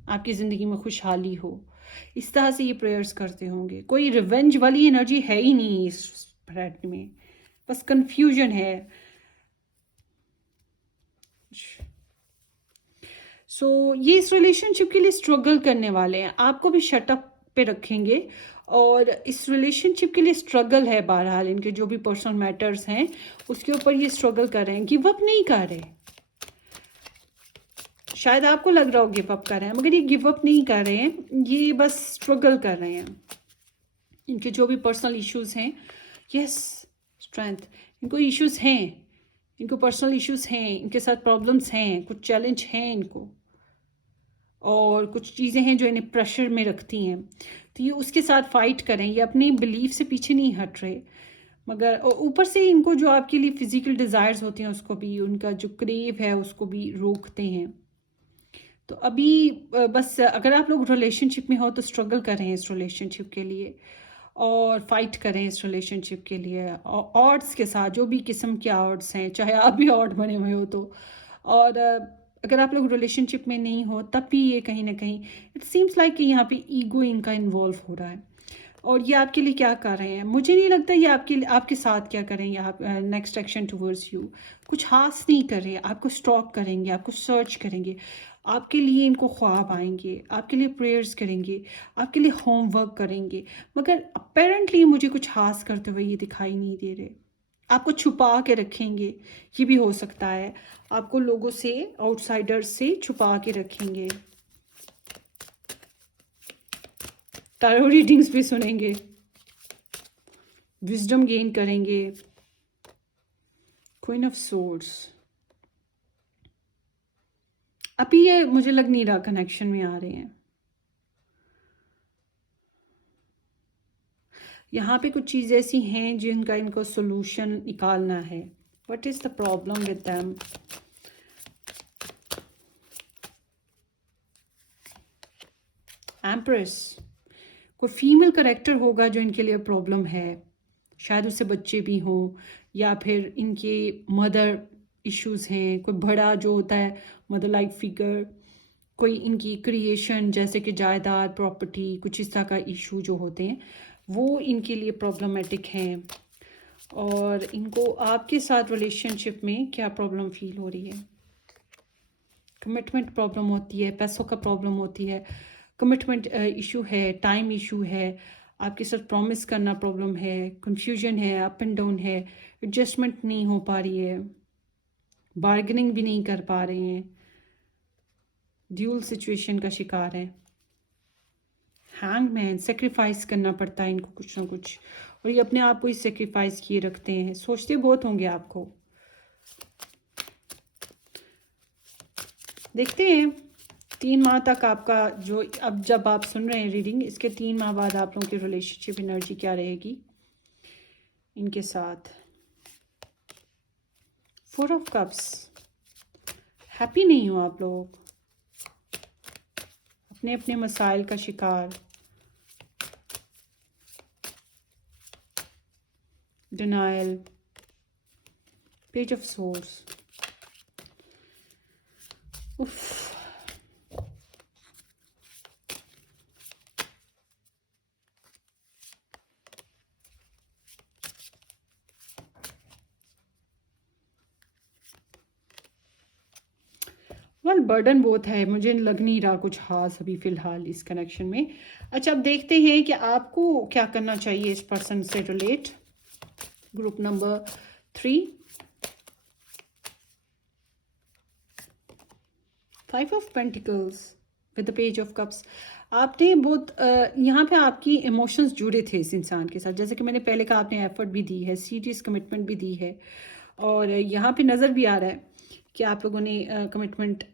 आपकी ज़िंदगी में खुशहाली हो। इस तरह से ये प्रेयर्स करते होंगे। कोई रिवेंज वाली एनर्जी है ही नहीं इस फ्रेंड में, बस कंफ्यूजन है। ये इस रिलेशनशिप के लिए स्ट्रगल करने वाले हैं, आपको भी शटअप पे रखेंगे। और इस रिलेशनशिप के लिए स्ट्रगल है, बहरहाल इनके जो भी पर्सनल मैटर्स हैं उसके ऊपर ये स्ट्रगल कर रहे हैं, गिव अप नहीं कर रहे। शायद आपको लग रहा हो गिव अप कर रहे हैं, मगर ये गिव अप नहीं कर रहे हैं, ये बस स्ट्रगल कर रहे हैं। इनके जो भी पर्सनल इश्यूज हैं, यस, स्ट्रेंथ, इनको इश्यूज हैं, इनको पर्सनल इश्यूज हैं, इनके साथ प्रॉब्लम्स हैं, कुछ चैलेंज हैं इनको, और कुछ चीज़ें हैं जो इन्हें प्रेशर में रखती हैं। तो ये उसके साथ फाइट करें, ये अपनी बिलीफ से पीछे नहीं हट रहे। मगर ऊपर से इनको जो आपके लिए फिजिकल डिज़ायर्स होती हैं उसको भी, उनका जो क्रेव है उसको भी रोकते हैं। तो अभी बस अगर आप लोग रिलेशनशिप में हो तो स्ट्रगल कर रहे हैं इस रिलेशनशिप के लिए, और फाइट करें इस रिलेशनशिप के लिए ऑड्स के साथ, जो भी किस्म के ऑड्स हैं, चाहे आप भी ऑड बने हुए हो तो। और अगर आप लोग रिलेशनशिप में नहीं हो तब भी ये कहीं ना कहीं इट सीम्स लाइक कि यहाँ पे ईगो इनका इन्वॉल्व हो रहा है। और ये आपके लिए क्या कर रहे हैं, मुझे नहीं लगता ये आपके साथ क्या करेंगे। आप नेक्स्ट एक्शन टुवर्ड्स यू कुछ खास नहीं कर रहे, आपको स्टॉक करेंगे, आपको सर्च करेंगे, आपके लिए इनको ख्वाब आएंगे, आपके लिए प्रेयर्स करेंगे, आपके लिए होमवर्क करेंगे, मगर अपेरेंटली मुझे कुछ खास करते हुए ये दिखाई नहीं दे रहे। आपको छुपा के रखेंगे, ये भी हो सकता है, आपको लोगों से, आउटसाइडर्स से छुपा के रखेंगे। टैरो रीडिंग्स भी सुनेंगे, विजडम गेन करेंगे। क्वीन ऑफ सोर्ड्स, अभी ये मुझे लग नहीं रहा कनेक्शन में आ रहे हैं। यहाँ पे कुछ चीज़ ऐसी हैं जिनका इनको सोल्यूशन निकालना है। What is the problem with them? Empress, कोई फीमेल करेक्टर होगा जो इनके लिए प्रॉब्लम है, शायद उससे बच्चे भी हों, या फिर इनके मदर इश्यूज हैं, कोई बड़ा जो होता है मदर लाइक फिगर, कोई इनकी क्रिएशन जैसे कि जायदाद, प्रॉपर्टी, कुछ इस तरह का इशू जो होते हैं वो इनके लिए प्रॉब्लमेटिक हैं। और इनको आपके साथ रिलेशनशिप में क्या प्रॉब्लम फील हो रही है? कमिटमेंट प्रॉब्लम होती है, पैसों का प्रॉब्लम होती है, कमिटमेंट इशू है, टाइम इशू है, आपके साथ प्रॉमिस करना प्रॉब्लम है, कंफ्यूजन है, अप एंड डाउन है, एडजस्टमेंट नहीं हो पा रही है, बार्गेनिंग भी नहीं कर पा रहे हैं, ड्यूल सिचुएशन का शिकार है। हैंगमैन, सेक्रीफाइस करना पड़ता है इनको कुछ ना कुछ, और ये अपने आप को ही सेक्रीफाइस किए रखते हैं। सोचते बहुत होंगे आपको। देखते हैं 3 माह तक आपका जो, अब जब आप सुन रहे हैं रीडिंग, इसके 3 माह बाद आप लोगों की रिलेशनशिप एनर्जी क्या रहेगी इनके साथ। 4 ऑफ कप्स, हैप्पी नहीं हो आप लोग, अपने अपने मसाइल का शिकार, डिनायल, पेज ऑफ सोर्स। उफ, बर्डन बहुत है, मुझे लग नहीं रहा कुछ खास अभी फ़िलहाल इस कनेक्शन में। अच्छा, अब देखते हैं कि आपको क्या करना चाहिए इस पर्सन से relate. Group number 3, 5 of pentacles with the page of cups. आपने बहुत यहाँ पे आपकी इमोशंस जुड़े थे इस इंसान के साथ, जैसे कि मैंने पहले कहा, आपने एफर्ट भी दी है, सीरियस कमिटमेंट भी दी है, और यहाँ पे नज़र भी आ रहा है कि आप लोगों ने कमिटमेंट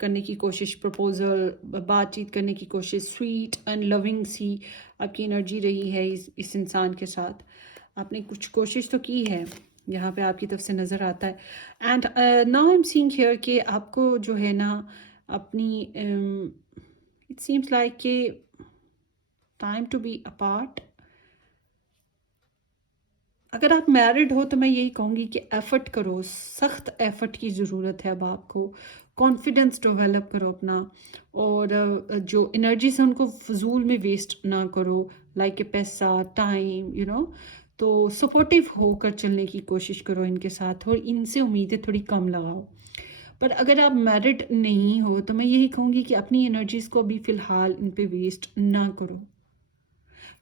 करने की कोशिश, प्रपोजल, बातचीत करने की कोशिश, स्वीट एंड लविंग सी आपकी एनर्जी रही है इस इंसान के साथ। आपने कुछ कोशिश तो की है, यहाँ पे आपकी तरफ से नज़र आता है। And now I am seeing here कि आपको जो है ना अपनी इट सीम्स लाइक कि टाइम टू बी अपार्ट। अगर आप मैरिड हो तो मैं यही कहूँगी कि एफ़र्ट करो, सख्त एफ़र्ट की ज़रूरत है अब आपको। कॉन्फिडेंस डेवलप करो अपना, और जो एनर्जीज है उनको फजूल में वेस्ट ना करो, लाइक कि पैसा, टाइम, तो सपोर्टिव होकर चलने की कोशिश करो इनके साथ, और इनसे उम्मीदें थोड़ी कम लगाओ। पर अगर आप मैरिड नहीं हो तो मैं यही कहूँगी कि अपनी एनर्जीज़ को अभी फ़िलहाल इन पे वेस्ट ना करो,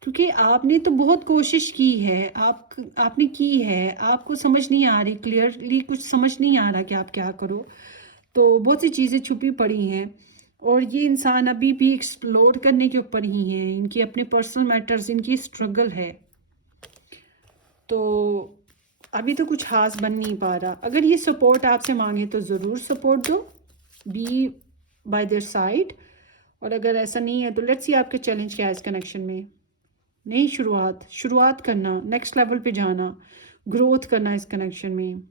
क्योंकि आपने तो बहुत कोशिश की है, आपने की है, आपको समझ नहीं आ रही, क्लियरली कुछ समझ नहीं आ रहा कि आप क्या करो। तो बहुत सी चीज़ें छुपी पड़ी हैं, और ये इंसान अभी भी एक्सप्लोर करने के ऊपर ही हैं, इनकी अपने पर्सनल मैटर्स, इनकी स्ट्रगल है। तो अभी तो कुछ खास बन नहीं पा रहा। अगर ये सपोर्ट आपसे मांगे तो ज़रूर सपोर्ट दो, बी बाय देयर साइड। और अगर ऐसा नहीं है तो लेट्स सी आपके चैलेंज क्या है इस कनेक्शन में। नई शुरुआत करना, नेक्स्ट लेवल पे जाना, ग्रोथ करना इस कनेक्शन में।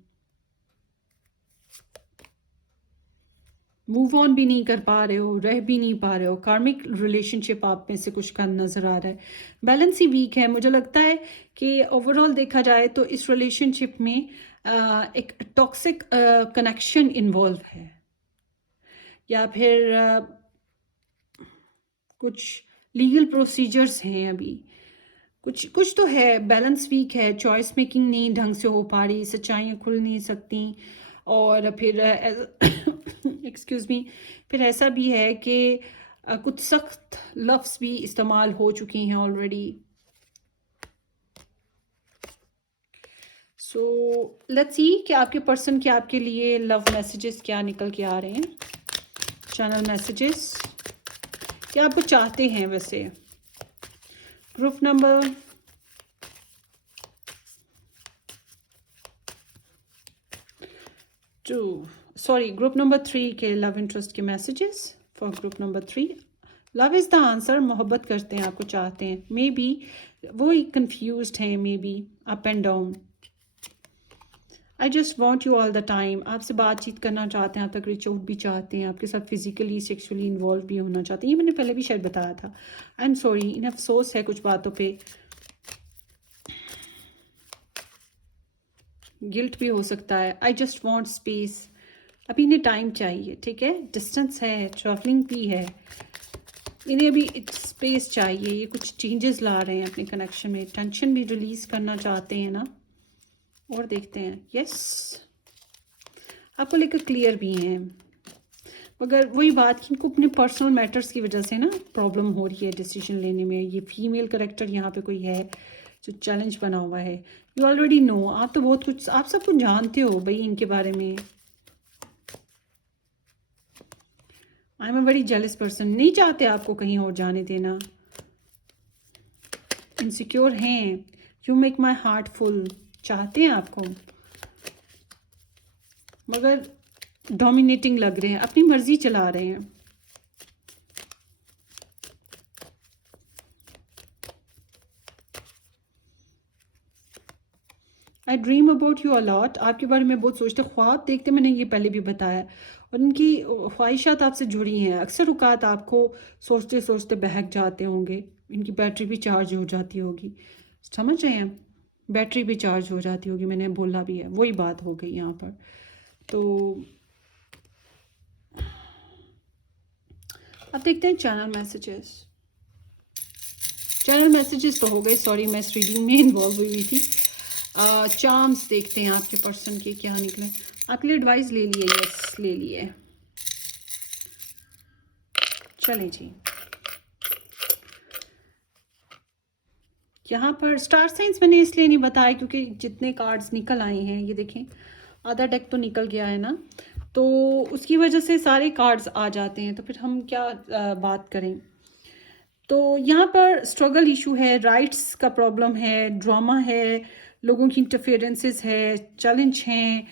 मूव ऑन भी नहीं कर पा रहे हो, रह भी नहीं पा रहे हो, कार्मिक रिलेशनशिप आप में से कुछ का नज़र आ रहा है, बैलेंस ही वीक है। मुझे लगता है कि ओवरऑल देखा जाए तो इस रिलेशनशिप में एक टॉक्सिक कनेक्शन इन्वॉल्व है, या फिर कुछ लीगल प्रोसीजर्स हैं अभी, कुछ कुछ तो है। बैलेंस वीक है, चॉइस मेकिंग नहीं ढंग से हो पा रही, सच्चाइयाँ खुल नहीं सकती, और फिर एक्सक्यूज़ मी, फिर ऐसा भी है कि कुछ सख्त लफ्ज़ भी इस्तेमाल हो चुके हैं ऑलरेडी। सो लेट्स सी कि आपके पर्सन के आपके लिए लव मैसेजेस क्या निकल के आ रहे हैं, चैनल मैसेजेस क्या आपको चाहते हैं वैसे। ग्रुप नंबर 3 के लव इंटरेस्ट के messages for group number 3। Love is the answer, मोहब्बत करते हैं, आपको चाहते हैं, मे बी वो ही कन्फ्यूज हैं, may be up and down. I just want you all the time, आपसे बातचीत करना चाहते हैं, आप तक रिच आउट भी चाहते हैं, आपके साथ फिजिकली सेक्सुअली इन्वॉल्व भी होना चाहते हैं। ये मैंने पहले भी शायद बताया था। आई एम सॉरी, इन अफसोस है कुछ बातों पे, गिल्ट भी हो सकता है। आई जस्ट वॉन्ट स्पेस, अभी इन्हें टाइम चाहिए, ठीक है, डिस्टेंस है, ट्रैवलिंग भी है, इन्हें अभी स्पेस चाहिए। ये कुछ चेंजेस ला रहे हैं अपने कनेक्शन में, टेंशन भी रिलीज़ करना चाहते हैं ना। और देखते हैं, यस, आपको लेकर क्लियर भी हैं, मगर वही बात कि इनको अपने पर्सनल मैटर्स की वजह से ना प्रॉब्लम हो रही है डिसीजन लेने में। ये फीमेल करेक्टर यहाँ पे कोई है जो चैलेंज बना हुआ है। यू ऑलरेडी नो, आप तो बहुत कुछ, आप सब कुछ जानते हो भाई इनके बारे में। I am a very jealous person, नहीं चाहते आपको कहीं और जाने देना, इनसिक्योर हैं, you make my heart full, चाहते हैं आपको, मगर डोमिनेटिंग लग रहे हैं, अपनी मर्जी चला रहे हैं। आई ड्रीम अबाउट यू अलॉट, आपके बारे में बहुत सोचते, ख्वाब देखते, मैंने ये पहले भी बताया, और इनकी ख्वाहिशात आपसे जुड़ी हैं। अक्सर औकात आपको सोचते सोचते बहक जाते होंगे, इनकी बैटरी भी चार्ज हो जाती होगी, समझ रहे हैं, बैटरी भी चार्ज हो जाती होगी, मैंने बोला भी है, वही बात हो गई यहाँ पर। तो अब देखते हैं चैनल मैसेजेस। चैनल मैसेजेस तो हो गए, सॉरी मैं इस रीडिंग में इन्वॉल्व हुई थी। चार्म्स देखते हैं आपके पर्सन के क्या निकले। आपके लिए एडवाइस ले लिए, यस ले लिए। चलें जी, यहाँ पर स्टार साइंस मैंने इसलिए नहीं बताया क्योंकि जितने कार्ड्स निकल आए हैं, ये देखें आधा डेक तो निकल गया है ना, तो उसकी वजह से सारे कार्ड्स आ जाते हैं, तो फिर हम क्या बात करें। तो यहाँ पर स्ट्रगल इशू है, राइट्स का प्रॉब्लम है, ड्रामा है, लोगों की इंटरफेरेंसेस है, चैलेंज हैं,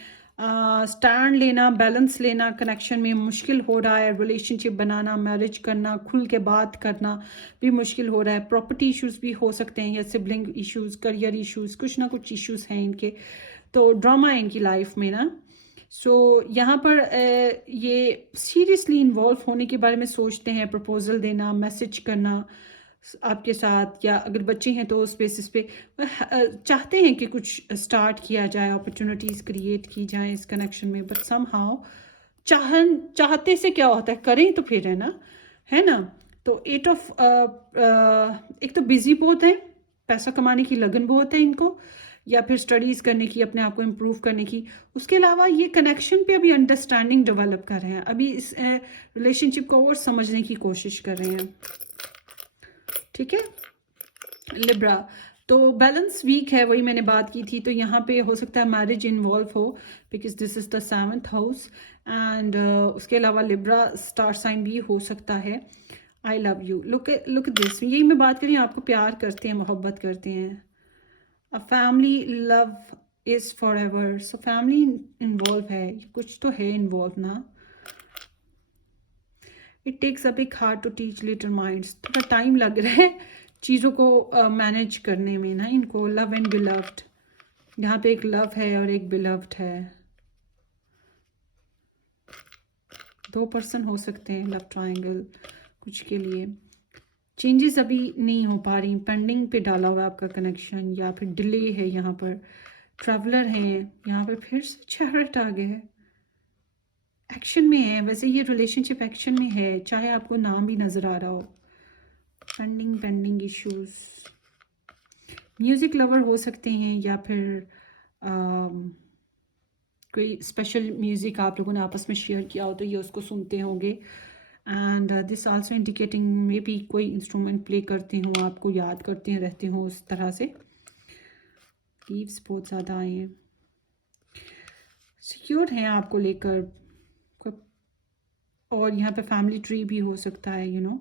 स्टैंड लेना, बैलेंस लेना कनेक्शन में मुश्किल हो रहा है, रिलेशनशिप बनाना, मैरिज करना, खुल के बात करना भी मुश्किल हो रहा है, प्रॉपर्टी इश्यूज भी हो सकते हैं या सिबलिंग इश्यूज, करियर इश्यूज, कुछ ना कुछ इश्यूज हैं इनके, तो ड्रामा है इनकी लाइफ में ना। सो यहाँ पर ये सीरियसली इन्वॉल्व होने के बारे में सोचते हैं, प्रपोजल देना, मैसेज करना आपके साथ, या अगर बच्चे हैं तो उस बेसिस पे चाहते हैं कि कुछ स्टार्ट किया जाए, अपॉर्चुनिटीज़ क्रिएट की जाए इस कनेक्शन में, बट सम हाउ चाहते से क्या होता है, करें तो फिर है ना। तो एक तो बिजी बहुत है, पैसा कमाने की लगन बहुत है इनको, या फिर स्टडीज़ करने की, अपने आप को इम्प्रूव करने की। उसके अलावा ये कनेक्शन पे अभी अंडरस्टैंडिंग डेवलप कर रहे हैं, अभी इस रिलेशनशिप को और समझने की कोशिश कर रहे हैं, ठीक है। लिब्रा, तो बैलेंस वीक है, वही मैंने बात की थी, तो यहाँ पे हो सकता है मैरिज इन्वॉल्व हो, because this is the 7th house, and उसके अलावा लिब्रा स्टार साइन भी हो सकता है। I love you, look this, यही मैं बात करी, आपको प्यार करते हैं, मोहब्बत करते हैं, a family love is forever, so family involve है, कुछ तो है इन्वॉल्व ना। It takes a big heart to teach little minds, थोड़ा टाइम लग रहा है चीज़ों को मैनेज करने में ना इनको। लव एंड बिलव्ड, यहाँ पे एक लव है और एक बिलव्ड है, 2 पर्सन हो सकते हैं लव ट्रायंगल कुछ के लिए। चेंजेस अभी नहीं हो पा रही, पेंडिंग पे डाला हुआ आपका कनेक्शन, या फिर डिले है यहाँ पर, ट्रैवलर हैं यहाँ पर, फिर से चैरियट आ गया है, एक्शन में है, वैसे ये रिलेशनशिप एक्शन में है, चाहे आपको नाम भी नज़र आ रहा हो। पेंडिंग इश्यूज, म्यूज़िक लवर हो सकते हैं, या फिर कोई स्पेशल म्यूज़िक आप लोगों ने आपस में शेयर किया हो तो ये उसको सुनते होंगे। And this also indicating may be कोई इंस्ट्रूमेंट प्ले करते हों, आपको याद करते हैं, रहते हों उस तरह से। लीव्स बहुत ज़्यादा आए हैं, सिक्योर हैं आपको लेकर, और यहाँ पे फैमिली ट्री भी हो सकता है, यू नो।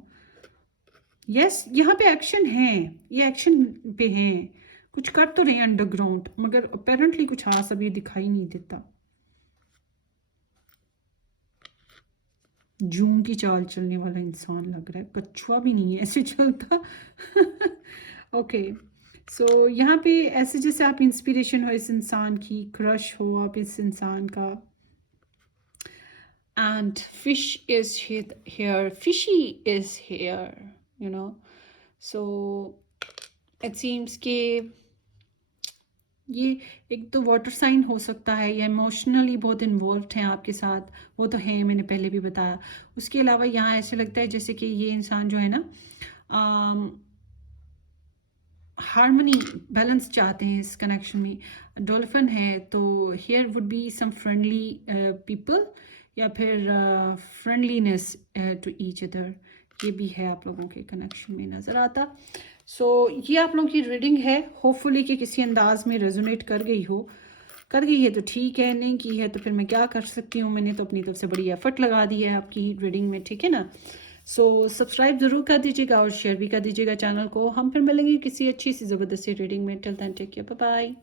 यस, यहाँ पे एक्शन है, ये एक्शन पे हैं, कुछ कर तो रहे हैं अंडरग्राउंड, मगर अपेरेंटली कुछ खास अभी दिखाई नहीं देता। जूम की चाल चलने वाला इंसान लग रहा है, कछुआ भी नहीं है ऐसे चलता। ओके, सो यहाँ पे ऐसे जैसे आप इंस्पिरेशन हो इस इंसान की, क्रश हो आप इस इंसान का। And fish is here, fishy is here, you know. So it seems कि ये एक तो वाटर साइन हो सकता है, या इमोशनली बहुत इन्वॉल्व हैं आपके साथ, वो तो है, मैंने पहले भी बताया। उसके अलावा यहाँ ऐसे लगता है जैसे कि ये इंसान जो है ना, हार्मनी बैलेंस चाहते हैं इस कनेक्शन में। डॉल्फिन है तो here would be some friendly people, या फिर फ्रेंडलीनेस टू ईच अदर, ये भी है आप लोगों के कनेक्शन में नज़र आता। सो ये आप लोगों की रीडिंग है, होपफुली कि किसी अंदाज में रेजोनेट कर गई है तो ठीक है, नहीं की है तो फिर मैं क्या कर सकती हूँ, मैंने तो अपनी तरफ से बड़ी एफर्ट लगा दी है आपकी रीडिंग में, ठीक है ना। सो सब्सक्राइब ज़रूर कर दीजिएगा और शेयर भी कर दीजिएगा चैनल को। हम फिर मिलेंगे किसी अच्छी सी ज़बरदस्ती रीडिंग में। Till then take care, bye bye.